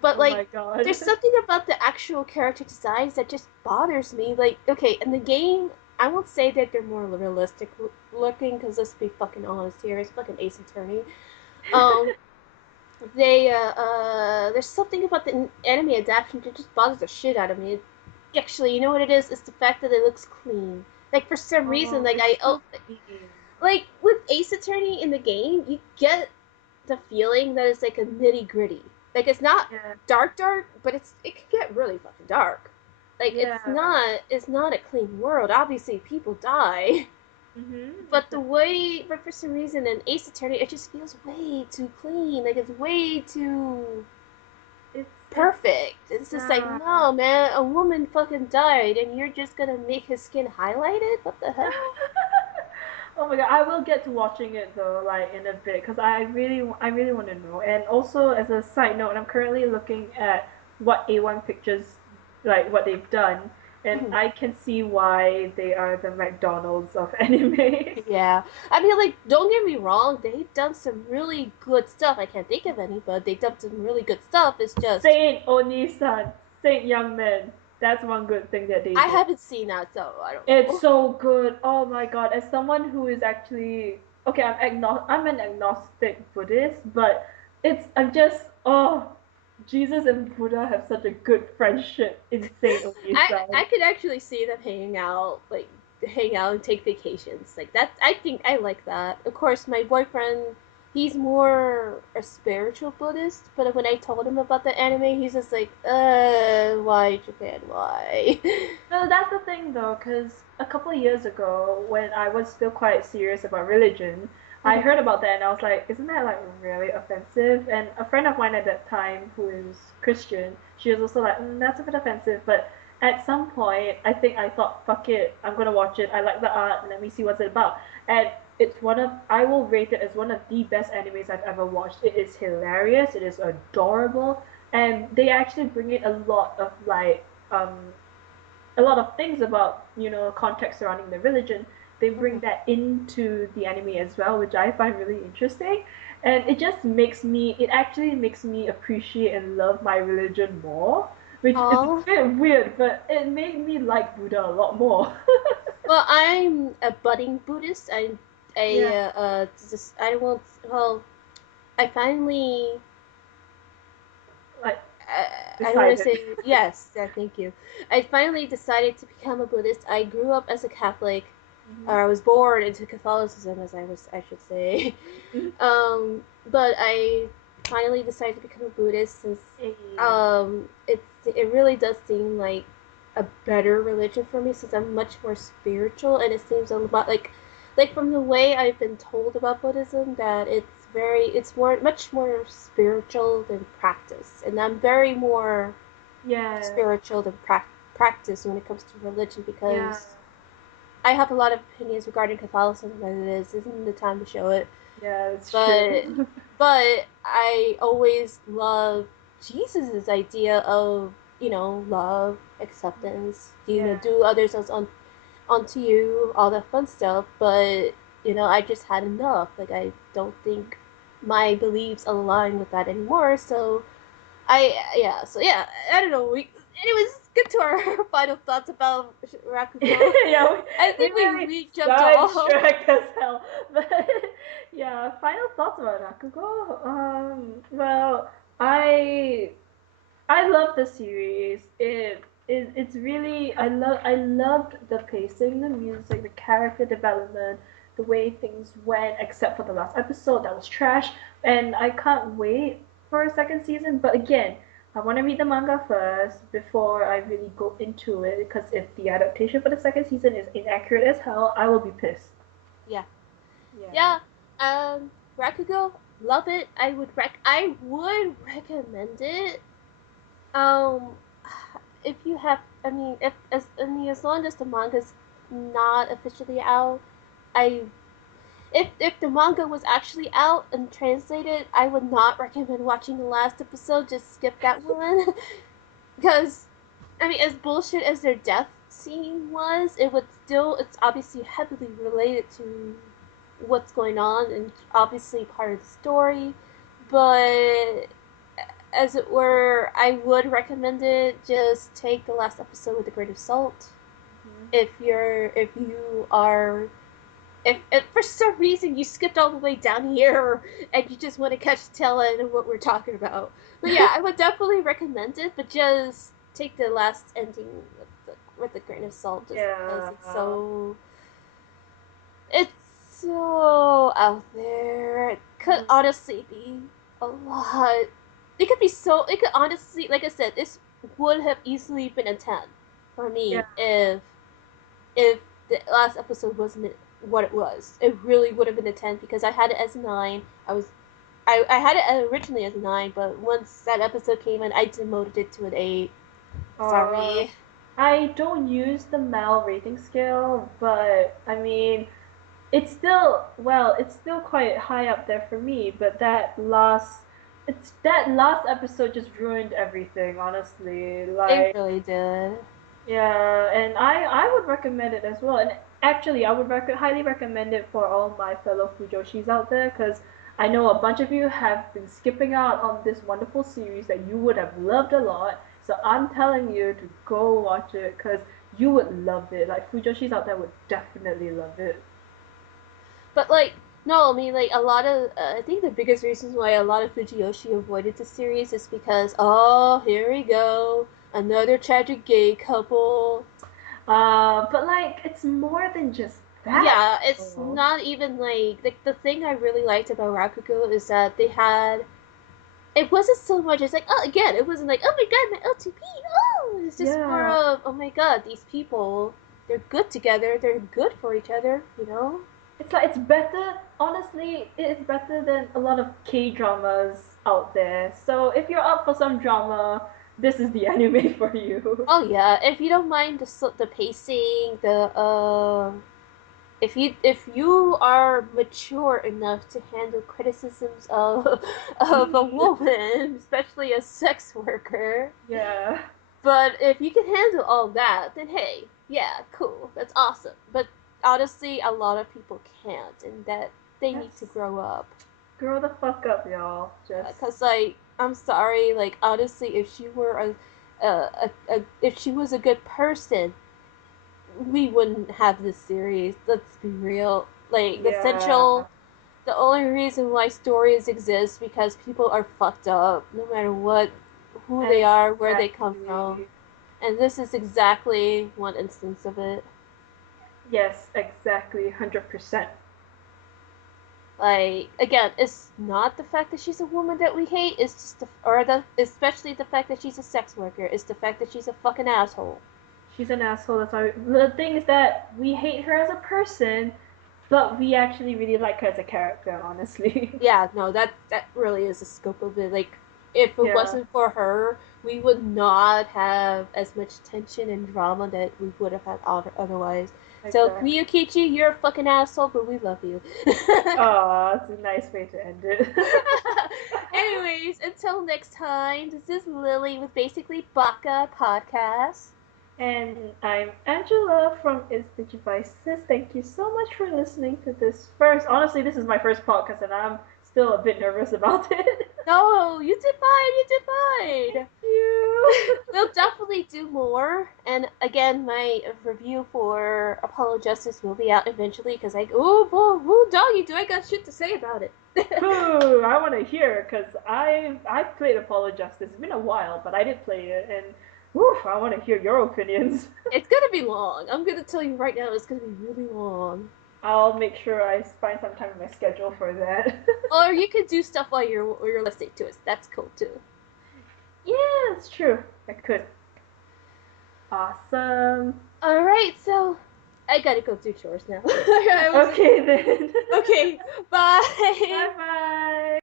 but Oh like, my god. there's something about the actual character designs that just bothers me. Like, okay, in the game, I won't say that they're more realistic looking, because let's be fucking honest here, it's fucking Ace Attorney. Um, there's something about the anime adaptation that just bothers the shit out of me. Actually, you know what it is? It's the fact that it looks clean. Like, for some reason, Oh, like it's so clean. like with Ace Attorney in the game, you get the feeling that it's like a nitty gritty. Like, it's not Yeah. dark, but it can get really fucking dark. Like, Yeah. it's not a clean world. Obviously, people die, but for some reason in Ace Attorney, it just feels way too clean. Like, it's way too It's perfect. It's just like, no, man, a woman fucking died, and you're just gonna make his skin highlighted? What the hell? Oh my god, I will get to watching it though, like in a bit, because I really want to know. And also, as a side note, I'm currently looking at what A1 Pictures, like what they've done, and I can see why they are the McDonald's of anime. Yeah. I mean, like, don't get me wrong, they've done some really good stuff. I can't think of any, but they've done some really good stuff. It's just, Saint Oni-san, Saint Young Man. That's one good thing that they I did. haven't seen that, so I don't It's know. so good. Oh my god. As someone who is actually okay, I'm an agnostic Buddhist, but I'm just Jesus and Buddha have such a good friendship. Insane I Oni-san. could actually see them hang out and take vacations. Like that, I think I like that. Of course, my boyfriend, he's more a spiritual Buddhist, but when I told him about the anime, he's just like, why Japan? Why? No, that's the thing though, because a couple of years ago, when I was still quite serious about religion, I heard about that and I was like, isn't that like really offensive? And a friend of mine at that time who is Christian, she was also like, that's a bit offensive. But at some point, I think I thought, fuck it, I'm gonna watch it. I like the art, let me see what's it about. And I will rate it as one of the best animes I've ever watched. It is hilarious, it is adorable, and they actually bring in a lot of things about context surrounding the religion. They bring that into the anime as well, which I find really interesting, and it actually makes me appreciate and love my religion more, which is a Oh, bit weird, but it made me like Buddha a lot more. well, I'm a budding Buddhist. Yeah. Just I won't. Well, I finally Like I don't want to decided. say yes. Yeah, thank you. I finally decided to become a Buddhist. I grew up as a Catholic, or I was born into Catholicism, I should say. Mhm. But I finally decided to become a Buddhist since Hey. it really does seem like a better religion for me, since I'm much more spiritual, and it seems a lot like from the way I've been told about Buddhism, that it's much more spiritual than practice, and I'm very more Yeah. spiritual than practice when it comes to religion, Yeah. because I have a lot of opinions regarding Catholicism as it is. This isn't the time to show it, Yeah, it's but true. I always love Jesus's idea of love, acceptance, Yeah. do others as onto you, all that fun stuff. But I just had enough. Like, I don't think my beliefs align with that anymore. So so yeah, I don't know. Anyways, get to our final thoughts about Rakugo. Yeah, I we think really we jumped off. sidetracked as hell. But yeah, final thoughts about Rakugo. Well, I I love the series. It's really I loved the pacing, the music, the character development, the way things went. Except for the last episode, that was trash, and I can't wait for a second season. But again, I want to read the manga first before I really go into it. Because if the adaptation for the second season is inaccurate as hell, I will be pissed. Yeah, Yeah. yeah. Rakugo, love it. I would recommend it. Um, if you have, I mean, if as I mean, as long as the manga's not officially out, I if the manga was actually out and translated, I would not recommend watching the last episode. Just skip that one, because I mean, as bullshit as their death scene was, it's obviously heavily related to what's going on and obviously part of the story, but as it were, I would recommend it. Just take the last episode with a grain of salt. Mm-hmm. If you are if for some reason you skipped all the way down here and you just want to catch the tail end of what we're talking about. But yeah, I would definitely recommend it, but just take the last ending with a grain of salt just because Yeah. it's so out there. It could Mm-hmm. honestly be a lot. It could honestly, like I said, this would have easily been a 10 for Yeah. me if the last episode wasn't what it was. It really would have been a 10 because I had it as a 9. I had it originally as a 9, but once that episode came in, I demoted it to an 8. Uh, Sorry. I don't use the Mal rating scale, but I mean, it's still quite high up there for me. But that last episode just ruined everything. Honestly, It like really did. yeah, and I would recommend it as well. And actually, I would highly recommend it for all my fellow Fujoshis out there, because I know a bunch of you have been skipping out on this wonderful series that you would have loved a lot. So I'm telling you to go watch it, because you would love it. Like Fujoshis out there would definitely love it. But like, no, I mean like a lot of I think the biggest reasons why a lot of Fujiyoshi avoided the series is because oh here we go another tragic gay couple. But like it's more than just that. Yeah, it's Oh. not even like the thing I really liked about Rakugo is that they had it wasn't so much it's like oh again it wasn't like oh my god my LTP oh it's just more Yeah. of oh my god these people they're good together they're good for each other you know. It's better. Honestly, it's better than a lot of K dramas out there. So if you're up for some drama, this is the anime for you. Oh yeah, if you don't mind the pacing, the if you are mature enough to handle criticisms of of a Mm, woman, especially a sex worker, yeah. but if you can handle all that, then hey, yeah, cool, that's awesome. But honestly, a lot of people can't, and that they need to That's grow up. grow the fuck up, y'all. Just Cause like I'm sorry, like honestly, if she were if she was a good person, we wouldn't have this series. Let's be real. Like yeah. the only reason why stories exist because people are fucked up, no matter what, who they are, where they come from, Exactly. and this is exactly one instance of it. Yes, exactly. 100%. Like again, it's not the fact that she's a woman that we hate. It's just especially the fact that she's a sex worker. It's the fact that she's a fucking asshole. She's an asshole. That's why the thing is that we hate her as a person, but we actually really like her as a character. Honestly. Yeah, no, that really is the scope of it. Like, if it Yeah. wasn't for her, we would not have as much tension and drama that we would have had otherwise. So, Exactly. Miyukichi, you're a fucking asshole, but we love you. Oh, that's a nice way to end it. Anyways, until next time, this is Lily with basically Baka Podcast. And I'm Angela from It's Digivices. Thank you so much for listening to this first. Honestly, this is my first podcast, and I'm still a bit nervous about it. No, you did fine, you did Thank fine. you. We'll definitely do more. And again, my review for Apollo Justice will be out eventually because oh boy, ooh, doggy, do I got shit to say about it? Ooh, I want to hear because I played Apollo Justice. It's been a while, but I did play it, and woof, I want to hear your opinions. It's gonna be long. I'm gonna tell you right now, it's gonna be really long. I'll make sure I find some time in my schedule for that. Or you could do stuff while you're listening to it. That's cool too. Yeah, it's true. I could. Awesome. All right, so I gotta go do chores now. Okay then. Okay, bye. Bye bye.